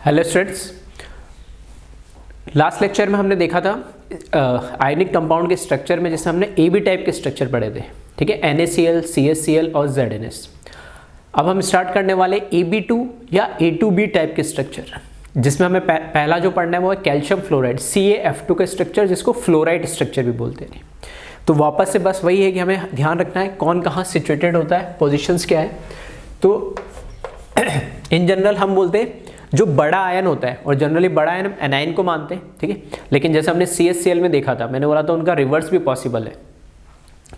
Hello students, last lecture में हमने देखा था आयनिक कंपाउंड के स्ट्रक्चर में, जैसे हमने ए बी टाइप के स्ट्रक्चर पढ़े थे, ठीक है, NaCl, CHCl और ZnS। अब हम स्टार्ट करने वाले AB2 या A2B टाइप के स्ट्रक्चर, जिसमें हमें पहला जो पढ़ना है वो है कैल्शियम फ्लोराइड CaF2 का स्ट्रक्चर, जिसको फ्लोराइड स्ट्रक्चर भी बोलते हैं। तो वापस से बस वही है कि हमें ध्यान रखना है कौन कहाँ सिचुएटेड होता है, पोजिशंस क्या है। तो इन जनरल हम बोलते हैं जो बड़ा आयन होता है, और जनरली बड़ा आयन हम एनाइन को मानते हैं, ठीक है। लेकिन जैसे हमने CHCl में देखा था, मैंने बोला था उनका रिवर्स भी पॉसिबल है,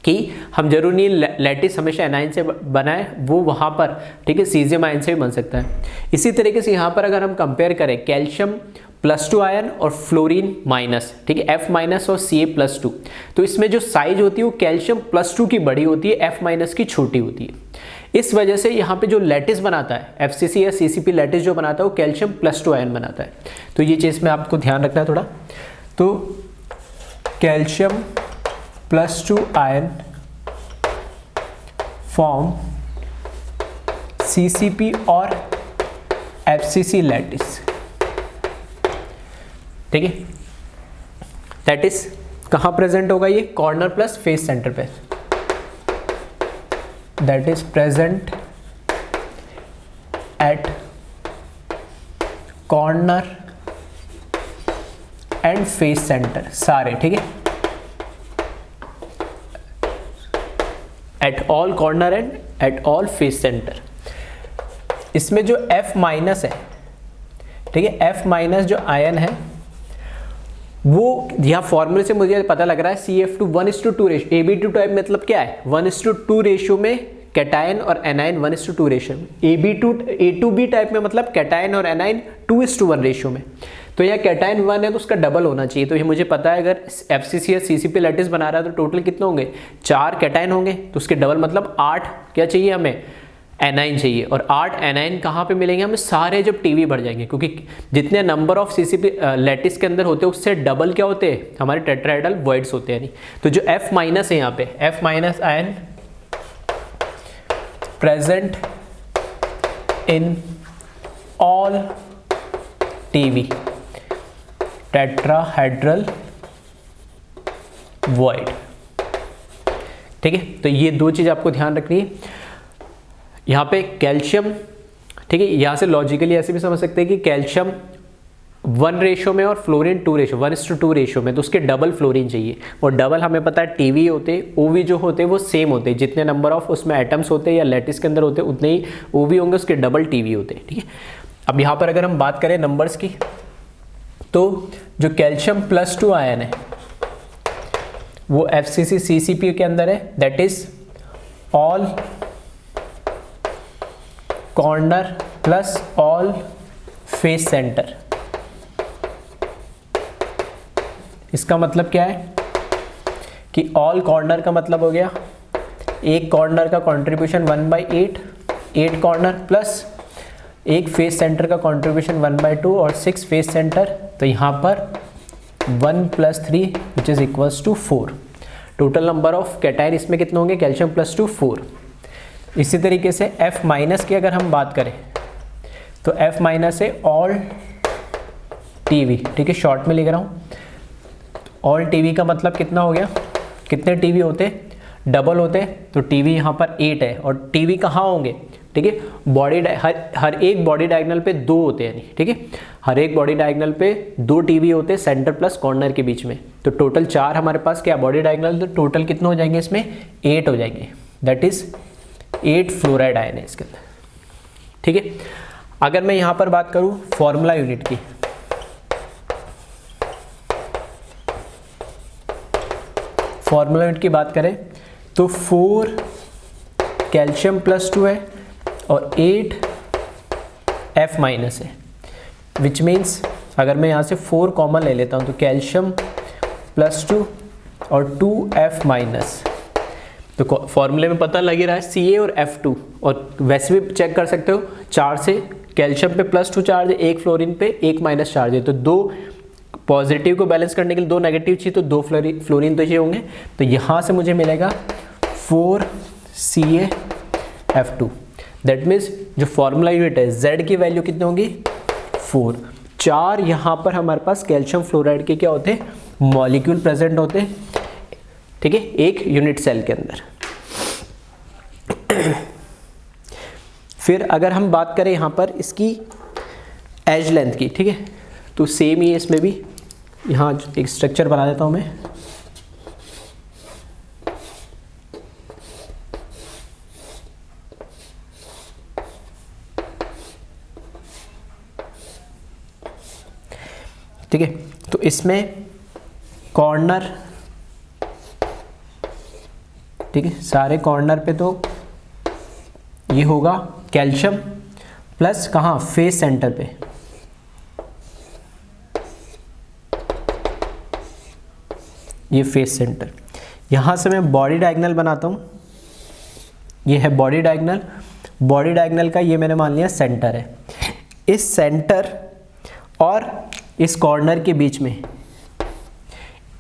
कि हम जरूर नहीं लैटिस हमेशा एनाइन से बनाए, वो वहाँ पर, ठीक है, सीजियम आयन से भी बन सकता है। इसी तरीके से यहाँ पर अगर हम कंपेयर करें कैल्शियम +2 आयन और फ्लोरीन माइनस, ठीक है, F- और Ca+2, तो इसमें जो साइज होती है वो कैल्शियम +2 की बड़ी होती है, F- की छोटी होती है। इस वजह से यहाँ पे जो लैटिस बनाता है FCC या CCP लैटिस जो बनाता है वो कैल्शियम +2 आयन बनाता है। तो ये चीज़ में आपको ध्यान रखना है थोड़ा। तो कैल्शियम +2 आयन फॉर्म CCP और FCC लैटिस, ठीक है। दैट इज कहाँ प्रेजेंट होगा ये? कॉर्नर प्लस फेस सेंटर पे, that is present at corner and face centre सारे, ठीक है, at all corner and at all face centre. इसमें जो F- है, ठीक है, F- जो आयन है वो यहाँ फॉर्मूले से मुझे पता लग रहा है CF2 1:2 रेशियो। AB2 टाइप मतलब क्या है? 1:2 रेशियो में कैटायन और एनाइन 1:2 रेशियो में। A2B टाइप में मतलब कैटायन और एनाइन 2:1 रेशियो में। तो यहाँ कैटायन 1 है तो उसका डबल होना चाहिए। तो ये मुझे पता है, अगर FCC या CCP लैटिस बना रहा है तो टोटल कितने होंगे? 4 कैटायन होंगे, तो उसके डबल मतलब 8 क्या चाहिए हमें? एनाइन चाहिए। और 8 एनाइन कहाँ पे मिलेंगे हमें? सारे जब टीवी बढ़ जाएंगे, क्योंकि जितने नंबर ऑफ CCP लैटिस के अंदर होते हैं उससे डबल क्या होते हैं? हमारे टेट्राहेड्रल वॉइड्स होते हैं। नहीं तो जो F- है यहाँ पे, F- ion present in all TV tetrahedral void, ठीक है। तो ये दो चीज आपको ध्यान रखनी है। यहाँ पे कैल्शियम, ठीक है, यहाँ से लॉजिकली ऐसे भी समझ सकते हैं कि कैल्शियम 1 रेशियो में और फ्लोरीन 2 रेशियो, 1:2 रेशियो में, तो उसके डबल फ्लोरीन चाहिए। और डबल हमें पता है टीवी होते, ओवी जो होते हैं वो सेम होते हैं, जितने नंबर ऑफ उसमें एटम्स होते हैं या लैटिस के अंदर होते हैं उतने ही ओवी होंगे, उसके डबल टीवी होते हैं, ठीक है। अब यहाँ पर अगर हम बात करें नंबर्स की, तो जो कैल्शियम +2 आयन है वो FCC CCP के अंदर है, that is all corner plus all face centre. इसका मतलब क्या है कि ऑल कॉर्नर का मतलब हो गया एक कॉर्नर का कंट्रीब्यूशन 1/8, 8 कॉर्नर प्लस एक फेस सेंटर का कंट्रीब्यूशन 1/2 और 6 फेस सेंटर। तो यहाँ पर 1 + 3 which is equals to 4। Total number of cation इसमें कितने होंगे? कैल्शियम +2 4। इसी तरीके से F- की अगर हम बात करें तो F- है ऑल टीवी, ठीक है, शॉर्ट में लिख रहा हूँ। ऑल टीवी का मतलब कितना हो गया? कितने टीवी होते? डबल होते। तो टीवी यहाँ पर 8 है, और टीवी कहाँ होंगे? ठीक है, बॉडी हर एक बॉडी डायगोनल पे 2 होते हैं, ठीक है, हर एक बॉडी डायगोनल पे 2 टीवी होते हैं, सेंटर प्लस कॉर्नर के बीच में। तो टोटल 4 हमारे पास क्या बॉडी डायगोनल, तो टोटल कितने हो जाएंगे इसमें? 8 हो जाएंगे। दैट इज 8 फ्लोराइड आयन है इसके अंदर, ठीक है। अगर मैं यहाँ पर बात करूँ फॉर्मूला यूनिट की, फॉर्मूला यूनिट की बात करें तो 4 कैल्शियम +2 है और 8 F- है, विच मीन्स अगर मैं यहाँ से 4 कॉमन ले लेता हूँ तो कैल्शियम +2 और 2 F-, तो फॉर्मूले में पता लग ही रहा है Ca और F2। और वैसे भी चेक कर सकते हो, 4 से कैल्शियम पे +2 चार्ज है, 1 फ्लोरीन पे 1- चार्ज है, तो 2 पॉजिटिव को बैलेंस करने के लिए 2 नेगेटिव चाहिए, तो 2 फ्लोरीन तो चाहिए होंगे। तो यहाँ से मुझे मिलेगा 4 CaF2। दैट मीन्स जो फॉर्मूला यूनिट है Z की वैल्यू कितनी होगी 4, 4 यहाँ पर हमारे पास कैल्शियम फ्लोराइड के क्या होते हैं, मॉलिक्यूल प्रेजेंट होते हैं, ठीक है, एक यूनिट सेल के अंदर। फिर अगर हम बात करें यहाँ पर इसकी एज लेंथ की, ठीक है, तो सेम ही है इसमें भी। यहाँ एक स्ट्रक्चर बना देता हूँ मैं। ठीक है, तो इसमें कॉर्नर, ठीक है, सारे कॉर्नर पे तो ये होगा कैल्शियम प्लस कहाँ, फेस सेंटर पे, ये फेस सेंटर। यहाँ से मैं बॉडी डायगोनल बनाता हूँ, ये है बॉडी डायगोनल। बॉडी डायगोनल का ये मैंने मान लिया सेंटर है। इस सेंटर और इस कॉर्नर के बीच में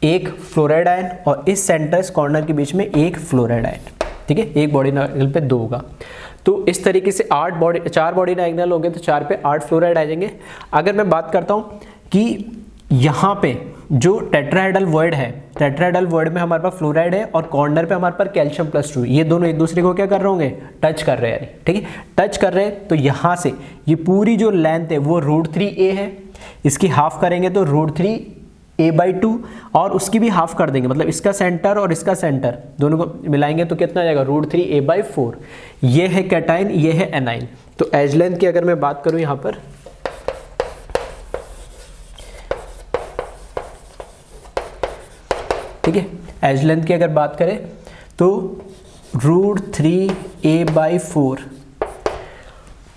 एक फ्लोराइड आयन और इस सेंटर इस कॉर्नर के बीच में एक फ्लोराइड आयन, ठीक है, एक बॉडी डायगोनल पे 2 होगा। तो इस तरीके से 4 बॉडी डायगोनल हो गए, तो 4 पे 8 फ्लोराइड आ जाएंगे। अगर मैं बात करता हूँ कि यहाँ पे जो टेट्राहेड्रल वॉइड है, टेट्राहेड्रल वॉइड में हमारे पास फ्लोराइड है और कॉर्नर पे हमारे पास कैल्शियम +2, ये दोनों एक दूसरे को क्या कर रहे होंगे, टच कर रहे हैं, ठीक है, टच कर रहे हैं। तो यहाँ से ये पूरी जो लेंथ है वो √3a है, इसकी हाफ करेंगे तो √3a/2 और उसकी भी हाफ कर देंगे, मतलब इसका सेंटर और इसका सेंटर दोनों को मिलाएंगे तो कितना आ जाएगा, √3a/4। ये है कैटाइन, ये है एनाइन। तो एज लेंथ की अगर मैं बात करूं यहाँ पर, ठीक है, एज लेंथ की अगर बात करें तो √3a/4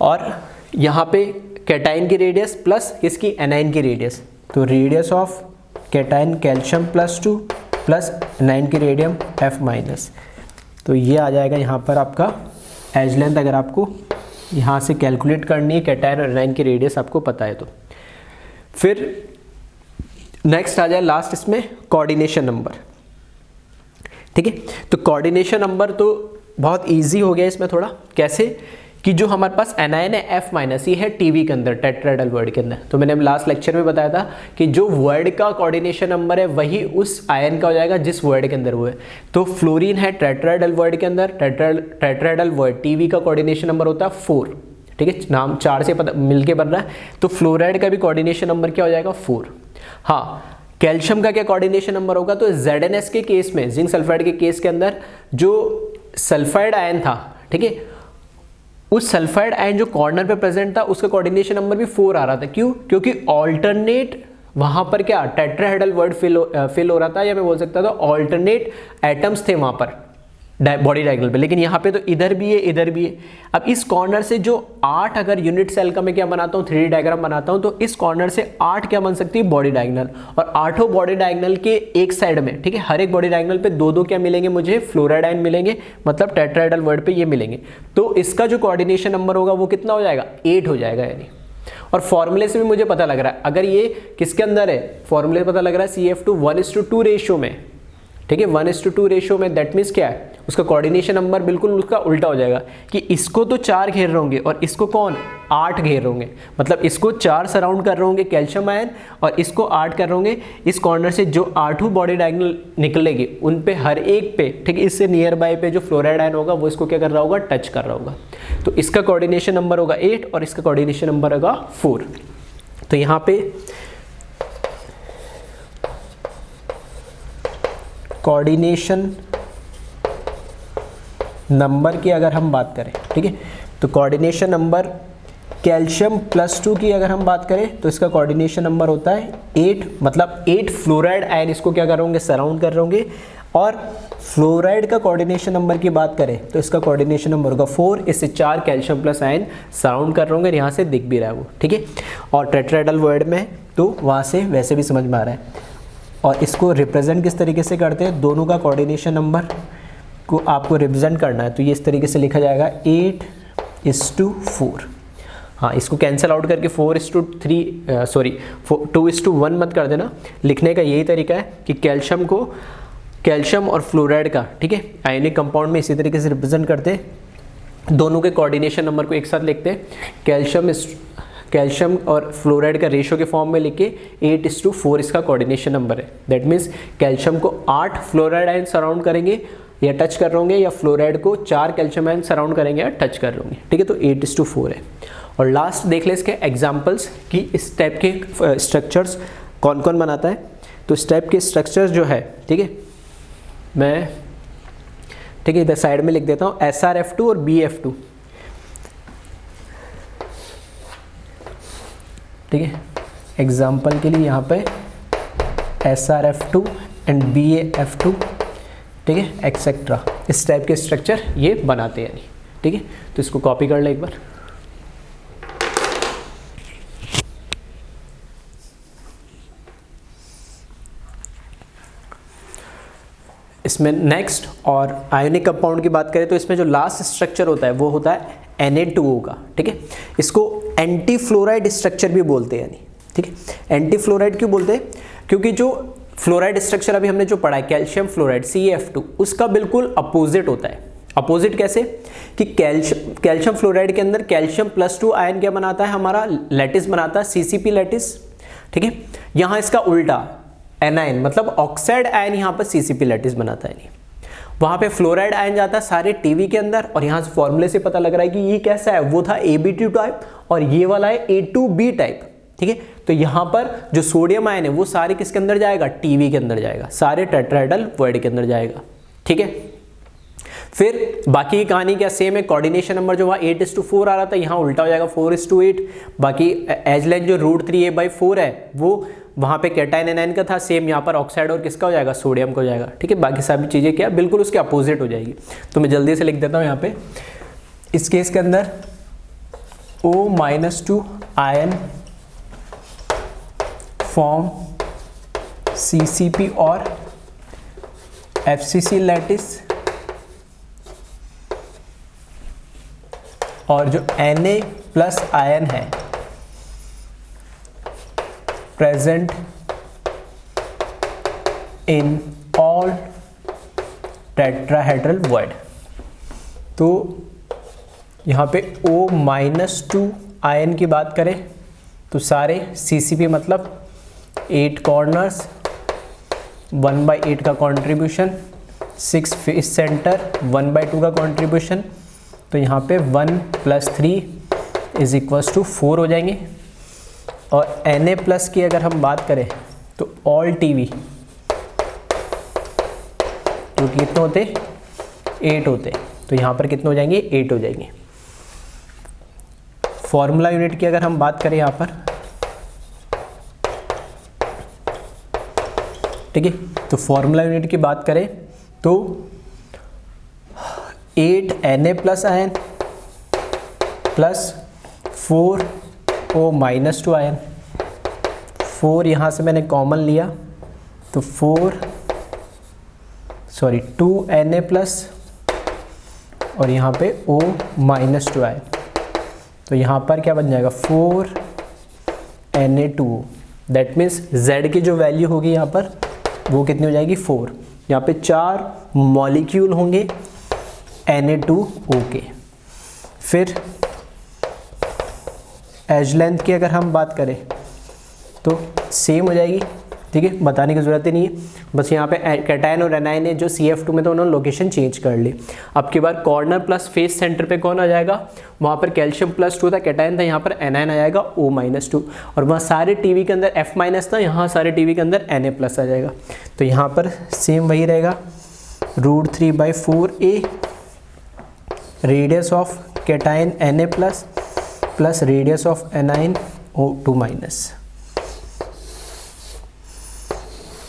और यहाँ पे कैटाइन की रेडियस प्लस इसकी एनाइन की रेडियस, तो radius of cation calcium +2 plus A9 की रेडियम F-, तो ये आ जाएगा यहाँ पर आपका एज लेंथ। अगर आपको यहाँ से कैलकुलेट करनी है कैटाइन और एनाइन की रेडियस आपको पता है तो। फिर नेक्स्ट आ जाए लास्ट इसमें कोऑर्डिनेशन नंबर, ठीक है। तो कोऑर्डिनेशन नंबर तो बहुत इजी हो गया इसमें थोड़ा, कैसे कि जो हमारे पास एनायन है F-, ये है टीवी के अंदर, टेट्राहेड्रल वर्ड के अंदर। तो मैंने लास्ट लेक्चर में बताया था कि जो वर्ड का कोऑर्डिनेशन नंबर है वही उस आयन का हो जाएगा जिस वर्ड के अंदर वो है। तो फ्लोरीन है टेट्राहेड्रल वर्ड के अंदर, टेट्राहेड्रल वर्ड टीवी का कोऑर्डिनेशन नंबर होता है 4, ठीक है, नाम 4 से मिलके बन रहा है। तो फ्लोराइड का भी कोऑर्डिनेशन नंबर क्या हो जाएगा, 4। हाँ, कैल्शियम का क्या कोऑर्डिनेशन नंबर होगा, तो ZnS के केस में, जिंक सल्फाइड के केस के अंदर जो सल्फाइड आयन था, ठीक है, उस सल्फाइड आयन जो कॉर्नर पे प्रेजेंट था उसका कोऑर्डिनेशन नंबर भी 4 आ रहा था। क्यों? क्योंकि ऑल्टरनेट वहां पर क्या टेट्राहेड्रल वर्ड फिल हो रहा था, या मैं बोल सकता था ऑल्टरनेट एटम्स थे वहां पर बॉडी डायगोनल पे, लेकिन यहाँ पे तो इधर भी है इधर भी है। अब इस कॉर्नर से जो 8 अगर यूनिट सेल का मैं क्या बनाता हूँ 3D डायग्राम बनाता हूँ, तो इस कॉर्नर से 8 क्या बन सकती है, बॉडी डायगोनल। और 8 बॉडी डायगोनल के एक साइड में, ठीक है, हर एक बॉडी डायगोनल पे 2-2 क्या मिलेंगे मुझे, फ्लोराइड आयन मिलेंगे, मतलब टेट्राहेड्रल वर्ड पे ये मिलेंगे। तो इसका जो कोऑर्डिनेशन नंबर होगा वो कितना हो जाएगा, 8 हो जाएगा यानी। और फॉर्मूले से भी मुझे पता लग रहा है, अगर ये किसके अंदर है, फॉर्मूले से पता लग रहा है CF2 1:2 रेशियो में, ठीक है, 1:2 रेशियो में। दैट मीन्स क्या है, उसका कोऑर्डिनेशन नंबर बिल्कुल उसका उल्टा हो जाएगा कि इसको तो 4 घेर रहे होंगे और इसको कौन 8 घेर रहे होंगे, मतलब इसको 4 सराउंड कर रहे होंगे कैल्शियम आयन और इसको 8 कर रहे होंगे। इस कॉर्नर से जो 8 बॉडी डायगोनल निकलेगी उन पे हर एक पे, ठीक है, इससे नियर बाय पे जो फ्लोराइड आयन होगा वो इसको क्या कर रहा होगा, टच कर रहा होगा। तो इसका कोऑर्डिनेशन नंबर होगा 8 और इसका कोऑर्डिनेशन नंबर होगा 4। तो यहाँ पे कोऑर्डिनेशन नंबर की अगर हम बात करें, ठीक है, तो कोऑर्डिनेशन नंबर कैल्शियम +2 की अगर हम बात करें तो इसका कोऑर्डिनेशन नंबर होता है 8, मतलब 8 फ्लोराइड आयन इसको क्या कर होंगे, सराउंड कर रहे होंगे। और फ्लोराइड का कोऑर्डिनेशन नंबर की बात करें तो इसका कोऑर्डिनेशन नंबर होगा 4, इससे 4 कैल्शियम प्लस आयन सराउंड कर रहे होंगे, यहाँ से दिख भी रहा है वो, ठीक है। और टेट्राहेड्रल वर्ड में तो वहाँ से वैसे भी समझ में आ रहा है। और इसको रिप्रेजेंट किस तरीके से करते हैं, दोनों का कोऑर्डिनेशन नंबर को आपको रिप्रेजेंट करना है तो ये इस तरीके से लिखा जाएगा 8:4। हाँ, इसको कैंसिल आउट करके 2:1 मत कर देना। लिखने का यही तरीका है कि कैल्शियम और फ्लोराइड का, ठीक है, आयनिक कंपाउंड में इसी तरीके से रिप्रेजेंट करते हैं। दोनों के कोऑर्डिनेशन नंबर को एक साथ लिखते हैं, कैल्शियम और फ्लोराइड का रेशियो के फॉर्म में लिखे 8:4 इसका कोऑर्डिनेशन नंबर है। दैट मीन्स कैल्शियम को 8 फ्लोराइड आयन सराउंड करेंगे या टच कर होंगे, या फ्लोराइड को 4 कैल्शियम आयन सराउंड करेंगे या टच कर होंगे। ठीक है, तो 8:4 है। और लास्ट देख ले इसके एग्जाम्पल्स कि इस टाइप के स्ट्रक्चर्स कौन कौन बनाता है। तो इस टाइप के स्ट्रक्चर्स जो है, ठीक है, मैं ठीक है इधर साइड में लिख देता हूँ SrF2 और BF2। ठीक है, एग्जाम्पल के लिए यहाँ पे SrF2 एंड BF2, ठीक है, एक्सेट्रा, इस टाइप के स्ट्रक्चर ये बनाते हैं। ठीक है, तो इसको कॉपी कर ले एक बार। इसमें नेक्स्ट और आयोनिक कंपाउंड की बात करें तो इसमें जो लास्ट स्ट्रक्चर होता है वो होता है Na2O का। ठीक है, इसको एंटी फ्लोराइड स्ट्रक्चर भी बोलते हैं। ठीक है, एंटी फ्लोराइड क्यों बोलते हैं? क्योंकि जो फ्लोराइड स्ट्रक्चर अभी हमने जो पढ़ा है कैल्शियम फ्लोराइड CF2, उसका बिल्कुल अपोजिट होता है। अपोजिट कैसे? कि कैल्शियम फ्लोराइड के अंदर कैल्शियम +2 आयन क्या बनाता है, हमारा लैटिस बनाता है, CCP लैटिस। ठीक है, यहाँ इसका उल्टा एनायन मतलब ऑक्साइड आयन यहाँ पर CCP लैटिस बनाता है। वहाँ पे फ्लोराइड आयन जाता है सारे टीवी के अंदर, और यहाँ से फॉर्मूले से पता लग रहा है कि ये कैसा है, वो था AB2 टाइप और ये वाला है A2B टाइप। ठीक है, तो यहाँ पर जो सोडियम आयन है वो सारे किसके अंदर जाएगा, टीवी के अंदर जाएगा, सारे टेट्राहेड्रल वॉइड के अंदर जाएगा। ठीक है, फिर बाकी की कहानी क्या सेम है, कोऑर्डिनेशन नंबर जो वहाँ 8:4 आ रहा था यहाँ उल्टा हो जाएगा 4:8। बाकी एज लाइन जो √3a/4 है वो वहाँ पे कैटायन एनायन का था, सेम यहाँ पर ऑक्साइड और किसका हो जाएगा, सोडियम का हो जाएगा। ठीक है, बाकी सभी चीज़ें क्या बिल्कुल उसके अपोजिट हो जाएगी। तो मैं जल्दी से लिख देता हूँ यहाँ पे, इस केस के अंदर O-2 आयन फॉर्म CCP और FCC लैटिस, और जो Na+ आयन है present in all tetrahedral void. तो यहाँ पे O-2 आयन की बात करें तो सारे CCP मतलब 8 कॉर्नर्स, 1/8 का कंट्रीब्यूशन, 6 फेस सेंटर, 1/2 का कंट्रीब्यूशन। तो यहाँ पे 1 + 3 = 4 हो जाएंगे। और Na+ की अगर हम बात करें तो ऑल टीवी जो कि कितने होते, 8 होते, तो यहाँ पर कितने हो जाएंगे, 8 हो जाएंगे। फॉर्मूला यूनिट की अगर हम बात करें यहाँ पर, ठीक है, तो फॉर्मूला यूनिट की बात करें तो 8 Na+ ion plus 4 O-2 ion, 4 यहाँ से मैंने कॉमन लिया तो 2 Na+ और यहाँ पे O-2 आयन, तो यहाँ पर क्या बन जाएगा 4 Na2O। दैट मीन्स Z की जो वैल्यू होगी यहाँ पर वो कितनी हो जाएगी, 4। यहाँ पे 4 मॉलिक्यूल होंगे Na2O के। फिर एज लेंथ की अगर हम बात करें तो सेम हो जाएगी। ठीक है, बताने की ज़रूरत ही नहीं है, बस यहाँ पे कैटायन और एनायन ने जो CF2 में तो उन्होंने लोकेशन चेंज कर ली। अब की बार कॉर्नर प्लस फेस सेंटर पे कौन आ जाएगा, वहाँ पर कैल्शियम +2 था, कैटायन था, यहाँ पर एनायन आ जाएगा O-2, और वहाँ सारे टीवी के अंदर F- था, यहाँ सारे टीवी के अंदर Na+ आ जाएगा। तो यहाँ पर सेम वही रहेगा, √3/4a radius of cation Na+ plus radius of anion O2-।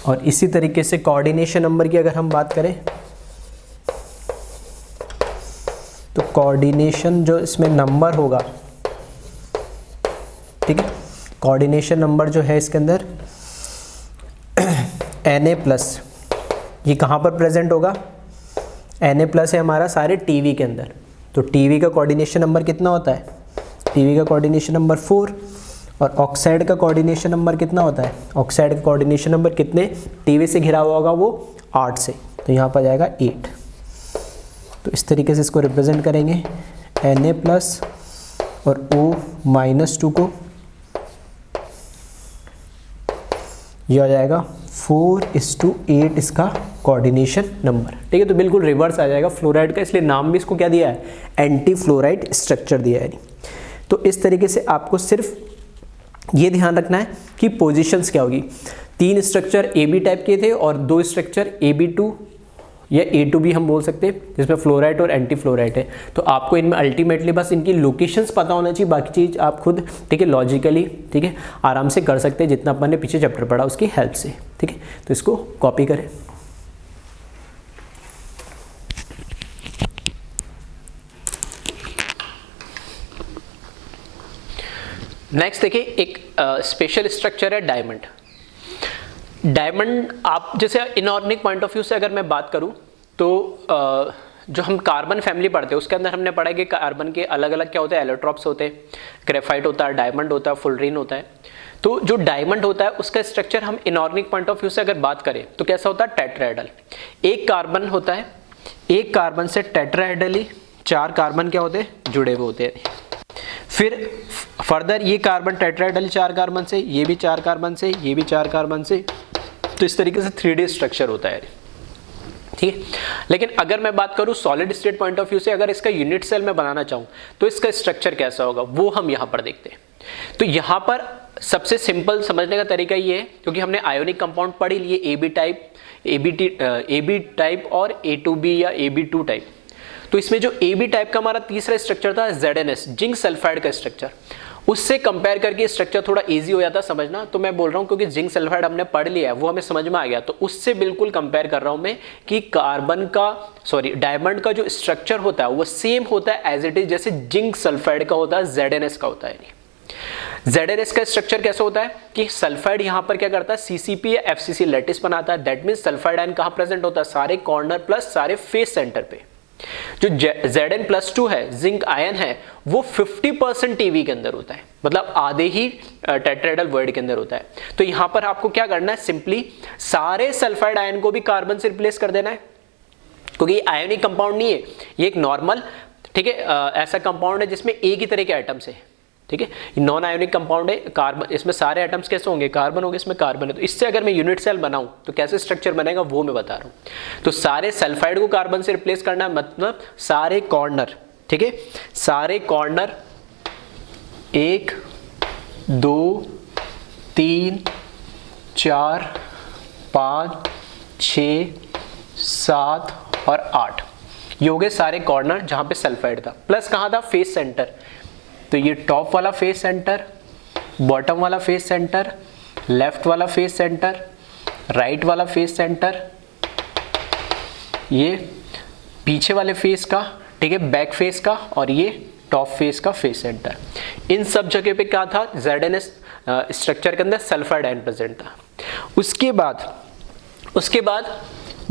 और इसी तरीके से कोऑर्डिनेशन नंबर की अगर हम बात करें तो कोऑर्डिनेशन जो इसमें नंबर होगा, ठीक है, कोऑर्डिनेशन नंबर जो है इसके अंदर Na+, ये कहाँ पर प्रेजेंट होगा, Na+ है हमारा सारे टीवी के अंदर। तो टीवी का कोऑर्डिनेशन नंबर कितना होता है, टीवी का कोऑर्डिनेशन नंबर 4, और ऑक्साइड का कोऑर्डिनेशन नंबर कितना होता है, ऑक्साइड का कोऑर्डिनेशन नंबर कितने टीवी से घिरा हुआ होगा, वो 8 से, तो यहाँ पर जाएगा 8। तो इस तरीके से इसको रिप्रेजेंट करेंगे, Na+ और O-2 को ये आ जाएगा 4:8 इसका कोऑर्डिनेशन नंबर, ठीक है। तो बिल्कुल रिवर्स आ जाएगा फ्लोराइड का, इसलिए नाम भी इसको क्या दिया है, एंटी फ्लोराइड स्ट्रक्चर दिया है। तो इस तरीके से आपको सिर्फ ये ध्यान रखना है कि पोजीशंस क्या होगी। 3 स्ट्रक्चर AB टाइप के थे और 2 स्ट्रक्चर AB2 या A2 हम बोल सकते हैं, जिसमें फ्लोराइड और एंटी फ्लोराइड है। तो आपको इनमें अल्टीमेटली बस इनकी लोकेशंस पता होना चाहिए, बाकी चीज़ आप खुद, ठीक है, लॉजिकली, ठीक है, आराम से कर सकते हैं, जितना अपन ने पीछे चैप्टर पढ़ा उसकी हेल्प से, ठीक है। तो इसको कॉपी करें। नेक्स्ट देखिए, एक स्पेशल स्ट्रक्चर है डायमंड। डायमंड आप जैसे इनऑर्गेनिक पॉइंट ऑफ व्यू से अगर मैं बात करूं तो जो हम कार्बन फैमिली पढ़ते हैं उसके अंदर हमने पढ़ा कि कार्बन के अलग अलग क्या होते हैं, एलोट्रॉप्स होते हैं, ग्रेफाइट होता है, डायमंड होता है, फुलरीन होता है। तो जो डायमंड होता है उसका स्ट्रक्चर हम इनऑर्गेनिक पॉइंट ऑफ व्यू से अगर बात करें तो कैसा होता है, टेट्राहेड्रल। एक कार्बन होता है, एक कार्बन से टेट्राहेड्रली 4 कार्बन क्या होते हैं, जुड़े हुए होते हैं। फिर फर्दर ये कार्बन टेट्राहेड्रल 4 कार्बन से, ये भी 4 कार्बन से, ये भी 4 कार्बन से। तो इस तरीके से 3D स्ट्रक्चर होता है, ठीक है। लेकिन अगर मैं बात करूं solid state point of view से, अगर इसका यूनिट सेल में बनाना चाहूं तो इसका स्ट्रक्चर कैसा होगा वो हम यहां पर देखते हैं। तो यहां पर सबसे सिंपल समझने का तरीका ये है, क्योंकि हमने आयोनिक कंपाउंड पढ़ी लिए AB टाइप, AB टाइप और A2B या AB2 टाइप। तो इसमें जो AB टाइप का हमारा तीसरा स्ट्रक्चर था ZnS, जिंक सल्फाइड का स्ट्रक्चर, उससे कंपेयर करके स्ट्रक्चर थोड़ा इजी हो जाता समझना। तो मैं बोल रहा हूँ क्योंकि जिंक सल्फाइड हमने पढ़ लिया है, वो हमें समझ में आ गया, तो उससे बिल्कुल कंपेयर कर रहा हूँ मैं कि डायमंड का जो स्ट्रक्चर होता है वो सेम होता है एज इट इज जैसे जिंक सल्फाइड का होता है, ZnS का होता है। ZnS का स्ट्रक्चर कैसे होता है कि सल्फाइड यहां पर क्या करता है, CCP या FCC लैटिस बनाता है। दैट मींस सल्फाइड आयन कहां प्रेजेंट होता है, सारे कॉर्नर प्लस सारे फेस सेंटर पे। जो Zn+2 है, जिंक आयन है, वो 50% टीवी के अंदर होता है, मतलब आधे ही टेट्राहेड्रल वर्ड के अंदर होता है। तो यहां पर आपको क्या करना है, सिंपली सारे सल्फाइड आयन को भी कार्बन से रिप्लेस कर देना है, क्योंकि ये आयोनिक कंपाउंड नहीं है, ये एक नॉर्मल, ठीक है, ऐसा कंपाउंड है जिसमें एक ही तरह के एटम्स है, ठीक है। नॉन आयोनिक कंपाउंड है, कार्बन, इसमें सारे एटम्स कैसे होंगे, कार्बन होंगे, इसमें कार्बन है। तो इससे अगर मैं यूनिट सेल बनाऊं तो कैसे स्ट्रक्चर बनेगा वो मैं बता रहा हूं। तो सारे सल्फाइड को कार्बन से रिप्लेस करना है, मतलब सारे कॉर्नर, ठीक है, सारे कॉर्नर 1 2 3 4 5 6 7 और 8, ये हो गए सारे कॉर्नर जहां पे सल्फाइड था। प्लस कहां था, फेस सेंटर। तो ये टॉप वाला फेस सेंटर, बॉटम वाला फेस सेंटर, लेफ्ट वाला फेस सेंटर, राइट वाला फेस सेंटर, ये पीछे वाले फेस का, ठीक है, बैक फेस का, और ये टॉप फेस का फेस सेंटर। इन सब जगह पे क्या था, ZnS स्ट्रक्चर के अंदर सल्फाइड आयन प्रेजेंट था। उसके बाद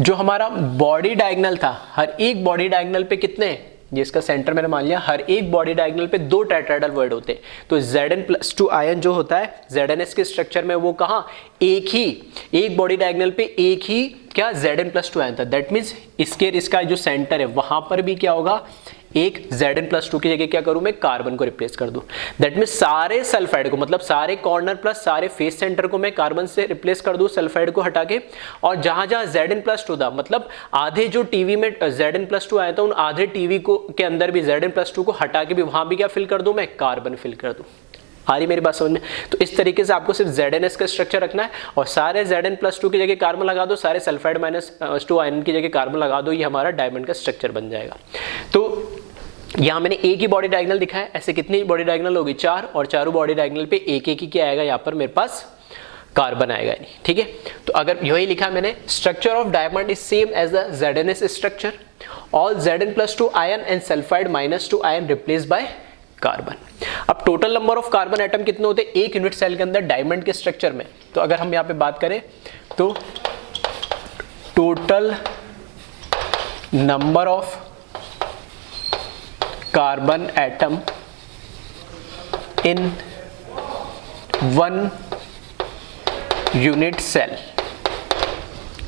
जो हमारा बॉडी डायगोनल था, हर एक बॉडी डायगोनल पे कितने, जिसका सेंटर मैंने मान लिया, हर एक बॉडी डायगोनल पे 2 टेट्राहेड्रल वर्ड होते हैं। तो Zn+2 आयन जो होता है ZnS के स्ट्रक्चर में, वो कहां, एक बॉडी डायगोनल पे एक ही क्या, Zn+2 आयन था। दैट मीन्स इसका जो सेंटर है वहां पर भी क्या होगा, एक Zn+2 की जगह क्या करूं मैं, कार्बन को रिप्लेस कर दूं। दैट मीन्स सारे सल्फाइड को, मतलब सारे कॉर्नर प्लस सारे फेस सेंटर को मैं कार्बन से रिप्लेस कर दूं सल्फाइड को हटा के। और जहां जहां Zn+2 था, मतलब आधे जो टीवी में Zn+2 आया था, उन आधे टीवी को के अंदर भी Zn+2 को हटा के भी वहां भी क्या फिल कर दूं मैं, कार्बन फिल कर दूं। आ रही मेरी बात समझ में? तो इस तरीके से आपको सिर्फ ZnS का स्ट्रक्चर रखना है और सारे Zn+2 की जगह कार्बन लगा दो, सारे सल्फाइड -2 आयन की जगह कार्बन लगा दो, ये हमारा डायमंड का स्ट्रक्चर बन जाएगा। तो यहाँ मैंने एक ही बॉडी डायगोनल दिखा है, ऐसे कितनी बॉडी डायगोनल होगी, 4, और चारों बॉडी डायगोनल पे एक एक ही क्या आएगा, यहाँ पर मेरे पास कार्बन आएगा, नहीं, ठीक है। तो अगर यही लिखा मैंने, structure of diamond is same as the ZnS structure, all Zn+2 ion and sulphide -2 ion replace by carbon. अब total number of carbon atom कितने होते हैं एक यूनिट सेल के अंदर डायमंड के स्ट्रक्चर में? तो अगर हम यहाँ पे बात करें तो total number of carbon atom in 1 unit cell,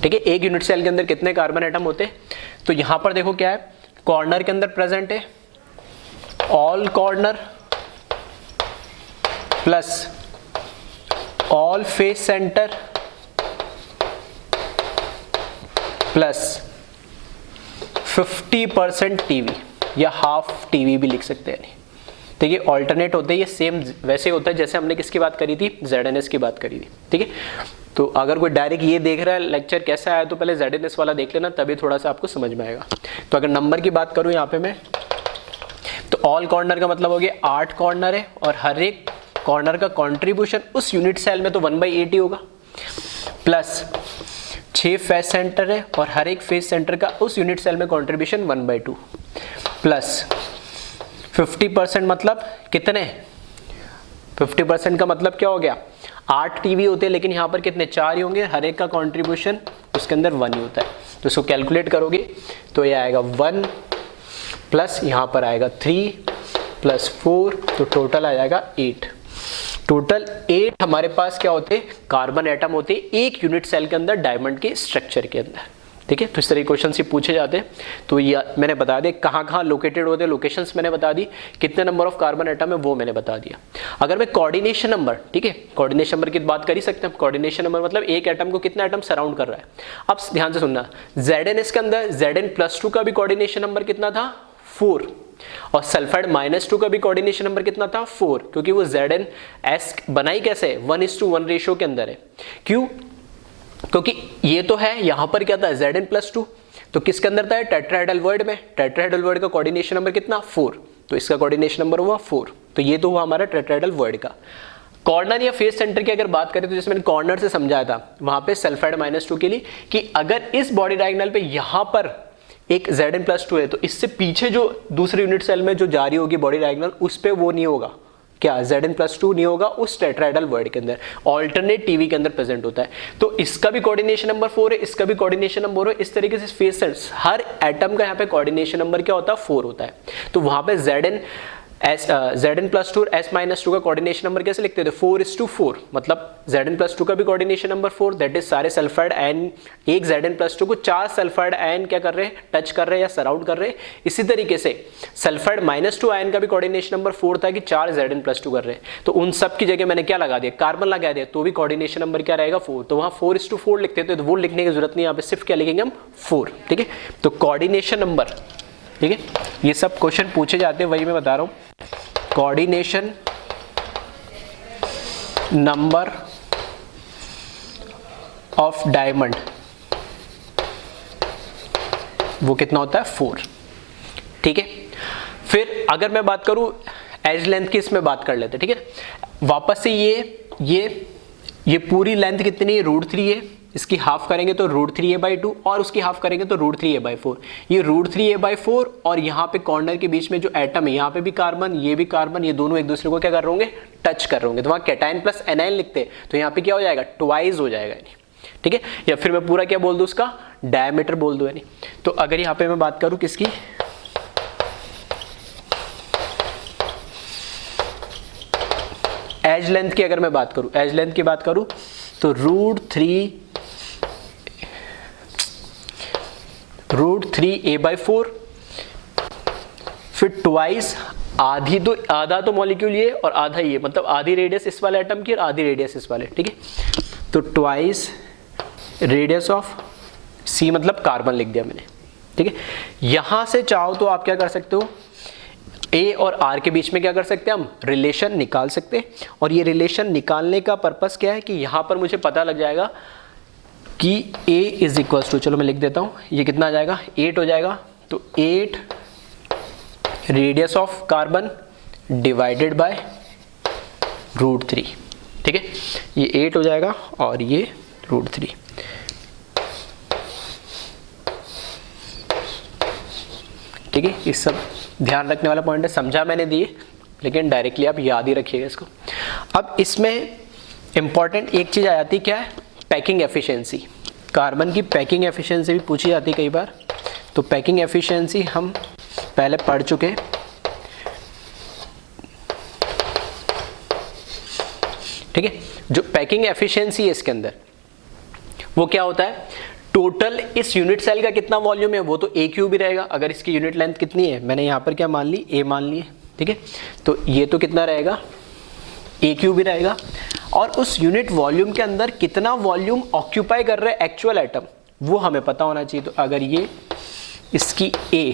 ठीक है, एक यूनिट सेल के अंदर कितने कार्बन एटम होते हैं? तो यहां पर देखो क्या है, कॉर्नर के अंदर प्रेजेंट है all corner plus all face centre plus 50% TV या हाफ टीवी भी लिख सकते हैं। तो ये ऑल्टरनेट होते हैं, ये सेम वैसे होता है जैसे हमने किसकी बात करी थी, ZNS की बात करी थी। ठीक है, तो अगर कोई डायरेक्ट ये देख रहा है लेक्चर कैसा आया तो पहले ZNS वाला देख लेना, तभी थोड़ा सा आपको समझ में आएगा। तो अगर नंबर की बात करूँ यहाँ पे मैं, तो ऑल कॉर्नर का मतलब हो गया 8 कॉर्नर है और हर एक कॉर्नर का कंट्रीब्यूशन उस यूनिट सेल में तो 1/8 ही होगा, प्लस 6 फेस सेंटर है और हर एक फेस सेंटर का उस यूनिट सेल में कंट्रीब्यूशन 1/2, प्लस 50% मतलब कितने, 50% का मतलब क्या हो गया, 8 टीवी होते हैं लेकिन यहाँ पर कितने, 4 ही होंगे, हर एक का कंट्रीब्यूशन उसके अंदर 1 ही होता है। तो इसको कैलकुलेट करोगे तो ये आएगा 1 प्लस यहाँ पर आएगा 3 प्लस 4, तो टोटल आ जाएगा 8। टोटल 8 हमारे पास क्या होते, कार्बन एटम होते एक यूनिट सेल के अंदर डायमंड के स्ट्रक्चर के अंदर। ठीक है, तो इस तरह के क्वेश्चन से पूछे जाते हैं। तो ये मैंने बता दिया कहाँ कहाँ लोकेटेड होते हैं, लोकेशंस मैंने बता दी, कितने नंबर ऑफ कार्बन एटम है वो मैंने बता दिया। अगर मैं कोऑर्डिनेशन नंबर, ठीक है, कोऑर्डिनेशन नंबर की बात कर ही सकते हैं। कोऑर्डिनेशन नंबर मतलब एक एटम को कितना एटम सराउंड कर रहा है। अब ध्यान से सुनना, ZNS के अंदर Zn+2 का भी कोऑर्डिनेशन नंबर कितना था, 4, और सल्फाइड -2 का भी कोऑर्डिनेशन नंबर कितना था, 4, क्योंकि वो ZnS बनाई कैसे, 1:1 रेशियो के अंदर है। क्यों, क्योंकि ये तो है, यहां पर क्या था Zn+2, तो किसके अंदर था, टेट्राहेड्रल वर्ड में, टेट्राहेड्रल वर्ड का कोऑर्डिनेशन नंबर कितना, 4, तो इसका कोऑर्डिनेशन नंबर हुआ 4। तो ये तो हुआ हमारा टेट्राहेड्रल वर्ड का। कॉर्नर या फेस सेंटर की अगर बात करें तो जैसे मैंने कॉर्नर से समझाया था वहां पे सल्फाइड -2 के लिए, कि अगर इस बॉडी डायगोनल पे यहां पर एक Zn+2 है तो इससे पीछे जो दूसरे यूनिट सेल में जो जारी होगी बॉडी डायगोनल, उस पे वो नहीं होगा, क्या Zn+2 नहीं होगा उस टेट्राहेड्रल वर्ड के अंदर, ऑल्टरनेट टीवी के अंदर प्रेजेंट होता है। तो इसका भी कोऑर्डिनेशन नंबर 4 है, इसका भी कोऑर्डिनेशन नंबर है। इस तरीके से फेस सेंटर्स हर एटम का यहाँ पे कोऑर्डिनेशन नंबर क्या होता है, 4 होता है। तो वहां पे Zn+2 और S-2 का कोऑर्डिनेशन नंबर कैसे लिखते थे, 4:4, मतलब Zn+2 का भी कोऑर्डिनेशन नंबर 4, दैट इज सारे सल्फाइड आयन एक Zn+2 को 4 सल्फाइड आयन क्या कर रहे हैं, टच कर रहे हैं या सराउंड कर रहे हैं। इसी तरीके से सल्फाइड -2 आयन का भी कोऑर्डिनेशन नंबर 4 था कि 4 Zn+2 कर रहे हैं। तो उन सब की जगह मैंने क्या लगा दिया, कार्बन लगा दिया, तो भी कोऑर्डिनेशन नंबर क्या रहेगा, 4। तो वहां 4:4 लिखते थे, तो वो लिखने की जरूरत नहीं, यहाँ पे सिर्फ क्या लिखेंगे हम, 4। ठीक है, तो कोऑर्डिनेशन नंबर, ठीक है, ये सब क्वेश्चन पूछे जाते हैं, वही मैं बता रहा हूं। कोऑर्डिनेशन नंबर ऑफ डायमंड वो कितना होता है, 4। ठीक है, फिर अगर मैं बात करूं एज लेंथ की, इसमें बात कर लेते हैं। ठीक है, वापस से ये पूरी लेंथ कितनी है, √3 है, इसकी हाफ करेंगे तो √3a/2 और उसकी हाफ करेंगे तो √3a/4। ये √3a/4 और यहाँ पे कॉर्नर के बीच में जो एटम है, यहाँ पे भी कार्बन, ये दोनों एक दूसरे को क्या कर रहे होंगे, टच कर रहे होंगे। तो वहाँ कैटायन प्लस एनायन लिखते हैं, तो यहाँ पे क्या हो जाएगा, ट्वाइस हो जाएगा। ठीक है, या फिर मैं पूरा क्या बोल दूं, उसका डायमीटर बोल दूं यानी। तो अगर यहाँ पे मैं बात करूं किसकी, एज लेंथ की, अगर मैं बात करूं एज लेंथ की बात करूं तो √3a/4, फिर ट्वाइस, आधा तो मॉलिक्यूल ये और आधा ये, मतलब आधी रेडियस इस वाले एटम की और आधी रेडियस इस वाले। ठीक है, तो ट्वाइस रेडियस ऑफ C, मतलब कार्बन लिख दिया मैंने। ठीक है, यहां से चाहो तो आप क्या कर सकते हो, A और R के बीच में क्या कर सकते हैं, हम रिलेशन निकाल सकते हैं। और ये रिलेशन निकालने का पर्पस क्या है कि यहां पर मुझे पता लग जाएगा कि A = चलो मैं लिख देता हूं, ये कितना आ जाएगा, 8 हो जाएगा। तो 8 radius of carbon divided by √3। ठीक है, ये 8 हो जाएगा और ये √3। ठीक है, ये सब ध्यान रखने वाला पॉइंट है, समझा मैंने दिए, लेकिन डायरेक्टली आप याद ही रखिएगा इसको। अब इसमें इंपॉर्टेंट एक चीज आ जाती है, क्या है, पैकिंग एफिशिएंसी। कार्बन की पैकिंग एफिशिएंसी भी पूछी जाती है कई बार। तो पैकिंग एफिशिएंसी हम पहले पढ़ चुके हैं। ठीक है, जो पैकिंग एफिशिएंसी है इसके अंदर वो क्या होता है, टोटल इस यूनिट सेल का कितना वॉल्यूम है वो तो A³ भी रहेगा। अगर इसकी यूनिट लेंथ कितनी है, मैंने यहाँ पर क्या मान ली, A मान ली है। ठीक है, तो ये तो कितना रहेगा, A³ भी रहेगा। और उस यूनिट वॉल्यूम के अंदर कितना वॉल्यूम ऑक्यूपाई कर रहे हैं एक्चुअल एटम, वो हमें पता होना चाहिए। तो अगर ये इसकी A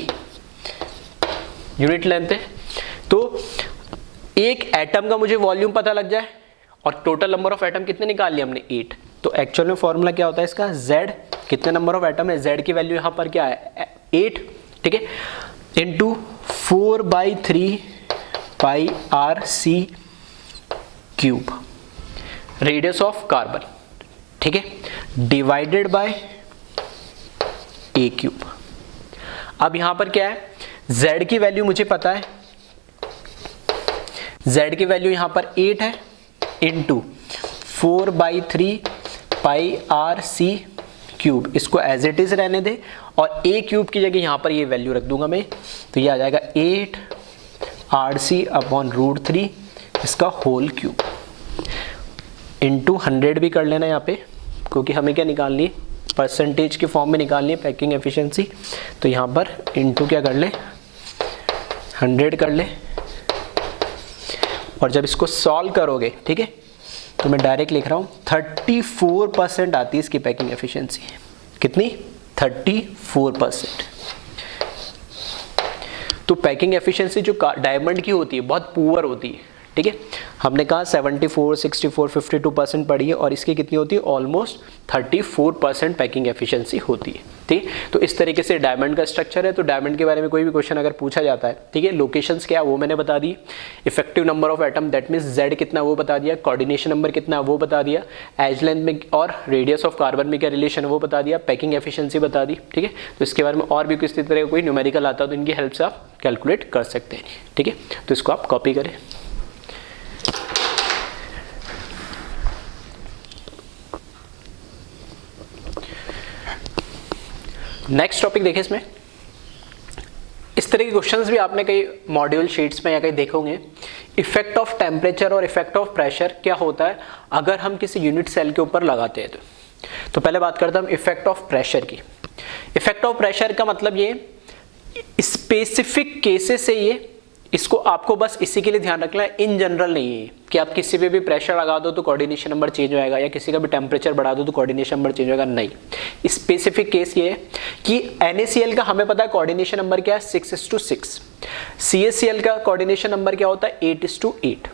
यूनिट लेंथ है तो एक एटम का मुझे वॉल्यूम पता लग जाए और टोटल नंबर ऑफ एटम कितने निकाल लिए हमने 8। तो एक्चुअल में फॉर्मूला क्या होता है इसका, Z कितने नंबर ऑफ एटम है, Z की वैल्यू यहाँ पर क्या है 8, ठीक है, into 4/3 pi RC cube radius of carbon, ठीक है, डिवाइडेड बाय A क्यूब। अब यहां पर क्या है, Z की वैल्यू मुझे पता है, Z की वैल्यू यहां पर 8 है, इंटू 4/3 पाई RC क्यूब, इसको एज इट इज रहने दे और A क्यूब की जगह यहां पर ये वैल्यू रख दूंगा मैं, तो ये आ जाएगा 8 RC अपॉन √3 इसका होल क्यूब, इंटू 100 भी कर लेना यहाँ पे, क्योंकि हमें क्या निकालनी है, परसेंटेज के फॉर्म में निकालनी है पैकिंग एफिशिएंसी। तो यहाँ पर इंटू क्या कर ले, 100 कर ले, और जब इसको सॉल्व करोगे, ठीक है, तो मैं डायरेक्ट लिख रहा हूँ 34% आती है इसकी पैकिंग एफिशिएंसी। कितनी, 34%। तो पैकिंग एफिशिएंसी जो डायमंड की होती है बहुत पुअर होती है, ठीक है, हमने कहा 74, 64, 52% पड़ी है और इसकी कितनी होती है, ऑलमोस्ट 34% पैकिंग एफिशिएंसी होती है, ठीक है। तो इस तरीके से डायमंड का स्ट्रक्चर है। तो डायमंड के बारे में कोई भी क्वेश्चन अगर पूछा जाता है, ठीक है, लोकेशंस क्या है वो मैंने बता दी, effective number of atom that means Z कितना वो बता दिया, कोऑर्डिनेशन नंबर कितना वो बता दिया, एज लेंथ में और रेडियस ऑफ कार्बन में क्या रिलेशन है वो बता दिया, पैकिंग एफिशिएंसी बता दी, ठीक है। तो इसके बारे में और भी किसी तरह का कोई न्यूमेरिकल आता है तो इनकी हेल्प से आप कैलकुलेट कर सकते हैं, ठीक है। तो इसको आप कॉपी करें। नेक्स्ट टॉपिक देखिए, इसमें इस तरह के क्वेश्चंस भी आपने कई मॉड्यूल शीट्स में या कहीं देखे होंगे। इफेक्ट ऑफ टेम्परेचर और इफेक्ट ऑफ प्रेशर क्या होता है अगर हम किसी यूनिट सेल के ऊपर लगाते हैं। तो पहले बात करते हैं हम इफेक्ट ऑफ प्रेशर की। इफेक्ट ऑफ प्रेशर का मतलब ये स्पेसिफिक केसेस से, ये इसको आपको बस इसी के लिए ध्यान रखना है, इन जनरल नहीं है कि आप किसी पे भी प्रेशर लगा दो तो कोऑर्डिनेशन नंबर चेंज हो जाएगा, या किसी का भी टेम्परेचर बढ़ा दो तो कोऑर्डिनेशन नंबर चेंज होगा, नहीं। स्पेसिफिक केस ये है कि NaCl का हमें पता है कोऑर्डिनेशन नंबर क्या है 6:6, CaCl का कोऑर्डिनेशन नंबर क्या होता है 8:8।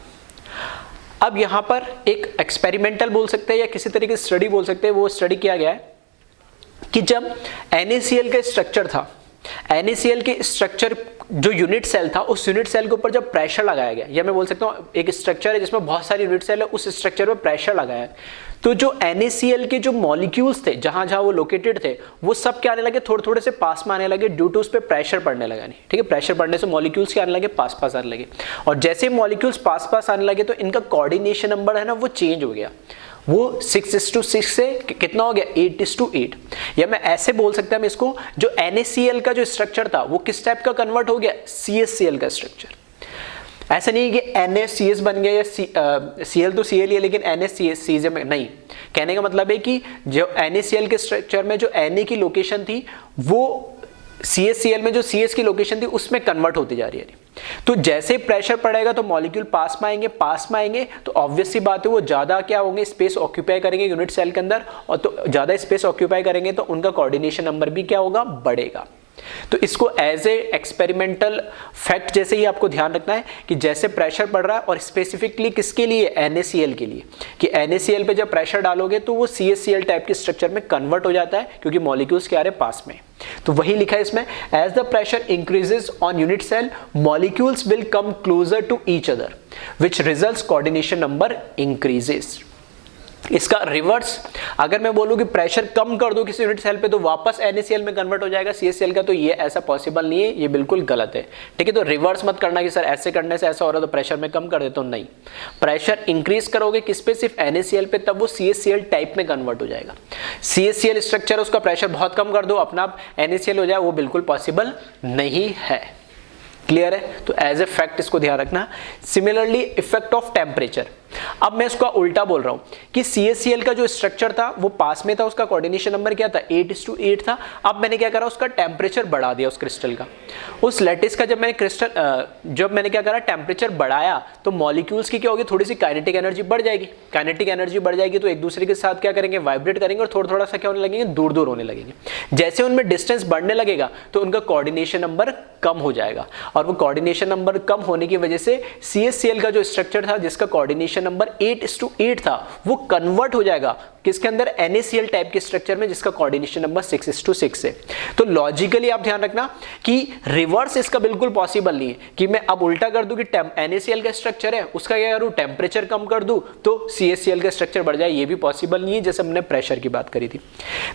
अब यहां पर एक एक्सपेरिमेंटल बोल सकते हैं या किसी तरीके से स्टडी बोल सकते हैं, वो स्टडी किया गया है कि जब NaCl का स्ट्रक्चर था, NaCl के स्ट्रक्चर जो यूनिट सेल था, उस यूनिट सेल के ऊपर जब प्रेशर लगाया गया, या मैं बोल सकता हूँ एक स्ट्रक्चर है जिसमें बहुत सारी यूनिट सेल है, उस स्ट्रक्चर पे प्रेशर लगाया, तो जो NaCl के जो मॉलिक्यूल्स थे जहां जहां वो लोकेटेड थे, वो सब क्या आने लगे, थोड़े थोड़े से पास में आने लगे, ड्यू टू उस पर प्रेशर पड़ने लगा, नहीं, ठीक है। प्रेशर पड़ने से मॉलिक्यूल्स क्या आने लगे, पास पास आने लगे, और जैसे मॉलिक्यूल्स पास पास आने लगे तो इनका कोऑर्डिनेशन नंबर है ना वो चेंज हो गया, वो 6:6 से कितना हो गया 8:8। या मैं ऐसे बोल सकता हूं इसको, जो NaCl का जो स्ट्रक्चर था वो किस टाइप का कन्वर्ट हो गया, CaCl का स्ट्रक्चर। ऐसा नहीं है कि NaCS बन गया या Cl तो Cl ही है लेकिन NaCS में नहीं। कहने का मतलब है कि जो NaCl के स्ट्रक्चर में जो Na की लोकेशन थी वो CaCl में जो CS की लोकेशन थी उसमें कन्वर्ट होती जा रही है। तो जैसे प्रेशर पड़ेगा तो मॉलिक्यूल पास में आएंगे तो ऑब्वियस सी बात है वो ज्यादा क्या होंगे, स्पेस ऑक्यूपाई करेंगे यूनिट सेल के अंदर, और तो ज्यादा स्पेस ऑक्यूपाई करेंगे तो उनका कोऑर्डिनेशन नंबर भी क्या होगा, बढ़ेगा। तो इसको एज ए एक्सपेरिमेंटल फैक्ट जैसे ही आपको ध्यान रखना है कि जैसे प्रेशर पड़ रहा है, और स्पेसिफिकली किसके लिए, NaCl के लिए, कि NaCl पे जब प्रेशर डालोगे तो वो CaCl टाइप के स्ट्रक्चर में कन्वर्ट हो जाता है, क्योंकि मॉलिक्यूल्स क्या आ रहे पास में। तो वही लिखा है इसमें, as the pressure increases on unit cell molecules will come closer to each other which results coordination number increases. इसका रिवर्स, अगर मैं बोलूं कि प्रेशर कम कर दो किसी यूनिट सेल पे तो वापस NaCl में कन्वर्ट हो जाएगा CaCl का, तो ये ऐसा पॉसिबल नहीं है, ये बिल्कुल गलत है, ठीक है। तो रिवर्स मत करना कि सर ऐसे करने से ऐसा हो रहा है तो प्रेशर में कम कर देता हूं, नहीं। प्रेशर इंक्रीज करोगे किस पे, सिर्फ NaCl पे, तब वो CaCl टाइप में कन्वर्ट हो जाएगा। CaCl स्ट्रक्चर उसका प्रेशर बहुत कम कर दो अपना आप NaCl हो जाए, वो बिल्कुल पॉसिबल नहीं है। क्लियर है। तो एज ए फैक्ट इसको ध्यान रखना। सिमिलरली इफेक्ट ऑफ टेम्परेचर, अब मैं इसका उल्टा बोल रहा हूं कि CaCl का जो स्ट्रक्चर था वो पास में था, उसका कोऑर्डिनेशन नंबर क्या था 8:8 था। अब मैंने क्या करा, उसका टेम्परेचर बढ़ा दिया उस क्रिस्टल का, उस लैटिस का जब मैंने क्या करा टेम्परेचर बढ़ाया तो मॉलिक्यूल्स की क्या होगी, थोड़ी सी काइनेटिक एनर्जी बढ़ जाएगी। काइनेटिक एनर्जी बढ़ जाएगी तो एक दूसरे के साथ क्या करेंगे, वाइब्रेट करेंगे और थोड़ा थोड़ा सा क्या होने लगेंगे, दूर दूर होने लगेंगे। जैसे उनमें डिस्टेंस बढ़ने लगेगा तो उनका कोऑर्डिनेशन नंबर कम हो जाएगा, और वो कोऑर्डिनेशन नंबर कम होने की वजह से CaCl का जो स्ट्रक्चर था जिसका कोऑर्डिनेशन नंबर 8:8 था वो कन्वर्ट हो जाएगा किसके अंदर, NaCl टाइप के स्ट्रक्चर में जिसका कोऑर्डिनेशन नंबर 6:6 है। तो लॉजिकली आप ध्यान रखना कि रिवर्स इसका बिल्कुल पॉसिबल नहीं है कि मैं अब उल्टा कर दूं कि NaCl का स्ट्रक्चर है उसका क्या करूं, टेम्परेचर कम कर दूं तो CaCl का स्ट्रक्चर बढ़ जाए, ये भी पॉसिबल नहीं है, जैसे हमने प्रेशर की बात करी थी।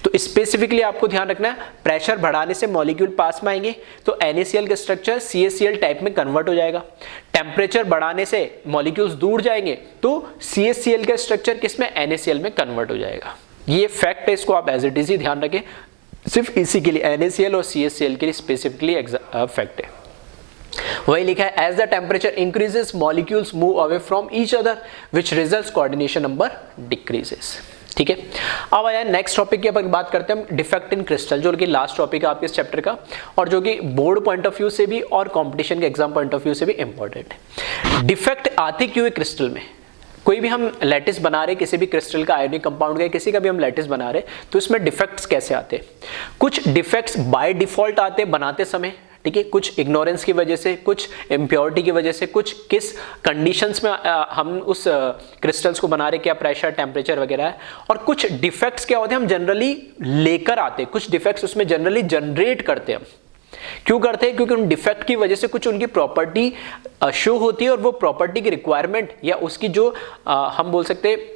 तो स्पेसिफिकली आपको ध्यान रखना है, प्रेशर बढ़ाने से मॉलिक्यूल पास में आएंगे तो NaCl का स्ट्रक्चर CaCl टाइप में कन्वर्ट हो जाएगा, टेम्परेचर बढ़ाने से मॉलिक्यूल्स दूर जाएंगे तो CaCl का स्ट्रक्चर किसमें, NaCl में कन्वर्ट हो जाएगा। ये फैक्ट है, इसको आप एज इट इज ही ध्यान रखें, सिर्फ इसी के लिए NaCl और CaCl के लिए स्पेसिफिकली फैक्ट है। वही लिखा है, as the temperature increases molecules move away from each other which results coordination number decreases. ठीक है, अब आया नेक्स्ट टॉपिक की बात करते हैं हम, डिफेक्ट इन क्रिस्टल, जो कि लास्ट टॉपिक है आपके इस चैप्टर का और जो कि बोर्ड पॉइंट ऑफ व्यू से भी और कंपटीशन के एग्जाम पॉइंट ऑफ व्यू से भी इंपॉर्टेंट है। डिफेक्ट आते क्यों है क्रिस्टल में, कोई भी हम लैटिस बना रहे, किसी भी क्रिस्टल का आयोनिक कंपाउंड का किसी का भी हम लैटिस बना रहे तो इसमें डिफेक्ट्स कैसे आते हैं। कुछ डिफेक्ट्स बाय डिफॉल्ट आते हैं बनाते समय, ठीक है, कुछ इग्नोरेंस की वजह से, कुछ इम्प्योरिटी की वजह से, कुछ किस कंडीशंस में हम उस क्रिस्टल्स को बना रहे, क्या प्रेशर टेम्परेचर वगैरह है, और कुछ डिफेक्ट्स क्या होते हैं हम जनरली लेकर आते हैं, कुछ डिफेक्ट्स उसमें जनरली जनरेट करते हैं। क्यों करते हैं, क्योंकि उन डिफेक्ट की वजह से कुछ उनकी प्रॉपर्टी शो होती है और वो प्रॉपर्टी की रिक्वायरमेंट या उसकी जो हम बोल सकते हैं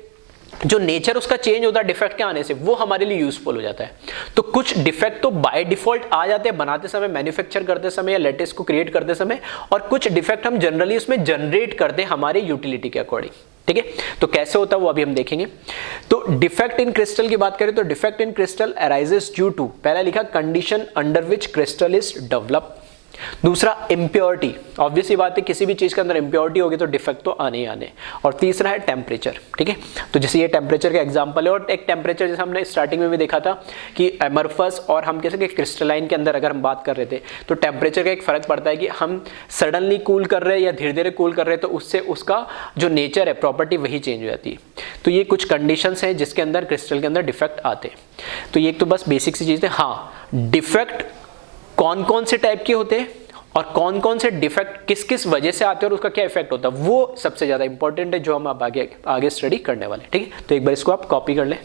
जो नेचर उसका चेंज होता है डिफेक्ट के आने से, वो हमारे लिए यूजफुल हो जाता है। तो कुछ डिफेक्ट तो बाय डिफॉल्ट आ जाते हैं बनाते समय, मैन्युफैक्चर करते समय या लैटिस को क्रिएट करते समय, और कुछ डिफेक्ट हम जनरली उसमें जनरेट करते हैं हमारे यूटिलिटी के अकॉर्डिंग। ठीक है, तो कैसे होता है वो अभी हम देखेंगे। तो डिफेक्ट इन क्रिस्टल की बात करें तो defect in crystal arises due to, पहला लिखा condition under which crystal is develop, दूसरा इम्प्योरिटी, ऑब्वियसली बात है किसी भी चीज के अंदर इम्प्योरिटी होगी तो डिफेक्ट तो आने ही आने, और तीसरा है टेम्परेचर। ठीक है, तो जैसे ये टेम्परेचर का एग्जांपल है, और एक टेम्परेचर जैसे हमने स्टार्टिंग में भी देखा था कि एमरफस और हम कैसे क्रिस्टलाइन के अंदर अगर हम बात कर रहे थे तो टेम्परेचर का एक फर्क पड़ता है कि हम सडनली कूल कर रहे हैं या धीरे धीरे कूल कर रहे हैं तो उससे उसका जो नेचर है प्रॉपर्टी वही चेंज हो जाती है। तो ये कुछ कंडीशंस हैं जिसके अंदर क्रिस्टल के अंदर डिफेक्ट आते हैं। तो ये एक तो बस बेसिक सी चीज है। हाँ, डिफेक्ट कौन कौन से टाइप के होते हैं और कौन कौन से डिफेक्ट किस किस वजह से आते हैं और उसका क्या इफेक्ट होता है, वो सबसे ज्यादा इंपॉर्टेंट है जो हम अब आगे स्टडी करने वाले हैं। ठीक है, तो एक बार इसको आप कॉपी कर लें।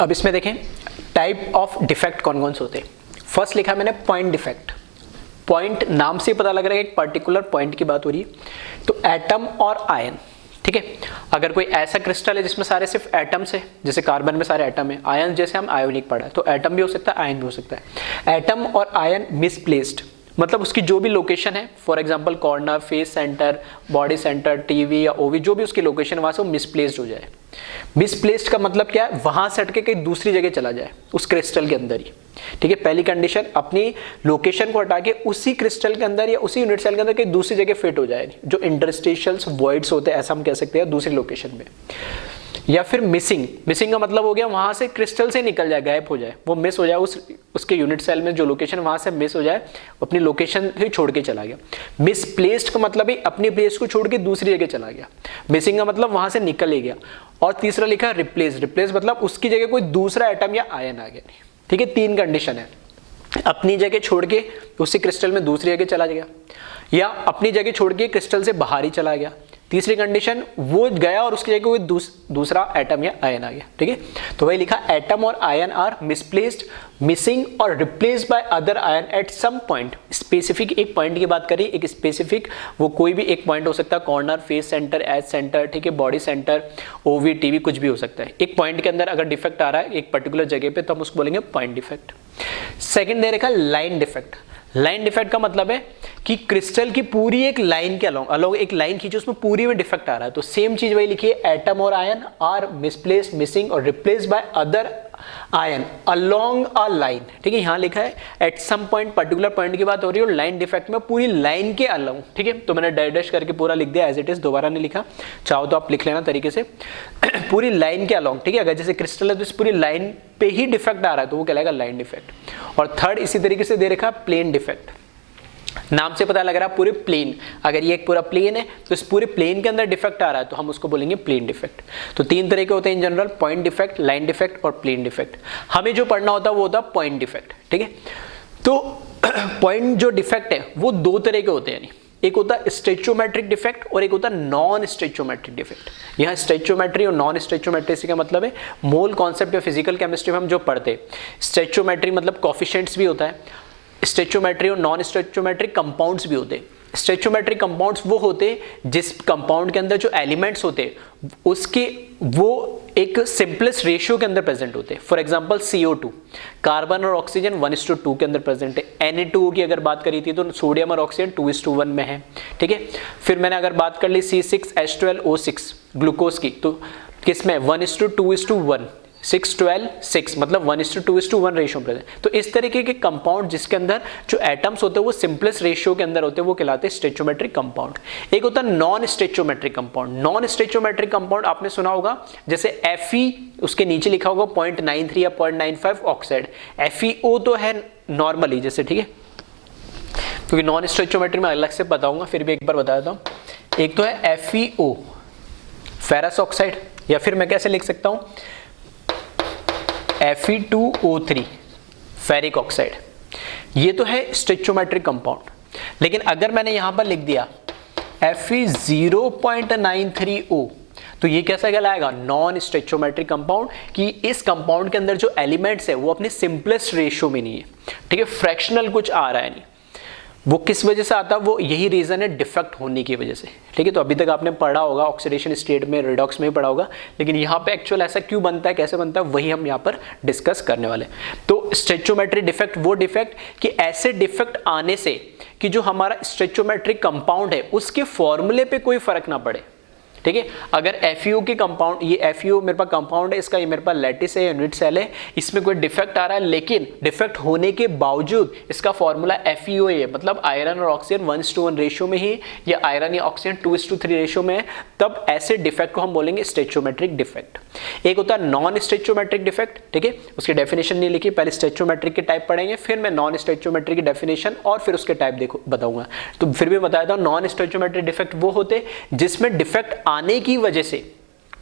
अब इसमें देखें टाइप ऑफ डिफेक्ट कौन कौन से होते हैं। फर्स्ट लिखा मैंने पॉइंट डिफेक्ट। पॉइंट नाम से पता लग रहा है कि एक पर्टिकुलर पॉइंट की बात हो रही है। तो एटम और आयन, ठीक है, अगर कोई ऐसा क्रिस्टल है जिसमें सारे सिर्फ एटम्स है, जैसे कार्बन में सारे एटम है, आयन जैसे हम आयोनिक पढ़ा है, तो एटम भी हो सकता है आयन भी हो सकता है। एटम और आयन मिसप्लेस्ड, मतलब उसकी जो भी लोकेशन है, for example corner, face centre, body centre, TV या ओवी, जो भी उसकी लोकेशन वहां से वो मिसप्लेस्ड हो जाए। मिसप्लेस्ड का मतलब क्या है, वहां से हटके कहीं दूसरी जगह चला जाए उस क्रिस्टल के अंदर ही। ठीक है, पहली कंडीशन अपनी लोकेशन को हटा के उसी क्रिस्टल के अंदर या उसी यूनिट सेल के अंदर कहीं दूसरी जगह फिट हो जाए, जो इंटरस्टिशियल्स वॉइड्स होते हैं ऐसा हम कह सकते हैं दूसरी लोकेशन में। या फिर मिसिंग, मिसिंग का मतलब हो गया वहां से क्रिस्टल से निकल जाए, गायब हो जाए, वो मिस हो जाए, उसके यूनिट सेल में जो लोकेशन वहां से मिस हो जाए, अपनी लोकेशन ही छोड़ के चला गया। मिसप्लेस्ड का मतलब ही अपनी प्लेस को छोड़ के दूसरी जगह चला गया। मिसिंग का मतलब वहां से निकल ही गया। और तीसरा लिखा रिप्लेस, रिप्लेस मतलब उसकी जगह कोई दूसरा एटम या आयन आ गया। ठीक है, तीन कंडीशन है, अपनी जगह छोड़ के उसी क्रिस्टल में दूसरी जगह चला गया, या अपनी जगह छोड़ के क्रिस्टल से बाहर ही चला गया। तीसरी कंडीशन वो गया और उसकी जगह कोई दूसरा एटम या आयन आ गया। ठीक है, तो वही लिखा एटम और आयन आर मिसप्लेस्ड, मिसिंग और replaced by other ion at some point. Specific एक पॉइंट की बात करें, एक स्पेसिफिक, वो कोई भी एक पॉइंट हो सकता है, corner, face centre, edge centre, ठीक है, बॉडी सेंटर, ओवी, टीवी, कुछ भी हो सकता है। एक पॉइंट के अंदर अगर डिफेक्ट आ रहा है एक पर्टिकुलर जगह पे तो हम उसको बोलेंगे पॉइंट डिफेक्ट। सेकंड दे रखा लाइन डिफेक्ट। लाइन डिफेक्ट का मतलब है कि क्रिस्टल की पूरी एक लाइन के अलोंग एक लाइन खींची, उसमें पूरी में डिफेक्ट आ रहा है, तो सेम चीज वही लिखिए, एटम और आयन आर मिसप्लेस्ड, मिसिंग और replaced by other ion along a line. ठीक है, यहां लिखा है at some point, particular point की बात हो रही है, और लाइन डिफेक्ट में पूरी लाइन के अलोंग। ठीक है, तो मैंने डैश करके पूरा लिख दिया एज इट इज, दोबारा नहीं लिखा, चाहो तो आप लिख लेना तरीके से पूरी लाइन के अलोंग। ठीक है, अगर जैसे क्रिस्टल है तो इस पूरी लाइन पे ही डिफेक्ट आ रहा है तो वो कहलाएगा लाइन डिफेक्ट। और थर्ड इसी तरीके से दे रखा प्लेन डिफेक्ट, नाम से पता लग रहा है पूरे प्लेन, अगर ये एक पूरा प्लेन है तो इस पूरे प्लेन के अंदर डिफेक्ट आ रहा है तो हम उसको बोलेंगे प्लेन डिफेक्ट। तो तीन तरह के होते हैं in general, point defect, line defect और प्लेन डिफेक्ट। हमें जो पढ़ना होता है वो होता है पॉइंट डिफेक्ट। ठीक है, तो पॉइंट जो डिफेक्ट है वो दो तरह के होते हैं, यानी एक होता है स्टेचोमेट्रिक डिफेक्ट और एक होता है नॉन स्टेचोमेट्रिक डिफेक्ट। यहाँ स्टेचोमेट्री और नॉन स्टेचोमेट्री से क्या मतलब है, मोल कॉन्सेप्ट या फिजिकल केमिस्ट्री में हम जो पढ़ते हैं, स्टेचोमेट्री मतलब कोफिशिएंट्स भी होता है, स्टेचोमेट्री और नॉन स्टेचोमेट्रिक कंपाउंड्स भी होते हैं। स्टेचोमेट्रिक कंपाउंड्स वो होते हैं जिस कंपाउंड के अंदर जो एलिमेंट्स होते हैं उसके वो एक सिंपलेस्ट रेशियो के अंदर प्रेजेंट होते हैं। फॉर एग्जांपल CO2, कार्बन और ऑक्सीजन 1:2 के अंदर प्रेजेंट है। Na2O की अगर बात करी थी तो सोडियम और ऑक्सीजन 2:1 में है। ठीक है, फिर मैंने अगर बात कर ली C6H12O6 ग्लूकोज की, तो किसमें 1:2:1, 6:12:6 मतलब 1:2:1 रेशियो प्रेजेंट। तो इस तरीके के कंपाउंड जिसके अंदर जो एटम्स होते हैं वो सिंपलेस्ट रेशियो के अंदर होते हैं वो कहलाते हैं स्टेचोमेट्रिक कंपाउंड। एक होता है नॉन स्टेचोमेट्रिक कंपाउंड। नॉन स्टेचोमेट्रिक कंपाउंड आपने सुना होगा, जैसे Fe, उसके नीचे लिखा होगा 0.93 या 0.95 ऑक्साइड। FeO तो है नॉर्मली जैसे, ठीक है, क्योंकि नॉन स्टेचोमेट्रिक में अलग से बताऊंगा, फिर भी एक बार बता देता हूं। एक तो है FeO फेरस ऑक्साइड, या फिर मैं कैसे लिख सकता हूं Fe2O3 फेरिक ऑक्साइड, ये तो है स्टेचोमेट्रिक कंपाउंड। लेकिन अगर मैंने यहां पर लिख दिया Fe0.93O तो ये कैसा कहलाएगा, नॉन स्टेचोमेट्रिक कंपाउंड, कि इस कंपाउंड के अंदर जो एलिमेंट्स है वो अपने सिंपलेस्ट रेशियो में नहीं है। ठीक है, फ्रैक्शनल कुछ आ रहा है नहीं, वो किस वजह से आता है, वो यही रीजन है डिफेक्ट होने की वजह से। ठीक है, तो अभी तक आपने पढ़ा होगा ऑक्सीडेशन स्टेट में, रिडॉक्स में ही पढ़ा होगा, लेकिन यहाँ पे एक्चुअल ऐसा क्यों बनता है, कैसे बनता है, वही हम यहाँ पर डिस्कस करने वाले। तो स्टेचोमेट्रिक डिफेक्ट वो डिफेक्ट कि ऐसे डिफेक्ट आने से कि जो हमारा स्टेचोमेट्रिक कंपाउंड है उसके फॉर्मूले पे कोई फर्क ना पड़े। ठीक है, अगर FeO की कंपाउंड, ये FeO मेरे पास कंपाउंड है, इसका ये मेरे पास लैटिस है, यूनिट सेल है, इसमें कोई डिफेक्ट आ रहा है, लेकिन डिफेक्ट होने के बावजूद इसका फॉर्मूला FeO है, मतलब आयरन और ऑक्सीजन 1:1 रेशियो में ही, या आयरन या ऑक्सीजन 2:3 रेशियो में है, तब ऐसे डिफेक्ट को हम बोलेंगे स्टेचोमेट्रिक डिफेक्ट। एक होता है नॉन स्टेचोमेट्रिक डिफेक्ट। ठीक है, उसकी डेफिनेशन नहीं लिखी, पहले स्टेचोमेट्रिक के टाइप पढ़ेंगे, फिर मैं नॉन स्टेचोमेट्रिक की डेफिनेशन और फिर उसके टाइप देखो बताऊंगा। तो फिर भी बताया था, नॉन स्टेचोमेट्रिक डिफेक्ट वो होते जिसमें डिफेक्ट आने की वजह से,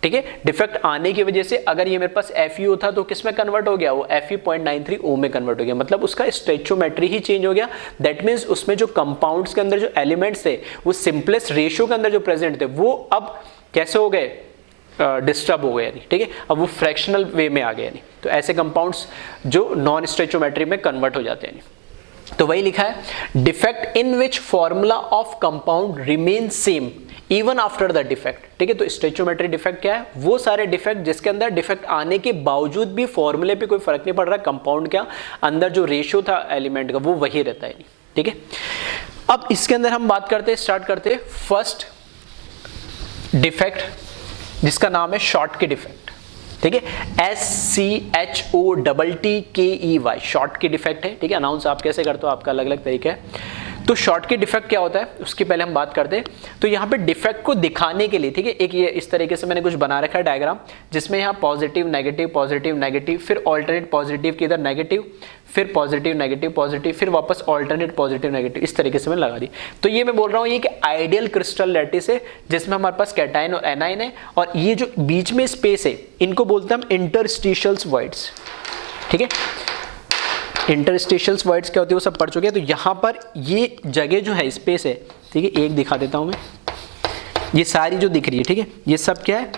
ठीक है, डिफेक्ट आने की वजह से अगर ये मेरे पास FeO था तो किस में कन्वर्ट हो गया, वो Fe0.93O में कन्वर्ट हो गया, मतलब उसका स्टेचोमेट्री ही चेंज हो गया। दैट मींस उसमें जो कंपाउंड्स के अंदर जो एलिमेंट्स थे वो सिंपलेस्ट रेशियो के अंदर जो प्रेजेंट थे वो अब कैसे हो गए, डिस्टर्ब हो गए, यानी ठीक है, अब वो फ्रैक्शनल वे में आ गए, यानी तो ऐसे कंपाउंड्स जो नॉन स्टेचोमेट्री में कन्वर्ट हो जाते हैं। तो वही लिखा है, defect in which formula of compound remain same even after the defect. ठीक है, तो स्टेचोमेट्री डिफेक्ट क्या है, वो सारे डिफेक्ट जिसके अंदर डिफेक्ट आने के बावजूद भी फॉर्मूले पे कोई फर्क नहीं पड़ रहा, कंपाउंड का अंदर जो रेशियो था एलिमेंट का वो वही रहता है। ठीक है, अब इसके अंदर हम बात करते हैं, स्टार्ट करते हैं फर्स्ट डिफेक्ट जिसका नाम है शॉर्ट की डिफेक्ट। ठीक है, SCHOTTKEY शॉर्ट की डिफेक्ट है। ठीक है, अनाउंस आप कैसे करते हो, आपका अलग अलग तरीका है। तो शॉर्ट की डिफेक्ट क्या होता है उसकी पहले हम बात करते हैं। तो यहाँ पे डिफेक्ट को दिखाने के लिए, ठीक है, एक ये इस तरीके से मैंने कुछ बना रखा है डायग्राम, जिसमें यहाँ पॉजिटिव नेगेटिव पॉजिटिव नेगेटिव, फिर ऑल्टरनेट पॉजिटिव की इधर नेगेटिव, फिर पॉजिटिव नेगेटिव पॉजिटिव, फिर वापस ऑल्टरनेट पॉजिटिव नेगेटिव, इस तरीके से मैं लगा दी। तो ये मैं बोल रहा हूँ ये कि आइडियल क्रिस्टल लैटिस है जिसमें हमारे पास कैटायन और एनायन है, और ये जो बीच में स्पेस है इनको बोलते हैं हम इंटरस्टिशियल्स वॉइड्स। ठीक है, इंटरस्टिशियल्स वॉइड्स क्या होती है वो सब पढ़ चुके हैं। तो यहाँ पर ये जगह जो है स्पेस है, ठीक है, एक दिखा देता हूँ मैं, ये सारी जो दिख रही है, ठीक है, ये सब क्या है,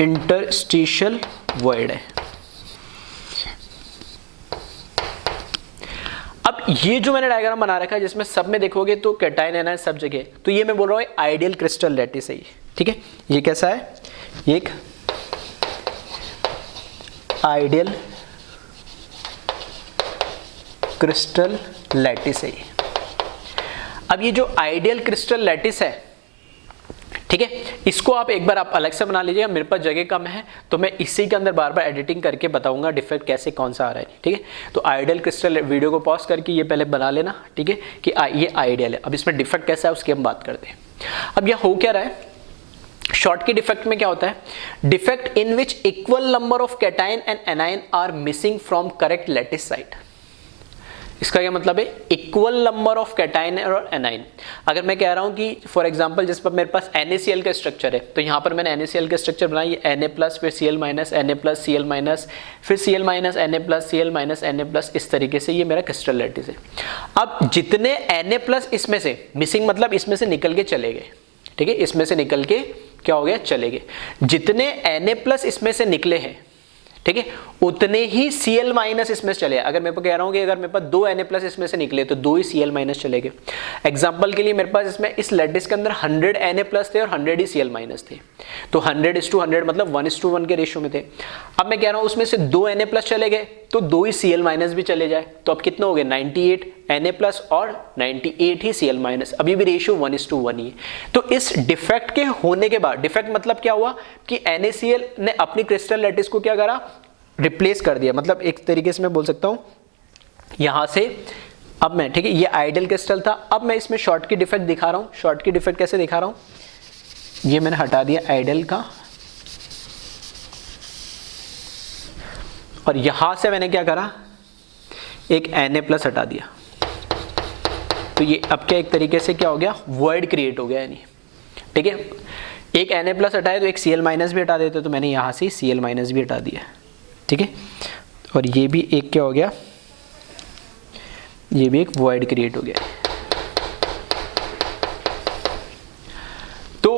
इंटरस्टिशियल वॉइड है। अब ये जो मैंने डायग्राम बना रखा है जिसमें सब में देखोगे तो कैटायन एनायन सब जगह, तो ये मैं बोल रहा हूँ आइडियल क्रिस्टल लैटिस है ये। ठीक है, ये कैसा है, ये एक आइडियल क्रिस्टल लैटिस है ये। अब ये जो आइडियल क्रिस्टल लैटिस है, ठीक है, इसको आप एक बार आप अलग से बना लीजिएगा, मेरे पास जगह कम है तो मैं इसी के अंदर बार बार एडिटिंग करके बताऊंगा डिफेक्ट कैसे कौन सा आ रहा है, ठीक है। तो आइडियल क्रिस्टल वीडियो को पॉज करके ये पहले बना लेना, ठीक है, कि ये आइडियल है। अब इसमें डिफेक्ट कैसा है उसकी हम बात करते हैं। अब यह हो क्या रहा है, शॉर्ट की डिफेक्ट में क्या होता है, defect in which equal number of cation and anion are missing from correct lattice site. इसका क्या मतलब है, इक्वल नंबर ऑफ कैटाइन और एनाइन। अगर मैं कह रहा हूं कि फॉर एग्जांपल जिस पर मेरे पास NaCl का स्ट्रक्चर है, तो यहां पर मैंने NaCl का स्ट्रक्चर बनाया, ये Na+, फिर Cl-, Na+, Cl-, फिर Cl-, Na+, Cl-, Na+, इस तरीके से ये मेरा क्रिस्टल लैटिस है। अब जितने Na+ इसमें से मिसिंग मतलब इसमें से निकल के चले गए, ठीक है, इसमें से निकल के क्या हो गया, चले गए। जितने Na+ इसमें से निकले हैं, ठीक है, उतने ही Cl- इसमें चले। अगर मैं कह रहा हूं कि अगर मेरे पास 2 Na+ इसमें से निकले तो 2 ही Cl- चले गए। एग्जांपल के लिए मेरे पास इसमें इस लैटिस के अंदर 100 Na+ थे और 100 ही Cl- थे, तो 100:100 मतलब 1:1 के रेशियो में थे। अब मैं कह रहा हूं उसमें से 2 Na+ चले गए तो 2 ही Cl- भी चले जाए, तो अब कितने हो गए, 98 Na+ और 98 ही Cl-। अभी भी रेशियो 1:1 ही है। तो इस डिफेक्ट के होने के बाद, डिफेक्ट मतलब क्या हुआ कि NaCl ने अपनी क्रिस्टल लैटिस को क्या करा, रिप्लेस कर दिया। मतलब एक तरीके से मैं बोल सकता हूं यहां से, अब मैं, ठीक है, ये आइडियल क्रिस्टल था, अब मैं इसमें शॉर्ट की डिफेक्ट दिखा रहा हूं। शॉर्ट की डिफेक्ट कैसे दिखा रहा हूं, ये मैंने हटा दिया आइडियल का, और यहां से मैंने क्या करा, एक Na+ हटा दिया। तो ये अब क्या एक तरीके से क्या हो गया, वॉइड क्रिएट हो गया, यानी, ठीक है, एक Na+ हटाए तो एक Cl- भी हटा देते, तो मैंने यहां से Cl- भी हटा दिया, ठीक है। और ये भी एक क्या हो गया, ये भी एक वॉइड क्रिएट हो गया। तो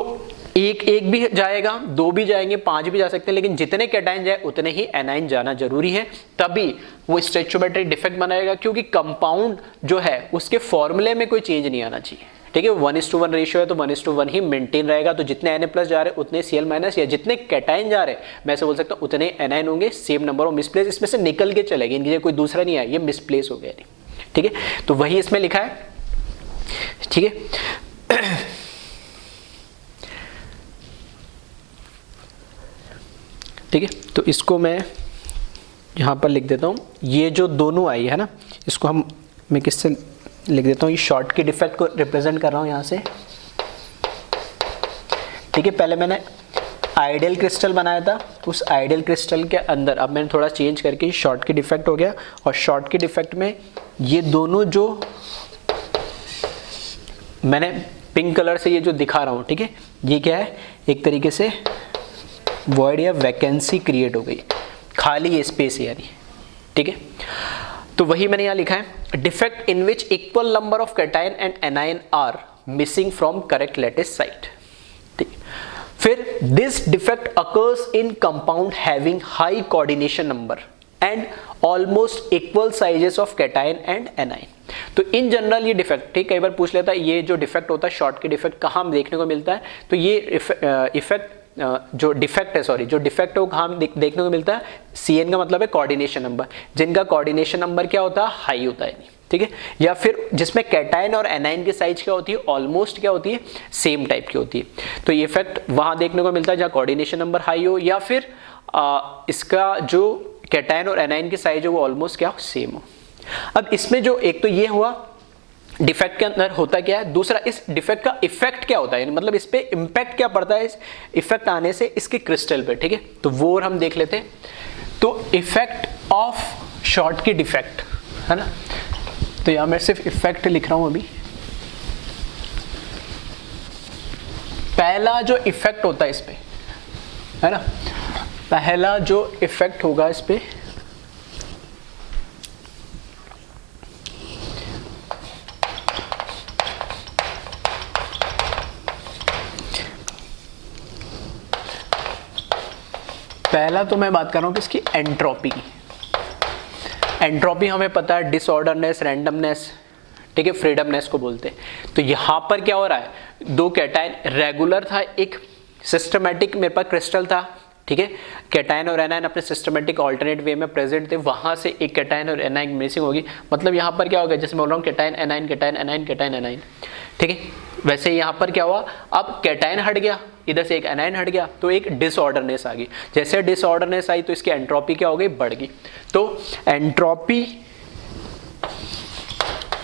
एक भी जाएगा, 2 भी जाएंगे, 5 भी जा सकते हैं, लेकिन जितने कैटाइन जाए उतने ही एनाइन जाना जरूरी है, तभी वो स्टोइचियोमेट्रिक डिफेक्ट बनाएगा। क्योंकि कंपाउंड जो है उसके फॉर्मूले में कोई चेंज नहीं आना चाहिए, ठीक है, 1:1 रेशियो है तो 1:1 ही मेंटेन रहेगा। तो जितने Na+ जा रहे हैं उतने Cl- या जितने कैटाइन जा रहे हैं मैं ऐसे बोल सकता हूँ उतने एनाइन होंगे। सेम नंबर ऑफ मिसप्लेस इसमें से निकल के चलेगी, इनकी कोई दूसरा नहीं आया, ये मिसप्लेस हो गया, ठीक है। तो वही इसमें लिखा है, ठीक है। ठीक है, तो इसको मैं यहाँ पर लिख देता हूँ, ये जो दोनों आई है ना, इसको मैं किससे लिख देता हूँ, ये शॉर्ट की डिफेक्ट को रिप्रेजेंट कर रहा हूँ यहाँ से, ठीक है। पहले मैंने आइडियल क्रिस्टल बनाया था, उस आइडियल क्रिस्टल के अंदर अब मैंने थोड़ा चेंज करके शॉर्ट की डिफेक्ट हो गया, और शॉर्ट की डिफेक्ट में ये दोनों जो मैंने पिंक कलर से ये जो दिखा रहा हूँ, ठीक है, ये क्या है, एक तरीके से वॉइड या वैकेंसी क्रिएट हो गई, खाली स्पेस है यानी, ठीक है। तो वही मैंने यहाँ लिखा है, defect in which equal number of cation and anion are missing from correct lattice site, ठीक। फिर this defect occurs in compound having high coordination number and almost equal sizes of cation and anion. तो in general ये defect, ठीक, कई बार पूछ लेता है ये जो डिफेक्ट होता है शॉर्ट के डिफेक्ट कहाँ देखने को मिलता है, तो ये इफेक्ट जो डिफेक्ट है, सॉरी, जो डिफेक्ट है वो कहाँ देखने को मिलता है, CN का मतलब है कोऑर्डिनेशन नंबर, जिनका कोऑर्डिनेशन नंबर क्या होता है, हाई होता है, ठीक है। या फिर जिसमें कैटाइन और एनाइन की साइज क्या होती है, ऑलमोस्ट क्या होती है, सेम टाइप की होती है। तो ये इफेक्ट वहां देखने को मिलता है जहाँ कोऑर्डिनेशन नंबर हाई हो, या फिर इसका जो कैटाइन और एनाइन की साइज है वो ऑलमोस्ट क्या सेम हो। अब इसमें जो एक तो ये हुआ डिफेक्ट के अंदर होता क्या है, दूसरा इस डिफेक्ट का इफेक्ट क्या होता है, मतलब इस पे इंपैक्ट क्या पड़ता है इस इफेक्ट आने से इसके क्रिस्टल पे, ठीक है। तो वो हम देख लेते हैं। तो इफेक्ट ऑफ शॉर्ट की डिफेक्ट है ना, तो यहां मैं सिर्फ इफेक्ट लिख रहा हूं अभी। पहला जो इफेक्ट होता है इस पे, है ना, पहला जो इफेक्ट होगा इस पे, पहला तो मैं बात कर रहा हूं किसकी, एंट्रोपी की। एंट्रोपी हमें पता है डिसऑर्डरनेस, रैंडमनेस, ठीक है, फ्रीडमनेस को बोलते हैं। तो यहां पर क्या हो रहा है, 2 कैटाइन रेगुलर था, एक सिस्टमैटिक मेरे पास क्रिस्टल था, ठीक है, कैटायन और एनायन अपने सिस्टमेटिक ऑल्टरनेट वे में प्रेजेंट थे, वहां से एक कैटायन और एनायन मिसिंग होगी, मतलब यहाँ पर क्या होगा, जैसे मैं बोल रहा हूँ cation anion cation anion cation anion, ठीक है। वैसे यहाँ पर क्या हुआ, अब कैटायन हट गया, इधर से एक एनायन हट गया, तो एक डिसऑर्डरनेस आ गई। जैसे डिसऑर्डरनेस आई तो इसकी एंट्रोपी क्या हो गई, बढ़ गई। तो entropy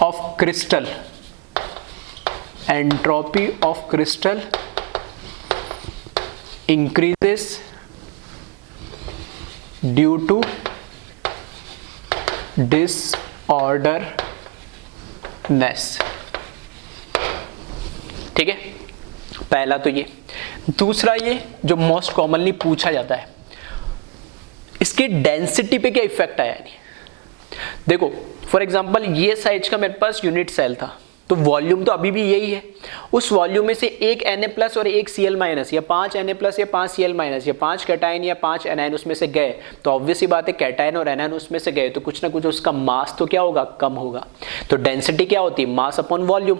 of crystal, entropy of crystal increases due to disorderness, ठीक है, पहला तो ये। दूसरा ये जो मोस्ट कॉमनली पूछा जाता है, इसके डेंसिटी पे क्या इफेक्ट आया। नहीं देखो, फॉर एग्जांपल ये साइज का मेरे पास यूनिट सेल था, तो वॉल्यूम तो अभी भी यही है, उस वॉल्यूम में से एक Na+ और एक Cl- या 5 Na+ या 5 Cl- या 5 कैटायन या 5 एनायन उसमें से गए, तो ऑब्वियस ही बात है कैटायन और एनायन उसमें से गए तो कुछ ना कुछ उसका मास तो क्या होगा, कम होगा। तो डेंसिटी क्या होती है, मास अपॉन वॉल्यूम।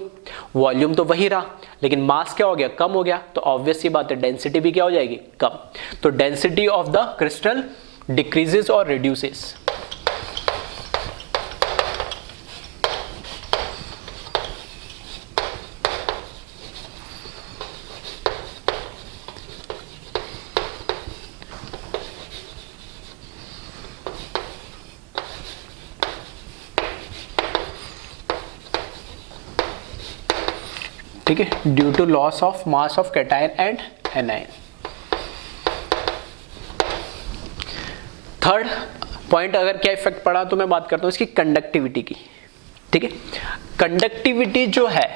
वॉल्यूम तो वही रहा लेकिन मास क्या हो गया, कम हो गया, तो ऑब्वियस ही बात है डेंसिटी भी क्या हो जाएगी, कम। तो density of the crystal decreases और रिड्यूसेस। ठीक है, due to loss of mass of cation and anion. Third point, अगर क्या इफेक्ट पड़ा तो मैं बात करता हूं इसकी कंडक्टिविटी की। ठीक है, कंडक्टिविटी जो है,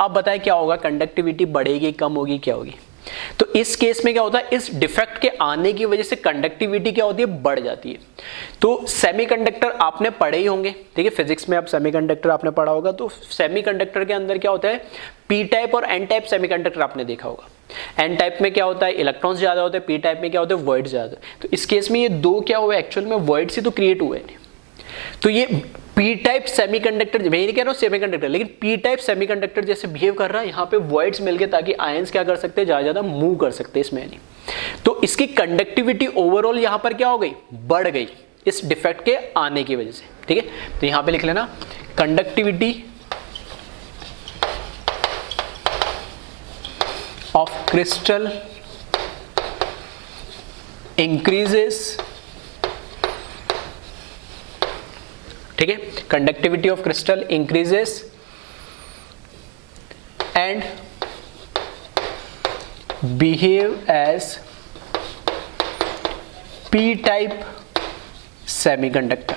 आप बताएं क्या होगा, कंडक्टिविटी बढ़ेगी, कम होगी, क्या होगी। तो इस केस में क्या होता है, इस डिफेक्ट के आने की वजह से कंडक्टिविटी क्या होती है, बढ़ जाती है। तो सेमीकंडक्टर आपने पढ़े ही होंगे, ठीक है, फिजिक्स में आप सेमीकंडक्टर आपने पढ़ा होगा। तो सेमीकंडक्टर के अंदर क्या होता है, पी टाइप और एन टाइप सेमीकंडक्टर आपने देखा होगा। एन टाइप में क्या होता है, इलेक्ट्रॉन्स ज्यादा होते हैं, पी टाइप में क्या होते हैं, वॉइड्स ज्यादा। तो इस केस में ये दो क्या हुआ, एक्चुअल में वॉइड्स ही तो क्रिएट हुए हैं। तो ये पी टाइप सेमीकंडक्टर, मैं नहीं कह रहा हूं सेमीकंडक्टर, लेकिन पी टाइप सेमीकंडक्टर जैसे बिहेव कर रहा है, यहाँ पे वॉइड्स मिल गए ताकि आयंस क्या कर सकते हैं, ज्यादा मूव कर सकते हैं इसमें नहीं। तो इसकी कंडक्टिविटी ओवरऑल यहाँ पर क्या हो गई, बढ़ गई इस डिफेक्ट के आने की वजह से। ठीक है, तो यहाँ पे लिख लेना कंडक्टिविटी ऑफ क्रिस्टल इंक्रीजेस। ठीक है, conductivity of crystal increases and behave as p type semiconductor.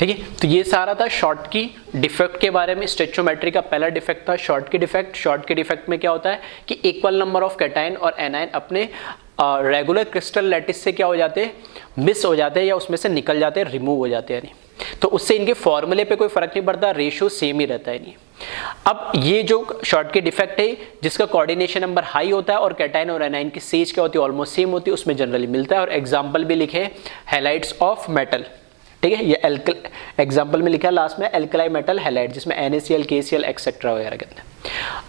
ठीक है, तो ये सारा था शॉर्ट की डिफेक्ट के बारे में। स्टेचोमेट्री का पहला डिफेक्ट था शॉर्ट की डिफेक्ट। शॉर्ट के डिफेक्ट में क्या होता है कि इक्वल नंबर ऑफ कैटायन और एनायन अपने रेगुलर क्रिस्टल लैटिस से क्या हो जाते हैं, मिस हो जाते हैं या उसमें से निकल जाते हैं, रिमूव हो जाते हैं। नहीं तो उससे इनके फॉर्मूले पे कोई फर्क नहीं पड़ता, रेशियो सेम ही रहता है। नहीं अब ये जो शॉर्ट के डिफेक्ट है जिसका कोऑर्डिनेशन नंबर हाई होता है और कैटायन और एनायन की सेज क्या होती है, ऑलमोस्ट सेम होती है, उसमें जनरली मिलता है। और एग्जाम्पल भी लिखे हैलाइड्स ऑफ मेटल। ठीक है, ये एग्जाम्पल में लिखा है लास्ट में एल्कलाई मेटल हैलाइड, जिसमें NaCl KCl एक्सेट्रा वगैरह कहते हैं।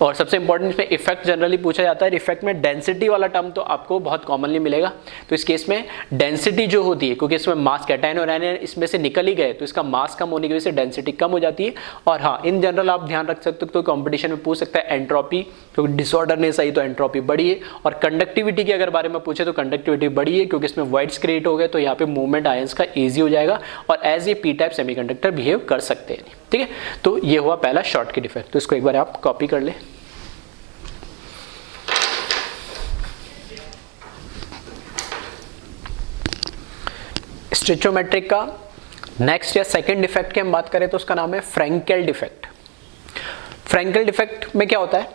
और सबसे इंपॉर्टेंट इसमें इफेक्ट जनरली पूछा जाता है। इफेक्ट में डेंसिटी वाला टर्म तो आपको बहुत कॉमनली मिलेगा। तो इस केस में डेंसिटी जो होती है, क्योंकि इसमें मास कैटायन और एनायन इसमें से निकल ही गए, तो इसका मास कम होने की वजह से डेंसिटी कम हो जाती है। और हाँ, इन जनरल आप ध्यान रख सकते हो, तो कॉम्पिटिशन में पूछ सकता है एंट्रोपी, क्योंकि डिसऑर्डरनेस आई तो एंट्रोपी बढ़ी है। और कंडक्टिविटी के अगर बारे में पूछे तो कंडक्टिविटी बढ़ी है, क्योंकि इसमें वॉइड्स क्रिएट हो गए, तो यहाँ पे मूवमेंट आयंस का ईजी हो जाएगा और as a p type semiconductor behave कर सकते हैं। ठीक है, तो ये हुआ पहला शॉर्ट की डिफेक्ट। तो इसको एक बार आप कॉपी कर ले। स्टिचोमेट्रिक का नेक्स्ट या सेकंड डिफेक्ट की हम बात करें तो उसका नाम है फ्रैंकेल डिफेक्ट। फ्रैंकेल डिफेक्ट में क्या होता है,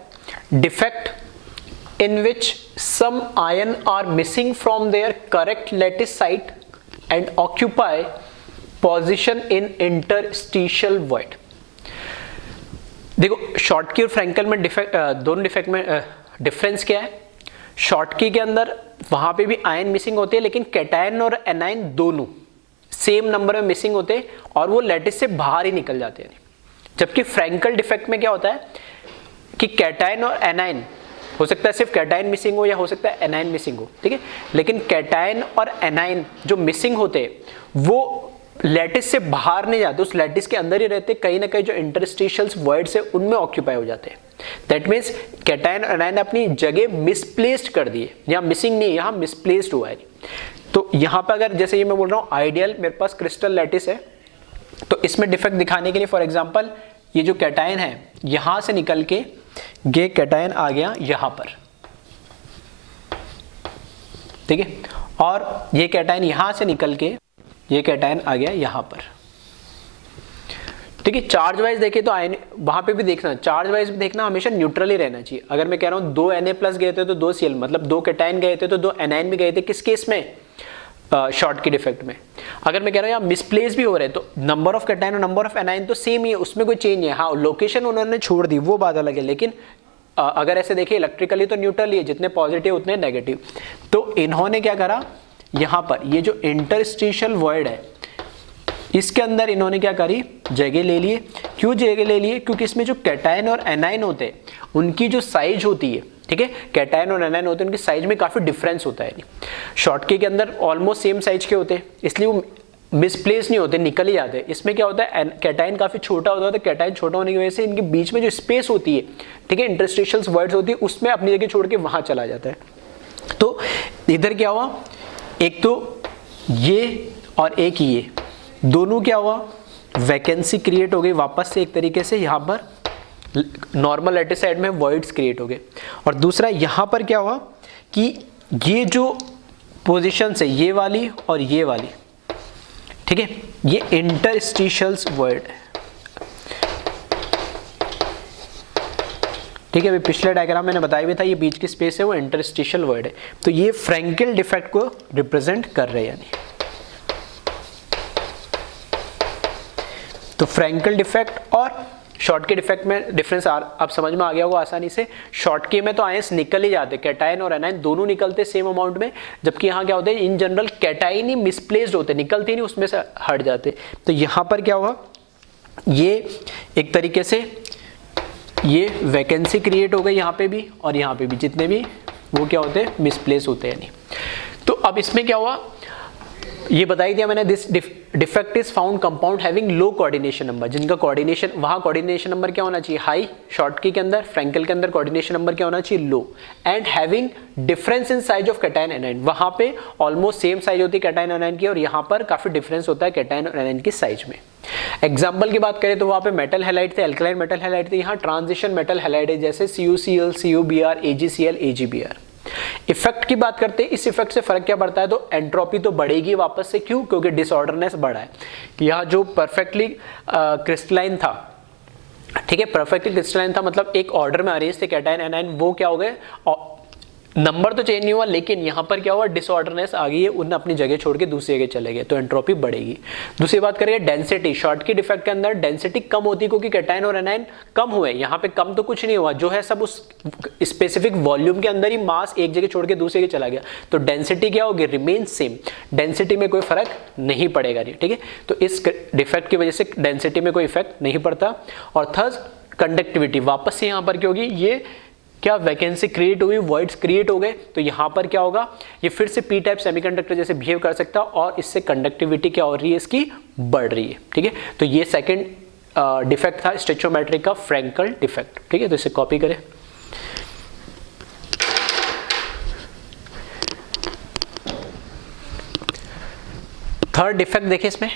defect in which some ion are missing from there correct lattice site and occupy position in interstitial void. देखो, शॉर्ट की और फ्रैंकेल में दोनों डिफेक्ट में डिफरेंस क्या है। शॉर्ट की के अंदर वहां पे भी आयन मिसिंग होते हैं, लेकिन कैटायन और एनायन दोनों सेम नंबर में मिसिंग होते हैं और वो लैटिस से बाहर ही निकल जाते हैं। जबकि फ्रैंकेल डिफेक्ट में क्या होता है कि कैटायन और एनायन हो सकता है सिर्फ कैटायन मिसिंग हो या हो सकता है एनायन मिसिंग हो, ठीक है। लेकिन कैटायन और एनायन जो मिसिंग होते हैं वो लैटिस से बाहर नहीं जाते, उस लैटिस के अंदर ही रहते, कहीं ना कहीं जो इंटरस्टिशियल्स वॉइड्स है उनमें ऑक्यूपाई हो जाते हैं। दैट मीन्स कैटायन और एनायन अपनी जगह मिसप्लेस्ड कर दिए, यहाँ मिसिंग नहीं है, यहाँ मिसप्लेस्ड हुआ है। तो यहाँ पर अगर जैसे ये मैं बोल रहा हूँ आइडियल मेरे पास क्रिस्टल लैटिस है, तो इसमें डिफेक्ट दिखाने के लिए फॉर एग्जांपल ये जो कैटायन है यहां से निकल के ये कैटायन आ गया यहां पर, ठीक है, और ये कैटायन यहां से निकल के ये कैटायन आ गया यहां पर, ठीक है। चार्ज वाइज देखे तो आयन वहां पे भी देखना, चार्ज वाइज भी देखना, हमेशा न्यूट्रल ही रहना चाहिए। अगर मैं कह रहा हूं 2 Na+ गए थे तो 2 Cl, मतलब 2 कैटायन गए थे तो 2 एनायन भी गए थे, किस केस में, शॉर्ट की डिफेक्ट में। अगर मैं कह रहा हूँ यहाँ मिसप्लेस भी हो रहे हैं तो नंबर ऑफ कैटायन और नंबर ऑफ एनायन तो सेम ही है, उसमें कोई चेंज नहीं है। हाँ लोकेशन उन्होंने छोड़ दी वो बात अलग है, लेकिन अगर ऐसे देखिए इलेक्ट्रिकली तो न्यूट्रल ही है, जितने पॉजिटिव उतने नेगेटिव। तो इन्होंने क्या करा, यहाँ पर ये जो इंटरस्टिशियल वॉइड है इसके अंदर इन्होंने क्या करी, जगह ले लिए। क्यों जगह ले लिए, क्योंकि इसमें जो कैटायन और एनायन होते हैं उनकी जो साइज होती है, ठीक है, कैटायन और एनायन होते हैं उनकी साइज में काफी डिफरेंस होता है। शॉर्टकी के अंदर ऑलमोस्ट सेम साइज के होते हैं, इसलिए वो मिसप्लेस नहीं होते, निकल ही जाते हैं। इसमें क्या होता है, कैटायन काफी छोटा होता है, तो कैटायन छोटा होने की वजह से इनके बीच में जो स्पेस होती है, ठीक है, इंटरस्टिशियल वर्ड्स होती है, उसमें अपनी जगह छोड़ के वहां चला जाता है। तो इधर क्या हुआ, एक तो ये और एक ये दोनों क्या हुआ, वैकेंसी क्रिएट हो गई वापस से एक तरीके से, यहाँ पर नॉर्मल लैटिस साइड में वॉइड्स क्रिएट हो गए। और दूसरा यहाँ पर क्या हुआ कि ये जो पोजीशंस है ये वाली और ये वाली, ठीक है, ये इंटरस्टिशियल्स वॉइड है, ठीक है। अभी पिछले डायग्राम मैंने बताया भी था ये बीच की स्पेस है वो इंटरस्टिशियल वॉइड है। तो ये फ्रैंकेल डिफेक्ट को रिप्रेजेंट कर रहे हैं, यानी तो फ्रैंकेल डिफेक्ट और शॉर्टकी डिफेक्ट में डिफरेंस अब समझ में आ गया होगा आसानी से। शॉर्टकी में तो आयंस निकल ही जाते, कैटायन और एनायन दोनों निकलते सेम अमाउंट में, जबकि यहाँ क्या होता है, in general cation he misplaced होते, निकलते नहीं, उसमें से हट जाते। तो यहाँ पर क्या हुआ, ये एक तरीके से ये वैकेंसी क्रिएट हो गई यहाँ पे भी और यहाँ पे भी, जितने भी वो क्या होते हैं, मिसप्लेस होते हैं यानी। तो अब इसमें क्या हुआ, ये बताई दिया मैंने, this defect is found compound having low coordination number, जिनका कोऑर्डिनेशन, वहां कोऑर्डिनेशन नंबर क्या होना चाहिए, हाई, शॉर्टकी के अंदर, फ्रैंकेल के अंदर कोऑर्डिनेशन नंबर क्या होना चाहिए, लो, and having difference in size of cation anion, वहां पे ऑलमोस्ट सेम साइज होती है कैटायन एनायन की, और यहाँ पर काफी डिफरेंस होता है कैटायन और एनायन की साइज में। एग्जाम्पल की बात करें तो वहां पे मेटल हैलाइड थे, अल्कलाइन मेटल हैलाइड थे, यहाँ ट्रांजिशन मेटल हैलाइड है, जैसे CuCl, CuBr, AgCl, AgBr। Effect की बात करते हैं, इस इफेक्ट से फर्क क्या पड़ता है, तो एंट्रोपी तो बढ़ेगी वापस से, क्यों, क्योंकि डिसऑर्डरनेस बढ़ा है। यहाँ जो परफेक्टली क्रिस्टलाइन था, ठीक है, परफेक्टली क्रिस्टलाइन था, मतलब एक ऑर्डर में अरेंज थे कैटायन एनायन, वो क्या हो गए, नंबर तो चेंज नहीं हुआ, लेकिन यहाँ पर क्या हुआ, डिसऑर्डरनेस आ गई है, उन्हें अपनी जगह छोड़ के दूसरी जगह चले गए, तो एंट्रोपी बढ़ेगी। दूसरी बात करेंगे डेंसिटी, शॉर्ट की डिफेक्ट के अंदर डेंसिटी कम होती है, क्योंकि कैटायन और एनायन कम हुए, यहाँ पे कम तो कुछ नहीं हुआ, जो है सब उस स्पेसिफिक वॉल्यूम के अंदर ही मास एक जगह छोड़ के दूसरी जगह चला गया, तो डेंसिटी क्या होगी, रिमेन सेम, डेंसिटी में कोई फर्क नहीं पड़ेगा, ठीक है। तो इस डिफेक्ट की वजह से डेंसिटी में कोई इफेक्ट नहीं पड़ता। और थर्ड कंडक्टिविटी, वापस से यहाँ पर क्या होगी, ये क्या वैकेंसी क्रिएट हुई, वॉइड्स क्रिएट हो गए, तो यहाँ पर क्या होगा, ये फिर से पी टाइप सेमीकंडक्टर जैसे बिहेव कर सकता है, और इससे कंडक्टिविटी क्या हो रही है, इसकी बढ़ रही है, ठीक है। तो ये सेकंड डिफेक्ट था स्टोइचियोमेट्री का, फ्रैंकल डिफेक्ट, ठीक है। तो इसे कॉपी करें। थर्ड डिफेक्ट देखिए इसमें,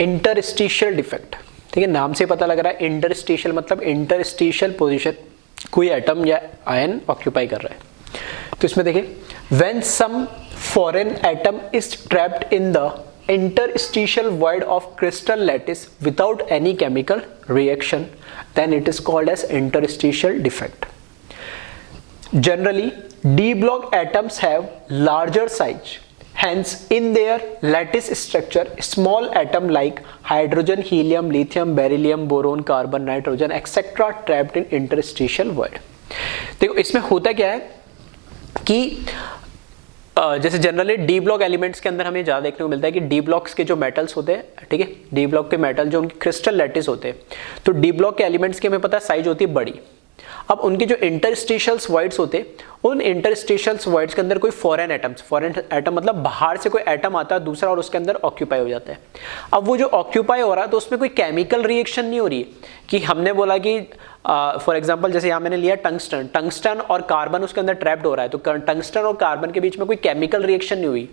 इंटरस्टिशियल डिफेक्ट, ठीक है, नाम से पता लग रहा है, इंटरस्टिशियल मतलब इंटरस्टिशियल पोजीशन, कोई एटम या आयन ऑक्यूपाई कर रहा है। तो इसमें देखिए, when some foreign atom is trapped in the interstitial void of crystal lattice without any chemical reaction, then it is called as interstitial defect. Generally d block atoms have larger size, hence in their lattice structure small atom like hydrogen, helium, lithium, beryllium, boron, carbon, nitrogen etc trapped in interstitial void। देखो इसमें होता क्या है कि जैसे generally d block elements के अंदर हमें ज्यादा देखने को मिलता है कि डी ब्लॉक्स के जो मेटल्स होते हैं, ठीक है, डी ब्लॉक के मेटल जो उनके क्रिस्टल लैटिस होते हैं, तो डी ब्लॉक के एलिमेंट्स की हमें पता है साइज होती है बड़ी। अब उनके जो इंटरस्टिशियल्स वॉइड्स होते, उन इंटरस्टिशियल्स वॉइड्स के अंदर कोई फॉरेन एटम मतलब बाहर से कोई एटम आता है दूसरा और उसके अंदर ऑक्यूपाई हो जाता है। अब वो जो ऑक्यूपाई हो रहा है तो उसमें कोई केमिकल रिएक्शन नहीं हो रही है कि हमने बोला कि फॉर एग्जांपल जैसे यहाँ मैंने लिया टंगस्टन और कार्बन उसके अंदर ट्रैप्ड हो रहा है, तो टंगस्टन और कार्बन के बीच में कोई केमिकल रिएक्शन नहीं हुई,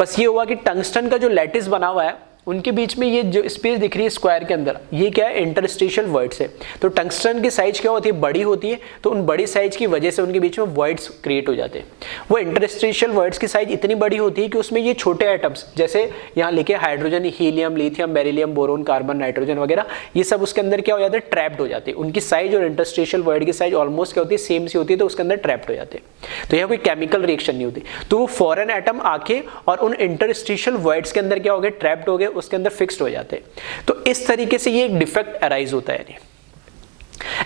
बस ये हुआ कि टंगस्टन का जो लैटिस बना हुआ है उनके बीच में ये जो स्पेस दिख रही है स्क्वायर के अंदर, ये क्या है, इंटरस्टिशियल वॉइड्स है। तो टंगस्टन की साइज क्या होती है, बड़ी होती है, तो उन बड़ी साइज की वजह से उनके बीच में वॉइड्स क्रिएट हो जाते हैं। वो इंटरस्टिशियल वॉइड्स की साइज इतनी बड़ी होती है कि उसमें ये छोटे एटम्स, जैसे यहाँ लिखे hydrogen, helium, lithium, beryllium, boron, carbon, nitrogen वगैरह, ये सब उसके अंदर क्या हो जाते हैं, ट्रैप्ड हो जाते हैं। उनकी साइज और इंटरस्टिशियल वॉइड की साइज ऑलमोस्ट क्या होती है, सेम सी होती है, तो उसके अंदर ट्रैप्ड हो जाते हैं। तो यहाँ कोई केमिकल रिएक्शन नहीं होती, तो वो फॉरेन एटम आके और उन इंटरस्टिशियल वॉइड्स के अंदर क्या हो गए, ट्रैप्ड हो गए, उसके अंदर फिक्स्ड हो जाते हैं। तो इस तरीके से ये एक डिफेक्ट अराइज होता है।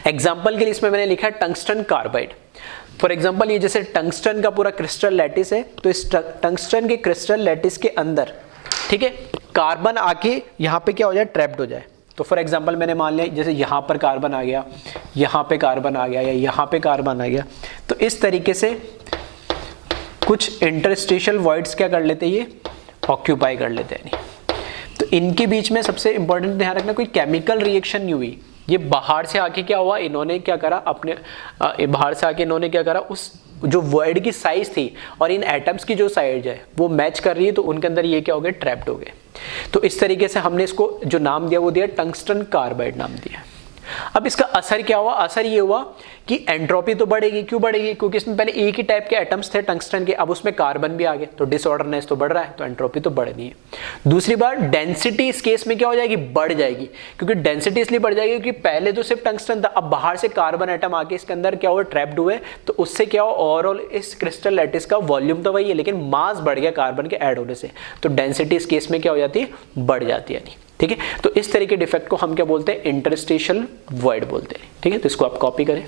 एग्जांपल के लिए इसमें मैंने लिखा है टंगस्टन कार्बाइड। फॉर एग्जांपल ये जैसे टंगस्टन का पूरा क्रिस्टल लैटिस है, तो इस टंगस्टन के क्रिस्टल लैटिस के अंदर, ठीक है, कार्बन आके यहाँ पे क्या हो जाए, ट्रैप्ड हो जाए। तो फॉर एग्जांपल मैंने मान लिया जैसे यहाँ पर कार्बन आ गया, यहाँ पे कार्बन आ गया, या यहाँ पे कार्बन आ गया, तो इस तरीके से कुछ इंटरस्टिशियल वॉइड्स क्या कर लेते हैं, ये ऑक्यूपाई कर लेते हैं। तो इनके बीच में सबसे इंपॉर्टेंट ध्यान रखना, कोई केमिकल रिएक्शन नहीं हुई। ये बाहर से आके क्या हुआ, इन्होंने क्या करा, अपने बाहर से आके इन्होंने क्या करा, उस जो वॉइड की साइज थी और इन एटम्स की जो साइज है वो मैच कर रही है, तो उनके अंदर ये क्या हो गए, ट्रैप्ड हो गए। तो इस तरीके से हमने इसको जो नाम दिया वो दिया टंगस्टन कार्बाइड नाम दिया। अब इसका असर क्या हुआ, असर ये हुआ कि एंट्रोपी तो बढ़ेगी। क्यों बढ़ेगी, क्योंकि इसमें पहले एक ही टाइप के एटम्स थे टंगस्टन के, अब उसमें कार्बन भी आ गए, तो डिसऑर्डरनेस तो बढ़ रहा है, तो एंट्रोपी तो बढ़नी है। दूसरी बात, डेंसिटी इस केस में क्या हो जाएगी, बढ़ जाएगी। क्योंकि डेंसिटी इसलिए बढ़ जाएगी क्योंकि पहले तो सिर्फ टंगस्टन था, अब बाहर से कार्बन एटम आके इसके अंदर क्या हुआ, ट्रैप्ड हुए, तो उससे क्या हुआ, ओवरऑल इस क्रिस्टल लैटिस का वॉल्यूम तो वही है लेकिन मास बढ़ गया कार्बन के ऐड होने से, तो डेंसिटी इस केस में क्या हो जाती है, बढ़ जाती है। ठीक है, तो इस तरह के डिफेक्ट को हम क्या बोलते हैं, इंटरस्टिशियल वॉइड बोलते हैं। ठीक है, तो इसको आप कॉपी करें।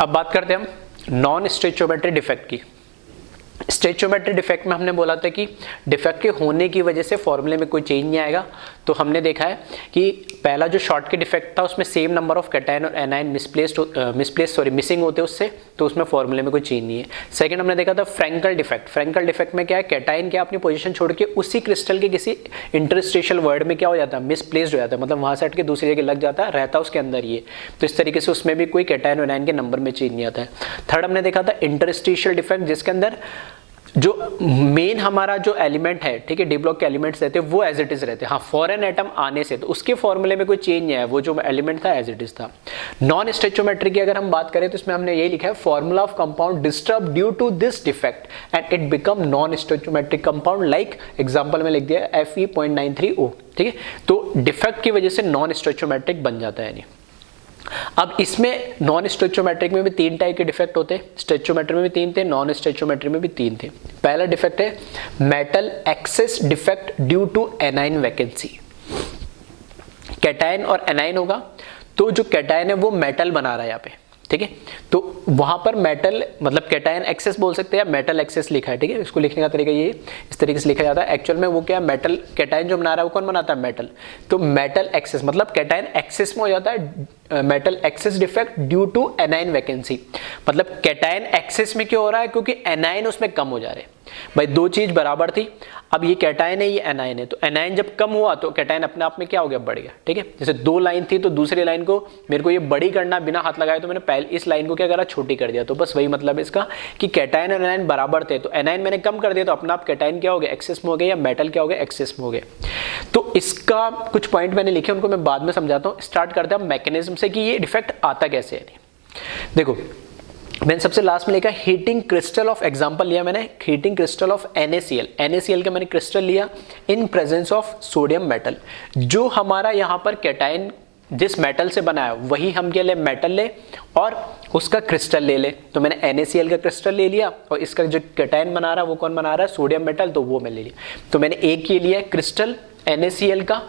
अब बात करते हैं हम नॉन स्टोइचियोमेट्रिक डिफेक्ट की। स्टोइचियोमेट्रिक डिफेक्ट में हमने बोला था कि डिफेक्ट के होने की वजह से फॉर्मूले में कोई चेंज नहीं आएगा। तो हमने देखा है कि पहला जो शॉर्टकट डिफेक्ट था उसमें सेम नंबर ऑफ कैटायन और एनायन मिसिंग होते उससे, तो उसमें फॉर्मूले में कोई चेंज नहीं है। सेकंड हमने देखा था फ्रैंकल डिफेक्ट। फ्रैंकल डिफेक्ट में क्या है, कैटायन क्या अपनी पोजीशन छोड़ के उसी क्रिस्टल के किसी इंटरस्टिशियल वर्ड में क्या हो जाता है, मिसप्लेस्ड हो जाता है, मतलब वहां से हट के दूसरी जगह लग जाता है, रहता उसके अंदर ये, तो इस तरीके से उसमें भी कोई कैटायन और एनायन के नंबर में चेंज नहीं आता है। थर्ड हमने देखा था इंटरस्टिशियल डिफेक्ट, जिसके अंदर जो मेन हमारा जो एलिमेंट है, ठीक है, डी ब्लॉक के एलिमेंट्स रहते हैं वो एज इट इज रहते हैं। हाँ, फॉरेन एटम आने से तो उसके फॉर्मूले में कोई चेंज नहीं है, वो जो एलिमेंट था एज इट इज था। नॉन स्टोइचियोमेट्रिक की अगर हम बात करें तो इसमें हमने यही लिखा है, formula of compound disturb due to this defect and it become non stoichiometric compound, like example में लिख दिया Fe.93O। ठीक है, तो डिफेक्ट की वजह से नॉन स्टोइचियोमेट्रिक बन जाता है। नहीं, अब इसमें नॉन स्टोइचियोमेट्रिक में भी 3 टाइप के डिफेक्ट होते हैं। स्टोइचियोमेट्रिक में भी 3 थे, नॉन स्टोइचियोमेट्रिक में भी 3 थे। पहला डिफेक्ट है metal excess defect due to anion vacancy. Cation और एनाइन होगा, तो जो कैटायन है वो मेटल बना रहा है यहाँ पे, ठीक है, तो वहां पर मेटल मतलब कैटायन एक्सेस बोल सकते हैं या मेटल एक्सेस लिखा है। ठीक है, इसको लिखने का तरीका ये इस तरीके से लिखा जाता है। एक्चुअल में वो क्या है, मेटल कैटायन जो बना रहा है वो कौन बनाता है, मेटल, तो मेटल एक्सेस मतलब कैटायन एक्सेस में हो जाता है metal excess defect due to anion vacancy. मतलब कैटायन एक्सेस में क्यों हो रहा है, क्योंकि एनाइन उसमें कम हो जा रहे हैं। भाई दो चीज बराबर थी, अब ये कैटायन है ये एनाइन है, तो एनाइन जब कम हुआ तो कैटायन अपने आप में क्या हो गया, बढ़ गया। ठीक है, जैसे 2 लाइन थी तो दूसरी लाइन को मेरे को ये बड़ी करना बिना हाथ लगाए, तो मैंने पहले इस लाइन को क्या करा, छोटी कर दिया। तो बस वही मतलब इसका कि कैटायन और एनाइन बराबर थे, तो एनाइन मैंने कम कर दिया तो अपना आप कैटायन क्या हो गया, एक्सेस में हो गया, या मेटल क्या हो गया, एक्सेस में हो गया। तो इसका कुछ पॉइंट मैंने लिखे, उनको मैं बाद में समझाता हूँ। स्टार्ट करते हैं मैकेनिज्म से कि ये डिफेक्ट आता कैसे है। देखो, मैंने सबसे लास्ट में लिखा हीटिंग क्रिस्टल ऑफ, एग्जांपल लिया मैंने heating crystal of NaCl। NaCl का मैंने क्रिस्टल लिया in presence of sodium metal. जो हमारा यहाँ पर कैटायन जिस मेटल से बना है वही हम क्या ले, मेटल ले और उसका क्रिस्टल ले ले। तो मैंने NaCl का क्रिस्टल ले लिया और इसका जो कैटायन बना रहा है वो कौन बना रहा है, सोडियम मेटल, तो वो मैं ले लिया। तो मैंने एक ये लिया क्रिस्टल NaCl का,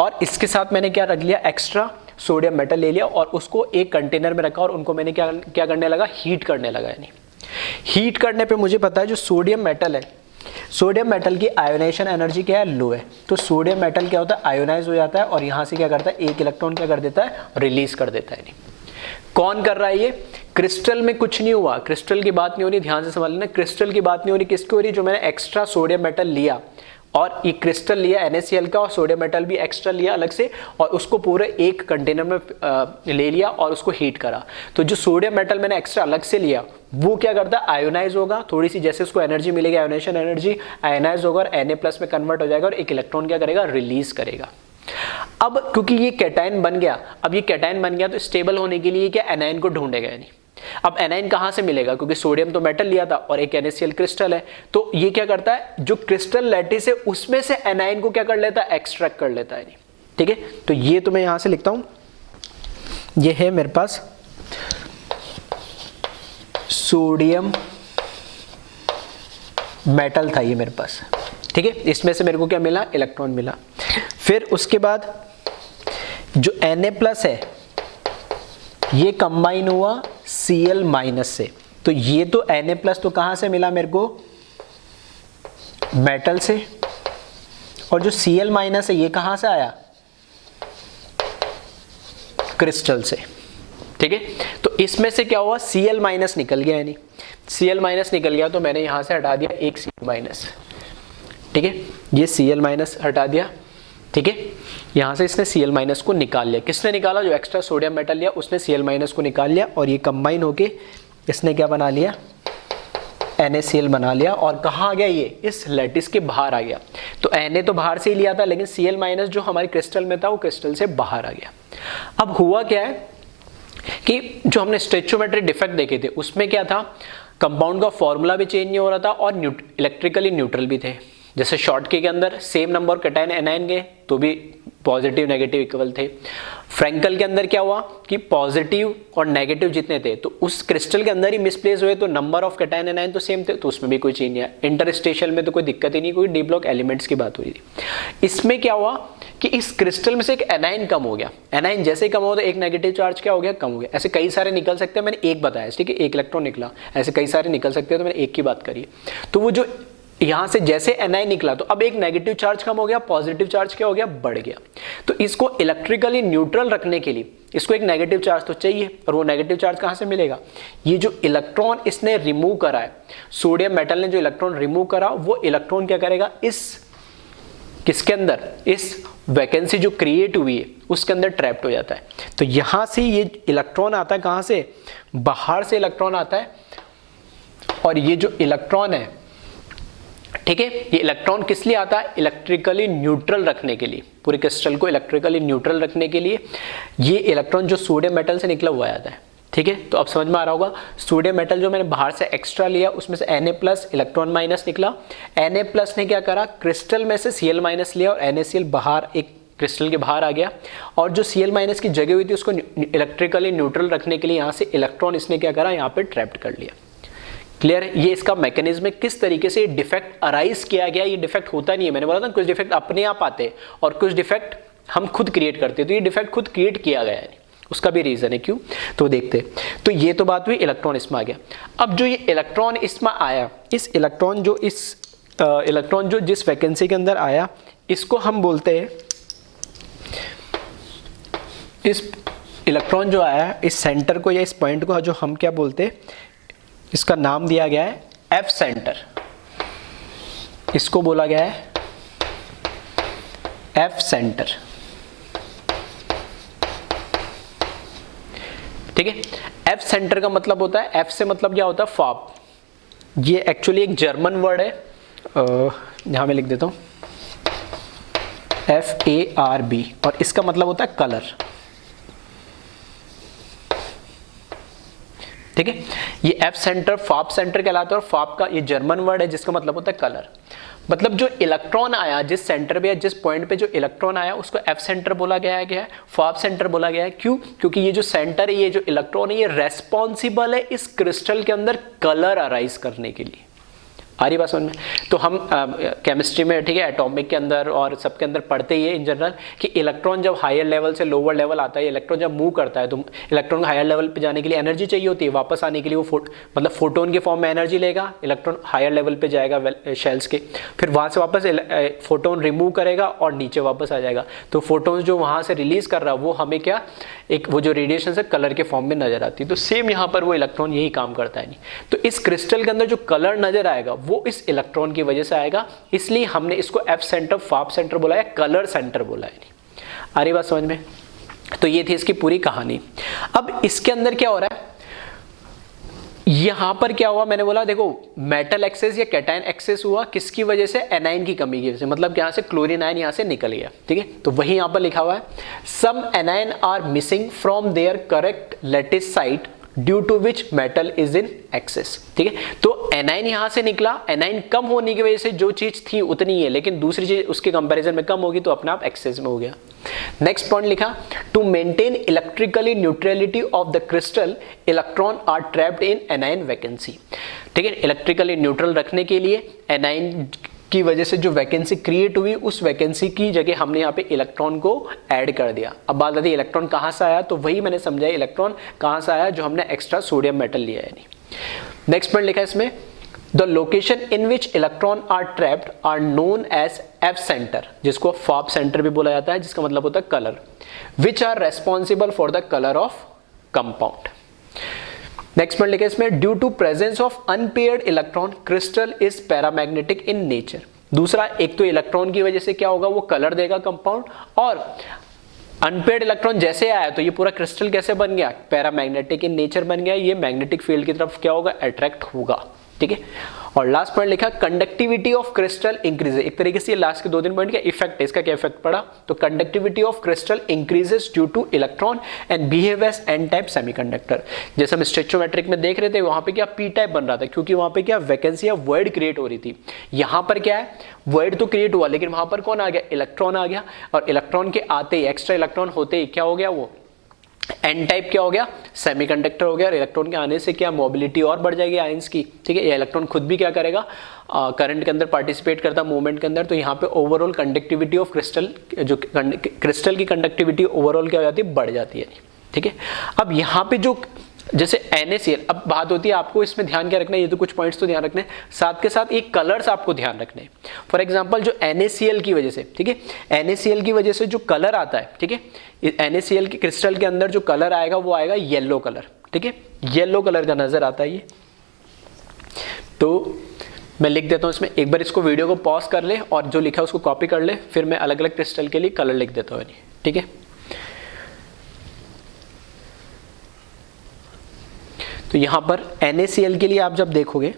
और इसके साथ मैंने क्या रख लिया, एक्स्ट्रा सोडियम मेटल ले लिया और उसको एक कंटेनर में रखा, और उनको मैंने क्या करने लगा, हीट करने लगा। यानी हीट करने पे मुझे पता है जो सोडियम मेटल है, सोडियम मेटल की आयोनाइजेशन एनर्जी क्या है, लो है। तो सोडियम मेटल क्या होता है, आयोनाइज हो जाता है और यहाँ से क्या करता है, एक इलेक्ट्रॉन क्या कर देता है, रिलीज कर देता है। कौन कर रहा है ये, क्रिस्टल में कुछ नहीं हुआ, क्रिस्टल की बात नहीं हो रही, ध्यान से समझ लेना, क्रिस्टल की बात नहीं हो रही, किसकी हो रही, जो मैंने एक्स्ट्रा सोडियम मेटल लिया और ये क्रिस्टल लिया NaCl का और सोडियम मेटल भी एक्स्ट्रा लिया अलग से और उसको पूरे एक कंटेनर में ले लिया और उसको हीट करा। तो जो सोडियम मेटल मैंने एक्स्ट्रा अलग से लिया वो क्या करता है, आयोनाइज होगा, थोड़ी सी जैसे उसको एनर्जी मिलेगी, आयोनाइजेशन एनर्जी, आयोनाइज होगा और Na+ में कन्वर्ट हो जाएगा और एक इलेक्ट्रॉन क्या करेगा, रिलीज करेगा। अब क्योंकि ये कैटायन बन गया, अब ये कैटायन बन गया तो स्टेबल होने के लिए क्या एनायन को ढूंढेगा। यानी अब एनायन कहां से मिलेगा, क्योंकि सोडियम तो मेटल लिया था और एक NaCl क्रिस्टल है, तो ये क्या करता है, जो क्रिस्टल लैटिस है उसमें से एनायन को क्या कर लेता है, एक्सट्रैक्ट कर लेता है। ठीक है, तो ये तो मैं यहां से लिखता हूं, ये है मेरे पास सोडियम मेटल था ये मेरे पास। ठीक है, इसमें से मेरे को क्या मिला, इलेक्ट्रॉन मिला। फिर उसके बाद जो Na+ है ये कंबाइन हुआ Cl- से, तो ये तो Na+ तो कहां से मिला मेरे को, मेटल से, और जो Cl- है ये कहां से आया, क्रिस्टल से। ठीक है, तो इसमें से क्या हुआ, Cl- निकल गया, यानी Cl- निकल गया तो मैंने यहां से हटा दिया एक Cl-। ठीक है, ये Cl- हटा दिया। ठीक है, यहां से इसने Cl- को निकाल लिया, किसने निकाला, जो एक्स्ट्रा सोडियम मेटल लिया उसने Cl- को निकाल लिया और ये कंबाइन होके इसने क्या बना लिया, NaCl बना लिया। और कहाँ आ गया ये, इस लैटिस के बाहर आ गया। तो Na तो बाहर से ही लिया था, लेकिन Cl- जो हमारे क्रिस्टल में था वो क्रिस्टल से बाहर आ गया। अब हुआ क्या है कि जो हमने स्टोइचियोमेट्रिक डिफेक्ट देखे थे उसमें क्या था, कंपाउंड का फॉर्मूला भी चेंज नहीं हो रहा था और इलेक्ट्रिकली न्यूट्रल भी थे। जैसे शॉर्ट के अंदर सेम नंबर कैटायन एनायन गए तो भी पॉजिटिव नेगेटिव इक्वल थे। फ्रैंकल के अंदर क्या हुआ कि पॉजिटिव और नेगेटिव जितने थे तो उस क्रिस्टल के अंदर ही मिसप्लेस हुए, तो नंबर ऑफ कैटायन एनायन तो सेम थे, तो उसमें भी कोई चेंज नहीं आया। इंटरस्टेशियल में तो कोई दिक्कत ही नहीं, कोई डी ब्लॉक एलिमेंट्स की बात हुई थी। इसमें क्या हुआ कि इस क्रिस्टल में से एक एनायन कम हो गया, एनायन जैसे ही कम हो तो एक नेगेटिव चार्ज क्या हो गया, कम हो गया। ऐसे कई सारे निकल सकते हैं, मैंने एक बताया, ठीक है, एक इलेक्ट्रॉन निकला, ऐसे कई सारे निकल सकते हैं तो मैंने एक की बात करी। तो वो जो यहां से जैसे एनायन निकला तो अब एक नेगेटिव चार्ज कम हो गया, पॉजिटिव चार्ज क्या हो गया, बढ़ गया। तो इसको इलेक्ट्रिकली न्यूट्रल रखने के लिए इसको एक नेगेटिव चार्ज तो चाहिए, और वो नेगेटिव चार्ज कहां से मिलेगा, ये जो इलेक्ट्रॉन इसने रिमूव करा है, सोडियम मेटल ने जो इलेक्ट्रॉन रिमूव करा, वो इलेक्ट्रॉन क्या करेगा, इस किसके अंदर, इस वैकेंसी जो क्रिएट हुई है उसके अंदर ट्रैप्ड हो जाता है। तो यहां से ये इलेक्ट्रॉन आता है कहां से, बाहर से इलेक्ट्रॉन आता है, और ये जो इलेक्ट्रॉन है, ठीक है, ये इलेक्ट्रॉन किस लिए आता है, इलेक्ट्रिकली न्यूट्रल रखने के लिए, पूरे क्रिस्टल को इलेक्ट्रिकली न्यूट्रल रखने के लिए ये इलेक्ट्रॉन जो सोडियम मेटल से निकला हुआ आता है। ठीक है, तो अब समझ में आ रहा होगा, सोडियम मेटल जो मैंने बाहर से एक्स्ट्रा लिया उसमें से Na+ इलेक्ट्रॉन माइनस निकला, Na+ ने क्या करा, क्रिस्टल में से Cl- लिया और NaCl बाहर एक क्रिस्टल के बाहर आ गया, और जो Cl- की जगह हुई थी उसको इलेक्ट्रिकली न्यूट्रल रखने के लिए यहाँ से इलेक्ट्रॉन इसने क्या करा, यहाँ पे ट्रैप्ड कर लिया। क्लियर है, ये इसका मैकेनिज्म है, किस तरीके से डिफेक्ट अराइज किया गया। ये डिफेक्ट होता नहीं है, मैंने बोला था कुछ डिफेक्ट अपने आप आते हैं और कुछ डिफेक्ट हम खुद क्रिएट करते हैं, तो ये डिफेक्ट खुद क्रिएट किया गया है, उसका भी रीजन है क्यों, तो देखते हैं। तो ये तो बात हुई, इलेक्ट्रॉन इसमें आ गया। अब जो ये इलेक्ट्रॉन इसमें आया, इस इलेक्ट्रॉन जो जिस वैकेंसी के अंदर आया, इसको हम बोलते हैं, इस इलेक्ट्रॉन जो आया इस सेंटर को या इस पॉइंट को जो हम क्या बोलते हैं, इसका नाम दिया गया है F सेंटर, इसको बोला गया है F सेंटर। ठीक है, F सेंटर का मतलब होता है, F से मतलब क्या होता है, फॉब। ये एक्चुअली एक जर्मन वर्ड है, यहां मैं लिख देता हूं FARB, और इसका मतलब होता है कलर। ठीक है, ये F सेंटर फॉब सेंटर कहलाता है, और फॉब का ये जर्मन वर्ड है जिसका मतलब होता है कलर। मतलब जो इलेक्ट्रॉन आया जिस सेंटर पे या जिस पॉइंट पे जो इलेक्ट्रॉन आया उसको F सेंटर बोला गया है, फॉब सेंटर बोला गया है। क्यों, क्योंकि ये जो सेंटर है, ये जो इलेक्ट्रॉन है, ये रेस्पॉन्सिबल है इस क्रिस्टल के अंदर कलर अराइज करने के लिए। आ रही बात समझ में? तो हम केमिस्ट्री में, ठीक है, एटॉमिक के अंदर और सबके अंदर पढ़ते ही है इन जनरल कि इलेक्ट्रॉन जब हायर लेवल से लोअर लेवल आता है, इलेक्ट्रॉन जब मूव करता है तो इलेक्ट्रॉन को हायर लेवल पे जाने के लिए एनर्जी चाहिए होती है, वापस आने के लिए वो मतलब फोटोन के फॉर्म में एनर्जी लेगा, इलेक्ट्रॉन हायर लेवल पे जाएगा शेल्स के, फिर वहाँ से वापस फोटोन रिमूव करेगा और नीचे वापस आ जाएगा। तो फोटोन जो वहाँ से रिलीज कर रहा है वो हमें क्या, एक वो जो रेडिएशन है कलर के फॉर्म में नजर आती है। तो सेम यहाँ पर वो इलेक्ट्रॉन यही काम करता है। नहीं तो इस क्रिस्टल के अंदर जो कलर नजर आएगा वो इस इलेक्ट्रॉन की वजह से आएगा, इसलिए हमने इसको एफ सेंटर, फाप सेंटर बोला है, कलर सेंटर बोला है। आ रही बात समझ में? तो ये थी इसकी पूरी कहानी। अब इसके अंदर क्या हो रहा है, यहां पर क्या हुआ, मैंने बोला देखो मेटल एक्सेस या कैटायन एक्सेस हुआ किसकी वजह से, एनाइन की कमी की वजह से, मतलब यहां से क्लोरीन आयन यहां से निकल गया। ठीक है, तो वही यहां पर लिखा हुआ है, some anion are missing from there correct lattice site due to which metal is in excess. ठीक है, तो एनाइन यहां से निकला, एनाइन कम होने की वजह से जो चीज थी उतनी है, लेकिन दूसरी चीज उसके कंपैरिजन में कम होगी तो अपने आप एक्सेस में हो गया। नेक्स्ट पॉइंट लिखा, to maintain electrically neutrality of the crystal electron are trapped in anion vacancy. ठीक है, इलेक्ट्रिकली न्यूट्रल रखने के लिए एनाइन की वजह से जो वैकेंसी क्रिएट हुई, उस वैकेंसी की जगह हमने यहाँ पे इलेक्ट्रॉन को ऐड कर दिया। अब बात आती है इलेक्ट्रॉन कहाँ से आया, तो वही मैंने समझाया इलेक्ट्रॉन कहाँ से आया, जो हमने एक्स्ट्रा सोडियम मेटल लिया है। नेक्स्ट पॉइंट लिखा है इसमें, the location in which electron are trapped are known as F centre, जिसको फाप सेंटर भी बोला जाता है, जिसका मतलब होता है colour, which are responsible for the colour of compound. Next point लिखा है इसमें, due to presence of unpaired electron crystal is paramagnetic in nature. दूसरा, एक तो इलेक्ट्रॉन की वजह से क्या होगा, वो कलर देगा कंपाउंड, और अनपेयर्ड इलेक्ट्रॉन जैसे आया तो ये पूरा क्रिस्टल कैसे बन गया, पैरामैग्नेटिक इन नेचर बन गया, ये मैग्नेटिक फील्ड की तरफ क्या होगा, अट्रैक्ट होगा। ठीक है, और लास्ट पॉइंट लिखा, कंडक्टिविटी ऑफ क्रिस्टल इंक्रीज। एक तरीके से ये लास्ट के 2-3 पॉइंट का इफेक्ट है, इसका क्या इफेक्ट पड़ा, तो conductivity of crystal increases due to electron and behave as n type semiconductor. जैसे हम स्टेचोमेट्रिक में देख रहे थे, वहां पे क्या पी टाइप बन रहा था, क्योंकि वहां पे क्या वैकेंसी या वॉइड क्रिएट हो रही थी। यहां पर क्या है, वॉइड तो क्रिएट हुआ, लेकिन वहां पर कौन आ गया, इलेक्ट्रॉन आ गया, और इलेक्ट्रॉन के आते ही, एक्स्ट्रा इलेक्ट्रॉन होते ही क्या हो गया, वो एन टाइप क्या हो गया, सेमीकंडक्टर हो गया। और इलेक्ट्रॉन के आने से क्या मोबिलिटी और बढ़ जाएगी आयंस की। ठीक है, ये इलेक्ट्रॉन खुद भी क्या करेगा, करंट के अंदर पार्टिसिपेट करता, मूवमेंट के अंदर। तो यहाँ पे ओवरऑल कंडक्टिविटी ऑफ क्रिस्टल, जो क्रिस्टल की कंडक्टिविटी ओवरऑल क्या हो जाती है, बढ़ जाती है। ठीक है, अब यहाँ पे जो जैसे NaCl, अब बात होती है आपको इसमें ध्यान क्या रखना है, ये तो कुछ पॉइंट्स तो ध्यान रखने, साथ के साथ एक कलर्स आपको ध्यान रखने। फॉर एग्जांपल जो NaCl की वजह से, ठीक है, NaCl की वजह से जो कलर आता है, ठीक है, NaCl के क्रिस्टल के अंदर जो कलर आएगा वो आएगा येलो कलर। ठीक है, येलो कलर का नजर आता है ये। तो मैं लिख देता हूँ इसमें, एक बार इसको वीडियो को पॉज कर ले और जो लिखा है उसको कॉपी कर ले, फिर मैं अलग अलग क्रिस्टल के लिए कलर लिख देता हूँ। ठीक है, तो यहां पर NaCl के लिए आप जब देखोगे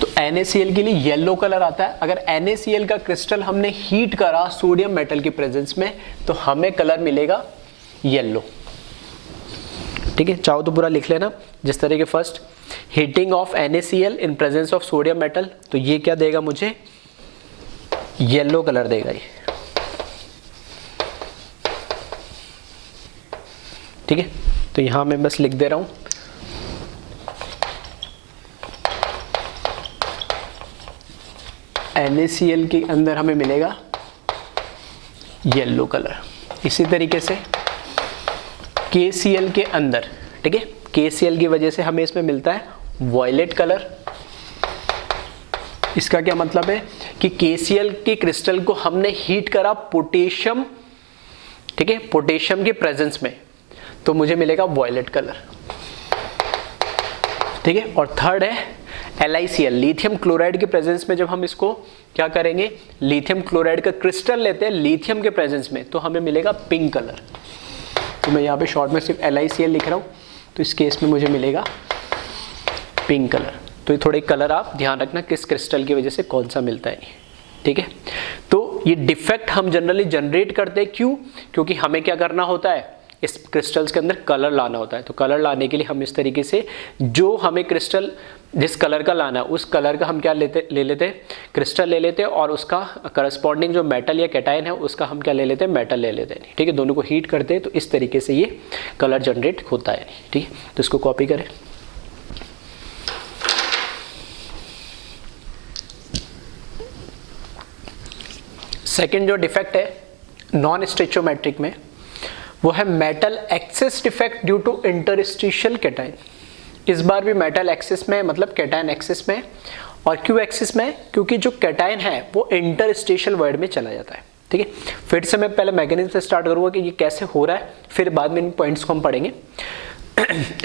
तो NaCl के लिए येलो कलर आता है। अगर NaCl का क्रिस्टल हमने हीट करा सोडियम मेटल की प्रेजेंस में तो हमें कलर मिलेगा येलो। ठीक है, चाहो तो पूरा लिख लेना, जिस तरह के first heating of NaCl in presence of sodium metal, तो ये क्या देगा मुझे, येलो कलर देगा ये। ठीक है, तो यहां मैं बस लिख दे रहा हूं, NaCl के अंदर हमें मिलेगा येलो कलर। इसी तरीके से KCl के अंदर, ठीक है, KCl की वजह से हमें इसमें मिलता है वॉयलेट कलर। इसका क्या मतलब है कि KCl के क्रिस्टल को हमने हीट करा पोटेशियम, ठीक है, पोटेशियम के प्रेजेंस में, तो मुझे मिलेगा वॉयलेट कलर। ठीक है, और थर्ड है LiCl, लिथियम क्लोराइड के प्रेजेंस में जब हम इसको क्या करेंगे, लिथियम क्लोराइड का क्रिस्टल लेते हैं लिथियम के प्रेजेंस में, तो हमें मिलेगा पिंक कलर। तो मैं यहाँ पे शॉर्ट में सिर्फ LiCl लिख रहा हूँ, तो इस केस में मुझे मिलेगा पिंक कलर। तो ये थोड़े कलर आप ध्यान रखना किस क्रिस्टल की वजह से कौन सा मिलता है। ठीक है, तो ये डिफेक्ट हम जनरली जनरेट करते हैं, क्यों, क्योंकि हमें क्या करना होता है, इस क्रिस्टल्स के अंदर कलर लाना होता है। तो कलर लाने के लिए हम इस तरीके से जो हमें क्रिस्टल जिस कलर का लाना है उस कलर का हम क्या ले लेते हैं, क्रिस्टल ले लेते हैं, और उसका करस्पॉन्डिंग जो मेटल या कैटायन है उसका हम क्या ले लेते हैं, मेटल ले लेते हैं। ठीक है, दोनों को हीट करते हैं, तो इस तरीके से ये कलर जनरेट होता है। ठीक है, तो इसको कॉपी करें। सेकंड जो डिफेक्ट है नॉन स्टेचोमेट्रिक में वो है metal excess defect due to interstitial cation. इस बार भी मेटल एक्सिस में मतलब कैटाइन एक्सिस में, और क्यों एक्सिस में, क्योंकि जो कैटाइन है वो इंटरस्टिशियल वर्ड में चला जाता है। ठीक है, फिर से मैं पहले मैकेनिज्म से स्टार्ट करूंगा कि ये कैसे हो रहा है, फिर बाद में इन पॉइंट्स को हम पढ़ेंगे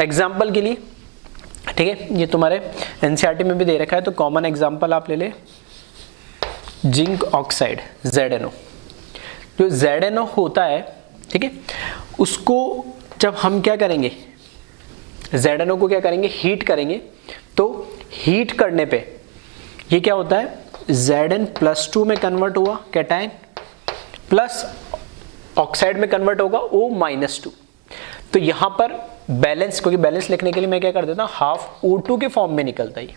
एग्जाम्पल के लिए। ठीक है, ये तुम्हारे एनसीईआरटी में भी दे रखा है, तो कॉमन एग्जाम्पल आप ले ले, जिंक ऑक्साइड ZnO। जो ZnO होता है, ठीक है, उसको जब हम क्या करेंगे, ZnO को क्या करेंगे, हीट करेंगे, तो हीट करने पे ये क्या होता है, Zn+2 में कन्वर्ट हुआ कैटाइन, प्लस ऑक्साइड में कन्वर्ट होगा O-2। तो यहां पर बैलेंस, क्योंकि बैलेंस लिखने के लिए मैं क्या कर देता हूं, हाफ O2 के फॉर्म में निकलता है।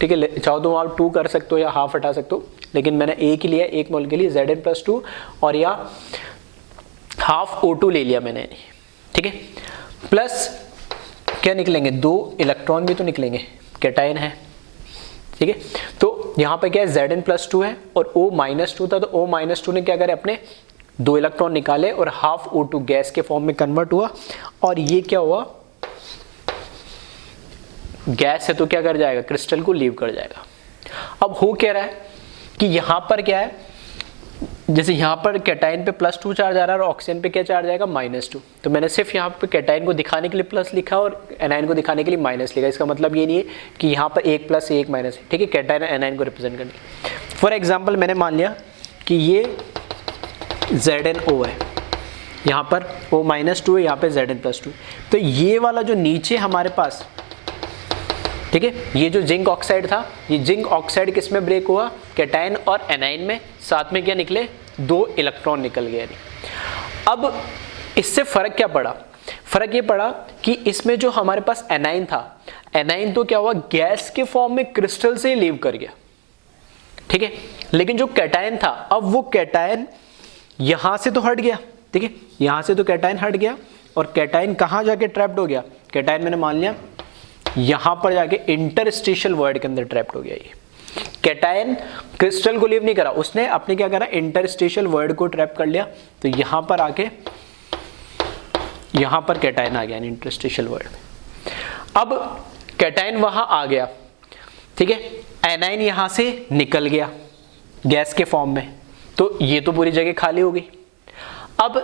ठीक है, चाहो तो आप 2 कर सकते हो या हाफ हटा सकते हो, लेकिन मैंने एक ही लिया, 1 मोल के लिए Zn+2, और या हाफ O2 ले लिया मैंने। ठीक है, प्लस क्या निकलेंगे, 2 इलेक्ट्रॉन भी तो निकलेंगे, कैटाइन है। ठीक है, तो यहाँ पे क्या है, Zn+2 है और O-2 था, तो O-2 ने क्या करे, अपने 2 इलेक्ट्रॉन निकाले और हाफ O2 गैस के फॉर्म में कन्वर्ट हुआ, और ये क्या हुआ, गैस है तो क्या कर जाएगा, क्रिस्टल को लीव कर जाएगा। अब हो क्या रहा है कि यहाँ पर क्या है, जैसे यहाँ पर कैटाइन पे +2 चार्ज आ रहा है और ऑक्सीजन पे क्या चार्ज आएगा, -2। तो मैंने सिर्फ यहाँ पे कैटाइन को दिखाने के लिए प्लस लिखा और एनाइन को दिखाने के लिए माइनस लिखा। इसका मतलब ये नहीं है कि यहाँ पर 1 + 1 - है। ठीक है, कैटाइन और एनाइन को रिप्रेजेंट करने। फॉर एग्जाम्पल मैंने मान लिया कि ये ZnO है, यहाँ पर O-2 है, यहाँ पे Zn+2। तो ये वाला जो नीचे हमारे पास, ठीक है, ये जो जिंक ऑक्साइड था, ये जिंक ऑक्साइड किस में ब्रेक हुआ, कैटाइन और एनाइन में, साथ में क्या निकले, 2 इलेक्ट्रॉन निकल गए। अब इससे फर्क क्या पड़ा, फर्क ये पड़ा कि इसमें जो हमारे पास एनाइन था, एनाइन तो क्या हुआ, गैस के फॉर्म में क्रिस्टल से लीव कर गया। ठीक है, लेकिन जो कैटाइन था, अब वो कैटाइन यहां से तो हट गया। ठीक है, यहां से तो कैटाइन हट गया, और कैटाइन कहां जाके ट्रैप्ड हो गया, कैटाइन मैंने मान लिया यहां पर जाके इंटरस्टिशियल वर्ड के अंदर ट्रैप्ड हो गया। ये कैटाइन क्रिस्टल को लीव नहीं करा, उसने अपने क्या करा, इंटरस्टिशियल वर्ड को ट्रैप कर लिया। तो यहां पर आके यहां पर कैटाइन आ गया इंटरस्टिशियल वर्ड में। अब कैटाइन वहां आ गया, ठीक है, एनाइन यहां से निकल गया गैस के फॉर्म में, तो ये तो पूरी जगह खाली हो गई। अब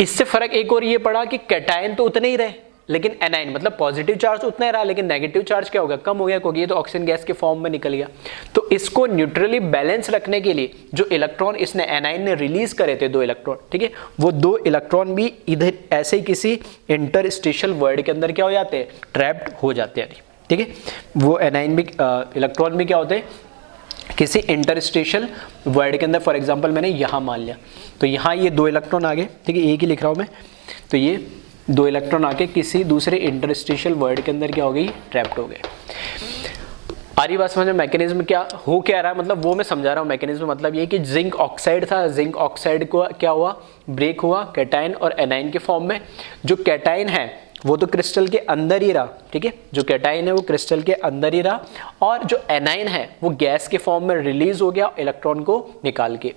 इससे फर्क एक और ये पड़ा कि कैटाइन तो उतने ही रहे, लेकिन एनाइन मतलब पॉजिटिव चार्ज उतना ही रहा, लेकिन नेगेटिव चार्ज क्या हो गया, कम हो गया, क्योंकि ये तो ऑक्सीजन गैस के फॉर्म में निकल गया। तो इसको न्यूट्रली बैलेंस रखने के लिए जो इलेक्ट्रॉन इसने एनाइन ने रिलीज करे थे, 2 इलेक्ट्रॉन, ठीक है, वो 2 इलेक्ट्रॉन भी इधर ऐसे ही किसी इंटरस्टिशियल वर्ड के अंदर क्या हो जाते हैं, ट्रैप्ड हो जाते हैं। ठीक है, वो एनाइन भी इलेक्ट्रॉन भी क्या होते हैं, किसी इंटरस्टिशियल वर्ड के अंदर। फॉर एग्जांपल मैंने यहाँ मान लिया, तो यहाँ ये 2 इलेक्ट्रॉन आ गए, ठीक है, एक ही लिख रहा हूँ मैं, तो ये 2 इलेक्ट्रॉन आके किसी दूसरे इंटरस्टिशियल वर्ड के अंदर क्या हो गई, ट्रैप्ड हो गए। आ रही बात समझ में, मैकेनिज्म क्या हो, क्या रहा है, मतलब वो मैं समझा रहा हूँ। मैकेनिज्म मतलब ये कि जिंक ऑक्साइड था, जिंक ऑक्साइड को क्या हुआ, ब्रेक हुआ कैटाइन और एनाइन के फॉर्म में। जो कैटाइन है वो तो क्रिस्टल के अंदर ही रहा, ठीक है, जो कैटाइन है वो क्रिस्टल के अंदर ही रहा, और जो एनाइन है वो गैस के फॉर्म में रिलीज हो गया इलेक्ट्रॉन को निकाल के।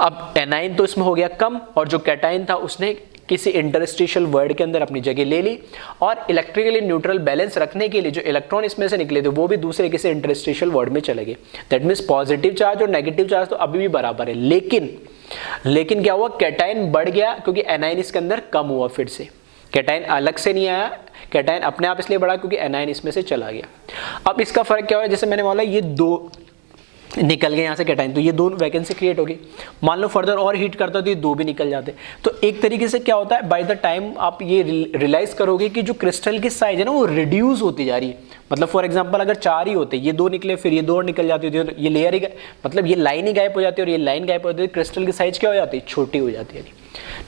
अब एनाइन तो इसमें हो गया कम, और जो कैटाइन था उसने किसी इंटरस्टिशियल वर्ड के अंदर अपनी जगह ले ली, और इलेक्ट्रिकली न्यूट्रल बैलेंस रखने के लिए जो इलेक्ट्रॉन इसमें से निकले थे वो भी दूसरे किसी इंटरस्टिशियल वर्ड में चले गए। दैट मीन्स पॉजिटिव चार्ज और नेगेटिव चार्ज तो अभी भी बराबर है, लेकिन क्या हुआ, कैटाइन बढ़ गया क्योंकि एनाइन इसके अंदर कम हुआ। फिर से कैटाइन अलग से नहीं आया, कैटाइन अपने आप इसलिए बढ़ा क्योंकि एनाइन इसमें से चला गया। अब इसका फर्क क्या हो रहा है, जैसे मैंने बोला ये 2 निकल गए यहाँ से कैटाइन, तो ये 2 वैकेंसी क्रिएट होगी। मान लो फर्दर और हीट करता तो ये 2 भी निकल जाते। तो एक तरीके से क्या होता है, बाय द टाइम आप ये रियलाइज करोगे कि जो क्रिस्टल की साइज है ना वो रिड्यूस होती जा रही है। मतलब फॉर एग्जांपल अगर 4 ही होते, ये 2 निकले, फिर ये 2 और निकल जाती है, ये लेयर ही मतलब ये लाइन ही गायब हो जाती है और ये लाइन गायब हो जाती है, क्रिस्टल की साइज क्या हो जाती है, छोटी हो जाती है।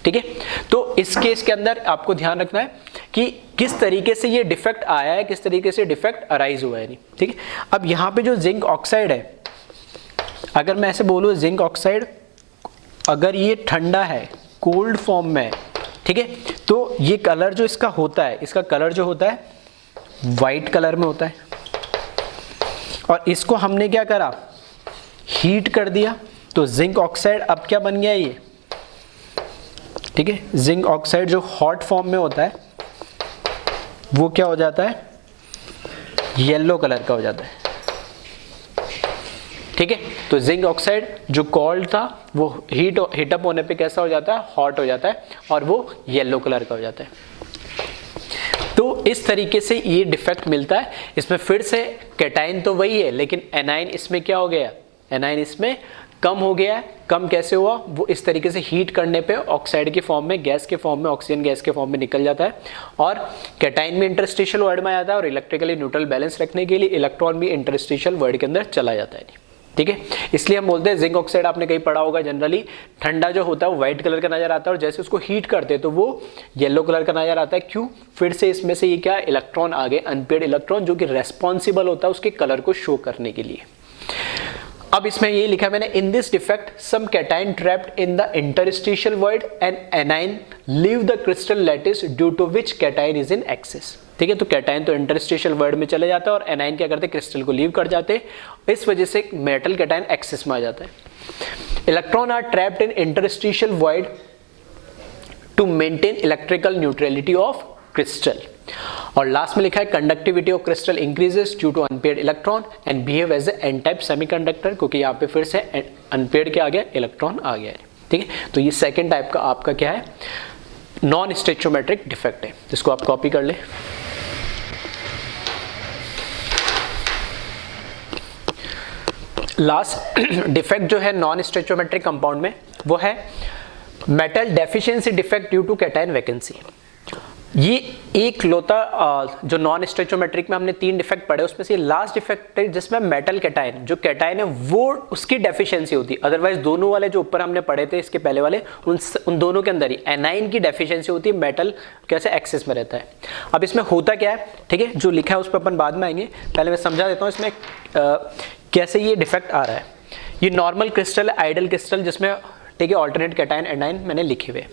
ठीक है, तो इस केस के अंदर आपको ध्यान रखना है कि किस तरीके से ये डिफेक्ट आया है, किस तरीके से डिफेक्ट अराइज हुआ है। नहीं, ठीक है। अब यहाँ पे जो जिंक ऑक्साइड है, अगर मैं ऐसे बोलूँ जिंक ऑक्साइड अगर ये ठंडा है, कोल्ड फॉर्म में है, ठीक है, तो ये कलर जो इसका होता है, इसका कलर जो होता है वाइट कलर में होता है। और इसको हमने क्या करा, हीट कर दिया, तो जिंक ऑक्साइड अब क्या बन गया ये, ठीक है, जिंक ऑक्साइड जो हॉट फॉर्म में होता है वो क्या हो जाता है, येलो कलर का हो जाता है, ठीक है। तो जिंक ऑक्साइड जो कोल्ड था वो हीटअप होने पे कैसा हो जाता है, हॉट हो जाता है और वो येलो कलर का हो जाता है। तो इस तरीके से ये डिफेक्ट मिलता है। इसमें फिर से कैटाइन तो वही है लेकिन एनाइन इसमें क्या हो गया, एनाइन इसमें कम हो गया है। कम कैसे हुआ, वो इस तरीके से हीट करने पे ऑक्साइड के फॉर्म में, गैस के फॉर्म में, ऑक्सीजन गैस के फॉर्म में निकल जाता है और कैटाइन में इंटरस्टिशियल वर्ड में आ जाता है और इलेक्ट्रिकली न्यूट्रल बैलेंस रखने के लिए इलेक्ट्रॉन भी इंटरस्टिशियल वर्ड के अंदर चला जाता है, ठीक है। इसलिए हम बोलते हैं जिंक ऑक्साइड, आपने कहीं पढ़ा होगा, जनरली ठंडा जो होता है वो व्हाइट कलर का नजर आता है और जैसे उसको हीट करते हैं तो वो येलो कलर का नजर आता है। क्यों, फिर से इसमें से ये क्या, इलेक्ट्रॉन आ गए, अनपेड इलेक्ट्रॉन, जो कि रेस्पॉन्सिबल होता है उसके कलर को शो करने के लिए। अब इसमें ये लिखा मैंने, in this defect some cation trapped in the interstitial void and anion leave the crystal lattice due to which cation is in excess, ठीक है। तो कैटाइन तो इंटरस्टिशियल वर्ड में चले जाता है और एनाइन क्या करते हैं, क्रिस्टल को लीव कर जाते हैं। इस वजह से मेटल कैटाइन एक्सेस में आ जाता है। Electron are trapped in interstitial void to maintain electrical neutrality of crystal. और लास्ट में लिखा है conductivity of crystal increases due to unpaired electron and behave as n type semiconductor, क्योंकि यहाँ पे फिर से अनपेयर्ड क्या आ गया, इलेक्ट्रॉन आ गया है, ठीक है। तो ये सेकेंड टाइप का आपका क्या है, नॉन स्टेचोमेट्रिक डिफेक्ट है, जिसको आप कॉपी कर ले। लास्ट डिफेक्ट जो है नॉन स्टेचोमेट्रिक कंपाउंड में वो है metal deficiency defect due to cation vacancy. ये एक लोता जो नॉन स्टेचोमेट्रिक में हमने 3 डिफेक्ट पढ़े, उसमें से लास्ट डिफेक्ट है जिसमें मेटल कैटाइन, जो कैटाइन है वो उसकी डेफिशिएंसी होती है। अदरवाइज दोनों वाले जो ऊपर हमने पढ़े थे इसके पहले वाले, उन दोनों के अंदर ही एनाइन की डेफिशिएंसी होती है, मेटल कैसे एक्सेस में रहता है। अब इसमें होता क्या है, ठीक है, जो लिखा है उस पर अपन बाद में आएंगे, पहले मैं समझा देता हूँ इसमें कैसे ये डिफेक्ट आ रहा है। ये नॉर्मल क्रिस्टल, आइडल क्रिस्टल, जिसमें ठीक है ऑल्टरनेट कैटाइन एनाइन मैंने लिखे हुए।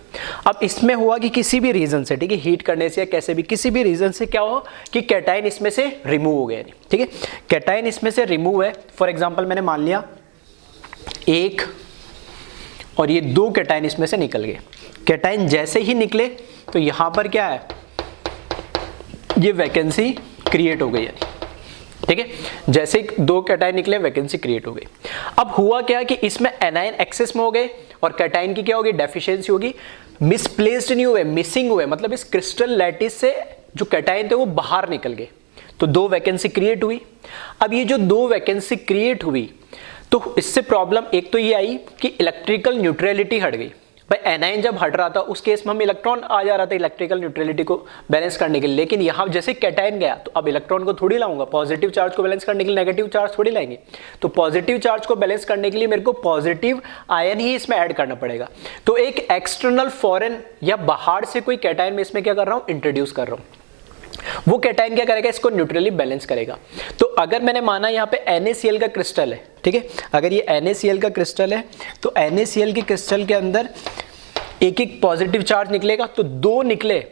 अब इसमें हुआ कि किसी भी रीजन से, ठीक है, हीट करने से या कैसे भी, किसी भी रीजन से क्या हो कि कैटाइन इसमें से रिमूव हो गया, ठीक है, कैटाइन इसमें से रिमूव है। फॉर एग्जांपल मैंने मान लिया 1 और ये 2 कैटाइन इसमें से निकल गए। कैटाइन जैसे ही निकले तो यहां पर क्या है, ये वैकेंसी क्रिएट हो गई, ठीक है, जैसे 2 कैटाइन निकले वैकेंसी क्रिएट हो गई। अब हुआ क्या कि इसमें एनाइन एक्सेस में हो गए और कैटाइन की क्या होगी, डेफिशिएंसी होगी। मिसप्लेस्ड नहीं हुए, मिसिंग हुए, मतलब इस क्रिस्टल लैटिस से जो कैटाइन थे वो बाहर निकल गए, तो 2 वैकेंसी क्रिएट हुई। अब ये जो 2 वैकेंसी क्रिएट हुई तो इससे प्रॉब्लम एक तो ये आई कि इलेक्ट्रिकल न्यूट्रलिटी हट गई। भाई एनाइन जब हट रहा था उस केस में हम इलेक्ट्रॉन आ जा रहा था इलेक्ट्रिकल न्यूट्रलिटी को बैलेंस करने के लिए, लेकिन यहाँ जैसे कैटाइन गया तो अब इलेक्ट्रॉन को थोड़ी लाऊंगा, पॉजिटिव चार्ज को बैलेंस करने के लिए नेगेटिव चार्ज थोड़ी लाएंगे। तो पॉजिटिव चार्ज को बैलेंस करने के लिए मेरे को पॉजिटिव आयन ही इसमें ऐड करना पड़ेगा। तो एक एक्सटर्नल फॉरेन या बाहर से कोई कैटाइन में इसमें क्या कर रहा हूँ, इंट्रोड्यूस कर रहा हूँ। वो कैटाइन क्या करेगा, इसको न्यूट्रली बैलेंस करेगा। तो अगर मैंने माना यहाँ पे NaCl का क्रिस्टल है, ठीक है, अगर ये NaCl का क्रिस्टल है तो NaCl के क्रिस्टल के अंदर एक पॉजिटिव चार्ज निकलेगा, तो 2 निकले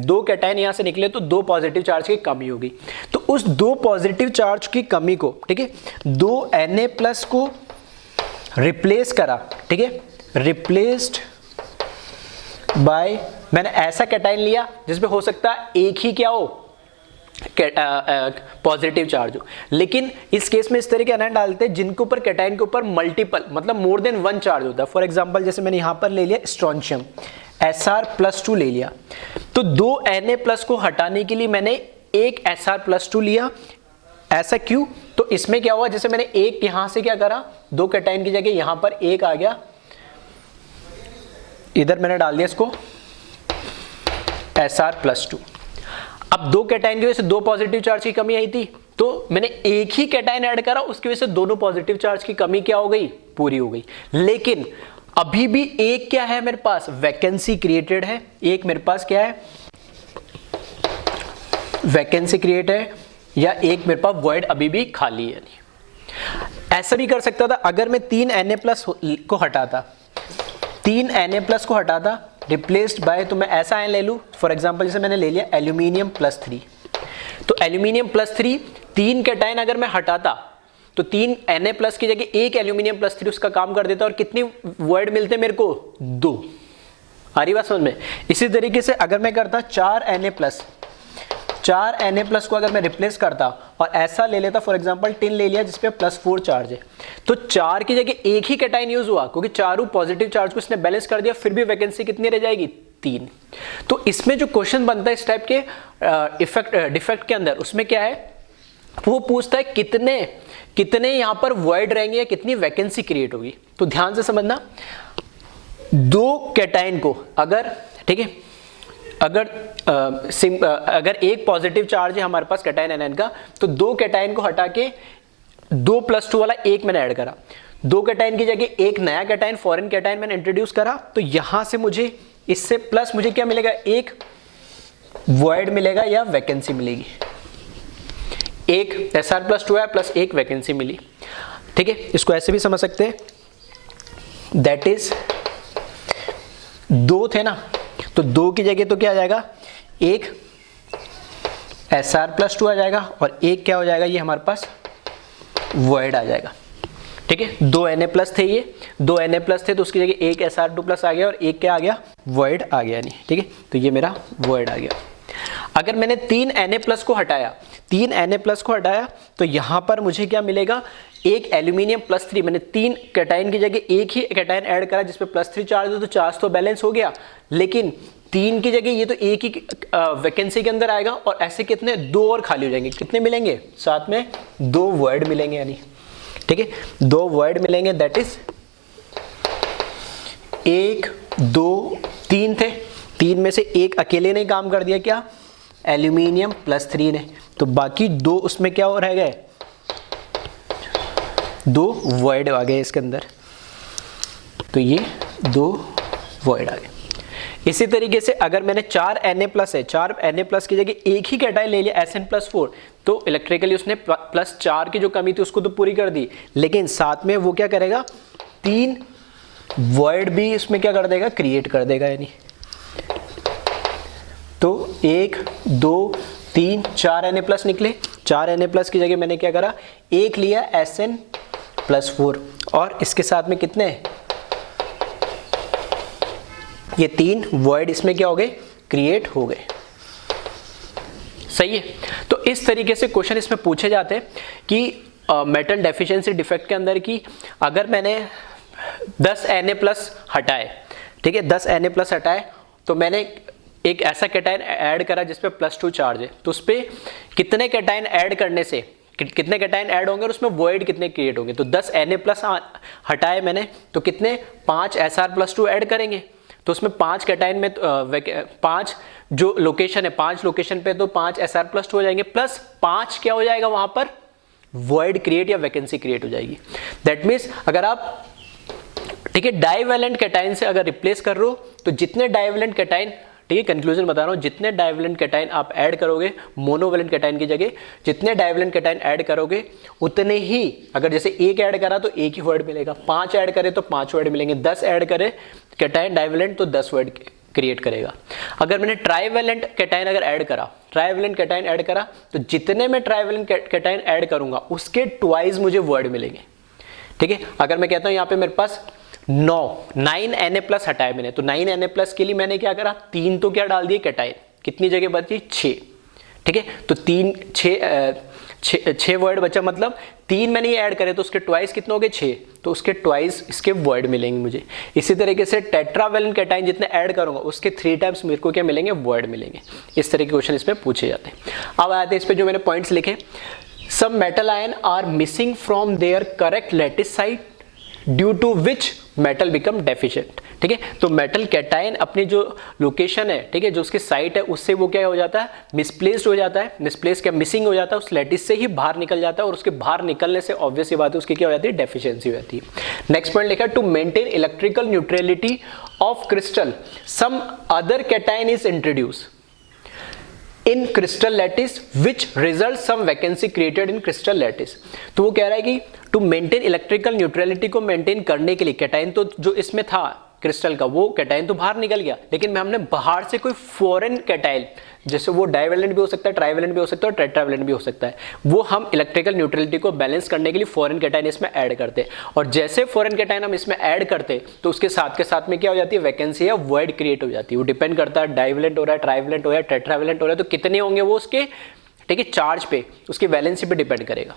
2 कैटाइन यहां से निकले तो 2 पॉजिटिव चार्ज की कमी होगी। तो उस 2 पॉजिटिव चार्ज की कमी को, ठीक है, 2 Na+ को रिप्लेस करा, ठीक है, रिप्लेस्ड बाय, मैंने ऐसा कैटाइन लिया जिसमें हो सकता है एक ही क्या हो, पॉजिटिव चार्ज हो। लेकिन इस केस में इस तरह के एनायन डालते हैं जिनके ऊपर कैटाइन के ऊपर मल्टीपल, मतलब मोर देन 1 चार्ज होता है। फॉर एग्जांपल जैसे मैंने यहां पर ले लिया स्ट्रोंशियम Sr+2 ले लिया, तो 2 Na+ को हटाने के लिए मैंने एक Sr+2 लिया। ऐसा क्यों, तो इसमें क्या हुआ, जैसे मैंने एक यहां से क्या करा, 2 कैटाइन की जगह यहां पर एक आ गया, इधर मैंने डाल दिया इसको Sr+2। अब 2 कैटाइन की वजह से 2 पॉजिटिव चार्ज की कमी आई थी, तो मैंने एक ही कैटाइन ऐड करा, उसकी वजह से दोनों पॉजिटिव चार्ज की कमी क्या हो गई, पूरी हो गई। लेकिन अभी भी एक क्या है मेरे पास, वैकेंसी क्रिएटेड है, एक मेरे पास क्या है, वैकेंसी क्रिएट है, या एक मेरे पास वॉइड अभी भी खाली है। ऐसा भी कर सकता था, अगर मैं 3 Na+ को हटाता, 3 Na+ को हटाता रिप्लेस्ड बाय, तो मैं ऐसा आयन ले लूं, फॉर एग्जांपल जैसे मैंने ले लिया एल्यूमिनियम +3, तो एल्यूमिनियम +3 3 कैटाइन अगर मैं हटाता तो 3 Na+ की जगह 1 एल्यूमिनियम +3 उसका काम कर देता है, और कितनी वॉइड मिलते मेरे को? 2। आ रही बात समझ में? इसी तरीके से अगर मैं करता 4 Na+ को अगर मैं रिप्लेस करता और ऐसा ले लेता, फॉर एग्जांपल टिन ले लिया जिसपे +4 चार्ज है, तो 4 की जगह एक ही कैटाइन यूज हुआ, क्योंकि चारों पॉजिटिव चार्ज को इसने बैलेंस कर दिया, फिर भी वैकेंसी कितनी रह जाएगी? 3। तो इसमें जो क्वेश्चन बनता है इस टाइप के डिफेक्ट के अंदर, उसमें क्या है, वो पूछता है कितने यहां पर वॉइड रहेंगे या कितनी वैकेंसी क्रिएट होगी। तो ध्यान से समझना, 2 कैटाइन को अगर, ठीक है, अगर एक पॉजिटिव चार्ज है हमारे पास कैटाइन एनएन का, तो 2 कैटाइन को हटा के 2 + 2 वाला 1 मैंने ऐड करा, 2 कैटाइन की जगह एक नया कैटाइन, फॉरेन कैटाइन मैंने इंट्रोड्यूस करा, तो यहां से मुझे इससे प्लस मुझे क्या मिलेगा? एक वॉइड मिलेगा या वैकेंसी मिलेगी। एक Sr+2 है प्लस एक वैकेंसी मिली, ठीक है। इसको ऐसे भी समझ सकते हैं, दैट इज 2 थे ना, तो 2 की जगह तो क्या आ जाएगा? एक Sr+2 आ जाएगा, और एक क्या हो जाएगा? ये हमारे पास वॉइड आ जाएगा, ठीक है। 2 Na+ थे, ये 2 Na+ थे, तो उसकी जगह एक Sr2+ आ गया और एक क्या आ गया? वॉइड आ गया, नहीं, ठीक है। तो ये मेरा वॉइड आ गया। अगर मैंने 3 Na+ को हटाया, 3 Na+ को हटाया, तो यहां पर मुझे क्या मिलेगा? एक एल्यूमिनियम +3, मैंने 3 कैटाइन की जगह एक ही कैटाइन ऐड करा जिसपे +3 चार्ज है, तो चार्ज तो बैलेंस हो गया, लेकिन 3 की जगह ये तो एक ही वैकेंसी के अंदर आएगा, और ऐसे कितने? 2 और खाली हो जाएंगे। कितने मिलेंगे? साथ में 2 वॉइड मिलेंगे, यानी, ठीक है, 2 वॉइड मिलेंगे, दैट इज 1 2 3 थे, 3 में से एक अकेले ने काम कर दिया, क्या? एल्यूमिनियम +3 ने, तो बाकी 2 उसमें क्या हो रह गए? 2 वॉइड आ गए इसके अंदर, तो ये 2 वॉइड आ गए। इसी तरीके से अगर मैंने 4 Na+ है, 4 Na+ की जगह एक ही कैटाइन ले लिया Sn+4, तो इलेक्ट्रिकली उसने +4 की जो कमी थी उसको तो पूरी कर दी, लेकिन साथ में वो क्या करेगा? 3 वॉइड भी इसमें क्या कर देगा? क्रिएट कर देगा, यानी, तो 1 2 3 4 Na+ निकले। 4 Na+ की जगह मैंने क्या करा? एक लिया Sn+4, और इसके साथ में कितने? ये 3 वॉइड इसमें क्या हो गए? क्रिएट हो गए। सही है। तो इस तरीके से क्वेश्चन इसमें पूछे जाते हैं कि मेटल डेफिशिएंसी डिफेक्ट के अंदर की अगर मैंने 10 Na+ हटाए, ठीक है, 10 Na+ हटाए, तो मैंने एक ऐसा कैटाइन ऐड करा जिसपे +2 चार्ज है, तो उस पर कितने कैटाइन ऐड करने से कितने कैटाइन ऐड होंगे और उसमें वॉइड कितने क्रिएट होंगे? तो 10 Na+ हटाए मैंने, तो कितने? 5 Sr+2 ऐड करेंगे, तो उसमें 5 कैटाइन में 5 जो लोकेशन है, 5 लोकेशन पे तो 5 Sr+2 हो जाएंगे, प्लस 5 क्या हो जाएगा वहां पर? वॉइड क्रिएट या वैकेंसी क्रिएट हो जाएगी। दैट मीन्स अगर आप, ठीक है, डाइवैलेंट कैटाइन से अगर रिप्लेस कर रहे हो, तो जितने डाइवैलेंट कैटाइन, ठीक है, कंक्लूजन बता रहा हूं, जितने डाइवैलेंट कैटाइन आप ऐड करोगे मोनोवैलेंट कैटाइन की जगह, जितने डाइवैलेंट कैटाइन ऐड करोगे उतने ही, अगर जैसे एक ऐड करा तो एक ही वर्ड मिलेगा, 5 ऐड करे तो 5 वर्ड मिलेंगे, 10 ऐड करे कैटाइन डाइवैलेंट तो 10 वर्ड क्रिएट करेगा। अगर मैंने ट्राइवैलेंट कैटाइन अगर ऐड करा, ट्राइवैलेंट कैटाइन ऐड करा, तो जितने मैं ट्राइवैलेंट कैटाइन ऐड करूंगा उसके ट्वाइस मुझे वर्ड मिलेंगे, ठीक है। अगर मैं कहता हूं यहाँ पे मेरे पास 9 Na+ हटाए मैंने, तो 9 Na+ के लिए मैंने क्या करा? 3 तो क्या डाल दिए कैटाइन, कितनी जगह बची? 6, ठीक है। तो 6 वर्ड बचा, मतलब 3 मैंने ये ऐड करे तो उसके ट्वाइस कितने हो गए? 6, तो उसके ट्वाइस इसके वर्ड मिलेंगे मुझे। इसी तरीके से टेट्रावैलेंट कैटाइन जितने ऐड करूंगा उसके 3 टाइम्स मेरे को क्या मिलेंगे? वर्ड मिलेंगे। इस तरह के क्वेश्चन इसमें पूछे जाते हैं। अब आते हैं इस पे जो मैंने पॉइंट्स लिखे, some metal ion are missing from there correct lattice site due to which metal become deficient, ठीक है। तो मेटल कैटाइन अपनी जो लोकेशन है, ठीक है, जो उसकी साइट है, उससे वो क्या हो जाता है? मिसप्लेस्ड हो जाता है। मिसप्लेस क्या? मिसिंग हो जाता है, उस लैटिस से ही बाहर निकल जाता है, और उसके बाहर निकलने से ऑब्वियस ही बात है उसकी क्या हो जाती है? डेफिशिएंसी हो जाती है। नेक्स्ट पॉइंट लिखा, to maintain electrical neutrality of crystal some other cation is introduce in crystal lattice which result some vacancy created in crystal lattice. तो वो कह रहा है कि टू मेंटेन इलेक्ट्रिकल न्यूट्रलिटी को मेंटेन करने के लिए कैटाइन तो जो इसमें था क्रिस्टल का, वो कैटायन तो बाहर निकल गया, लेकिन हमने बाहर से कोई फॉरेन कैटायन, जैसे वो डाइवेलेंट भी हो सकता है, ट्राइवेलेंट भी हो सकता है और टेट्रावेलेंट भी हो सकता है, वो हम इलेक्ट्रिकल न्यूट्रलिटी को बैलेंस करने के लिए फॉरेन कैटायन इसमें ऐड करते हैं। और जैसे फॉरेन कैटायन हम इसमें ऐड करते तो उसके साथ के साथ में क्या हो जाती है, वैकेंसी या वॉइड क्रिएट हो जाती है। वो डिपेंड करता है डाइवेलेंट हो रहा है, ट्राइवेलेंट हो रहा है, टेट्रावेलेंट हो रहा है, तो कितने होंगे वो उसके, ठीक है, चार्ज पे, उसकी वैलेंसी पे डिपेंड करेगा।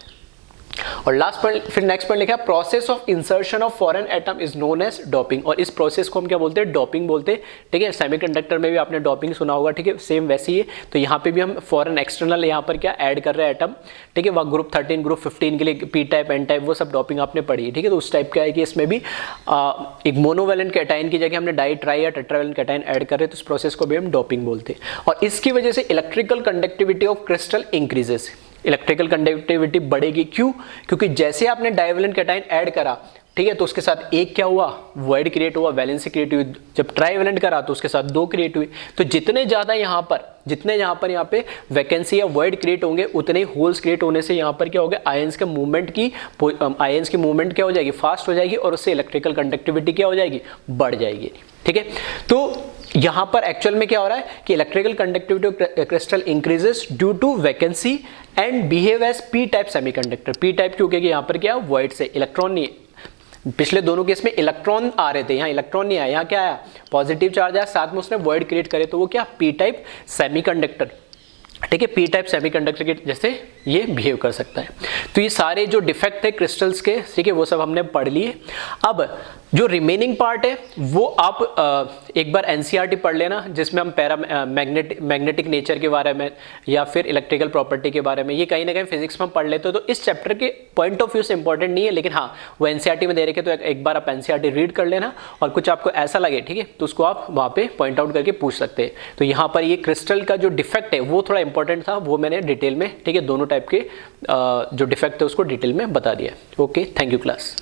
और लास्ट पॉइंट, फिर नेक्स्ट पॉइंट लिखा है process of insertion of foreign atom is known as doping. और इस प्रोसेस को हम क्या बोलते हैं, डोपिंग बोलते हैं, ठीक है। सेमीकंडक्टर में भी आपने डोपिंग सुना होगा, ठीक है, सेम वैसी है। तो यहाँ पे भी हम फॉरेन एक्सटर्नल यहाँ पर क्या ऐड कर रहे हैं एटम, ठीक है। वह ग्रुप 13 ग्रुप 15 के लिए पी टाइप एन टाइप वो सब डोपिंग आपने पढ़ी है, ठीक है। तो उस टाइप का है कि इसमें भी एक मोनोवेलेंट कैटायन की जगह हमने डाई ट्राई या टेट्रावेलेंट कैटायन ऐड कर रहे हैं, तो इस प्रोसेस को भी हम डोपिंग बोलते हैं। और इसकी वजह से electrical conductivity of crystal increases, electrical conductivity बढ़ेगी। क्यों? क्योंकि जैसे आपने डाइवेलेंट कैटायन ऐड करा, ठीक है, तो उसके साथ एक क्या हुआ, वॉइड क्रिएट हुआ, वैलेंसी क्रिएट हुई। जब ट्राइवेलेंट करा तो उसके साथ 2 क्रिएट हुई। तो जितने ज्यादा यहाँ पे वैकेंसी या वॉइड क्रिएट होंगे, उतने ही होल्स क्रिएट होने से यहाँ पर क्या होगा, आयंस के मूवमेंट क्या हो जाएगी, फास्ट हो जाएगी, और उससे इलेक्ट्रिकल कंडक्टिविटी क्या हो जाएगी, बढ़ जाएगी, ठीक है। तो यहां पर एक्चुअल में क्या हो रहा है कि electrical conductivity of crystal increases due to vacancy and behave as p type semiconductor. P type क्यों, क्योंकि यहां पर क्या वॉइड से इलेक्ट्रॉन नहीं, पिछले दोनों केस में इलेक्ट्रॉन आ रहे थे, यहाँ इलेक्ट्रॉन नहीं आया, यहाँ क्या आया, पॉजिटिव चार्ज आया, साथ में उसने वॉइड क्रिएट करे, तो वो क्या पी टाइप सेमीकंडक्टर, ठीक है, पी टाइप सेमीकंडक्टर के जैसे ये बिहेव कर सकता है। तो ये सारे जो डिफेक्ट है क्रिस्टल्स के, ठीक है, वो सब हमने पढ़ लिए। अब जो रिमेनिंग पार्ट है वो आप एक बार एनसीईआरटी पढ़ लेना, जिसमें हम मैग्नेटिक नेचर के बारे में या फिर इलेक्ट्रिकल प्रॉपर्टी के बारे में, ये कहीं ना कहीं फिजिक्स में पढ़ लेते हो, तो इस चैप्टर के पॉइंट ऑफ व्यू से इंपॉर्टेंट नहीं है, लेकिन हाँ वो एनसीईआरटी में दे रखे, तो एक बार आप एनसीईआरटी रीड कर लेना, और कुछ आपको ऐसा लगे, ठीक है, तो उसको आप वहाँ पे पॉइंट आउट करके पूछ सकते हैं। तो यहाँ पर ये क्रिस्टल का जो डिफेक्ट है वो थोड़ा इंपॉर्टेंट था, वो मैंने डिटेल में, ठीक है, दोनों टाइप के जो डिफेक्ट है उसको डिटेल में बता दिया। Okay, thank you class.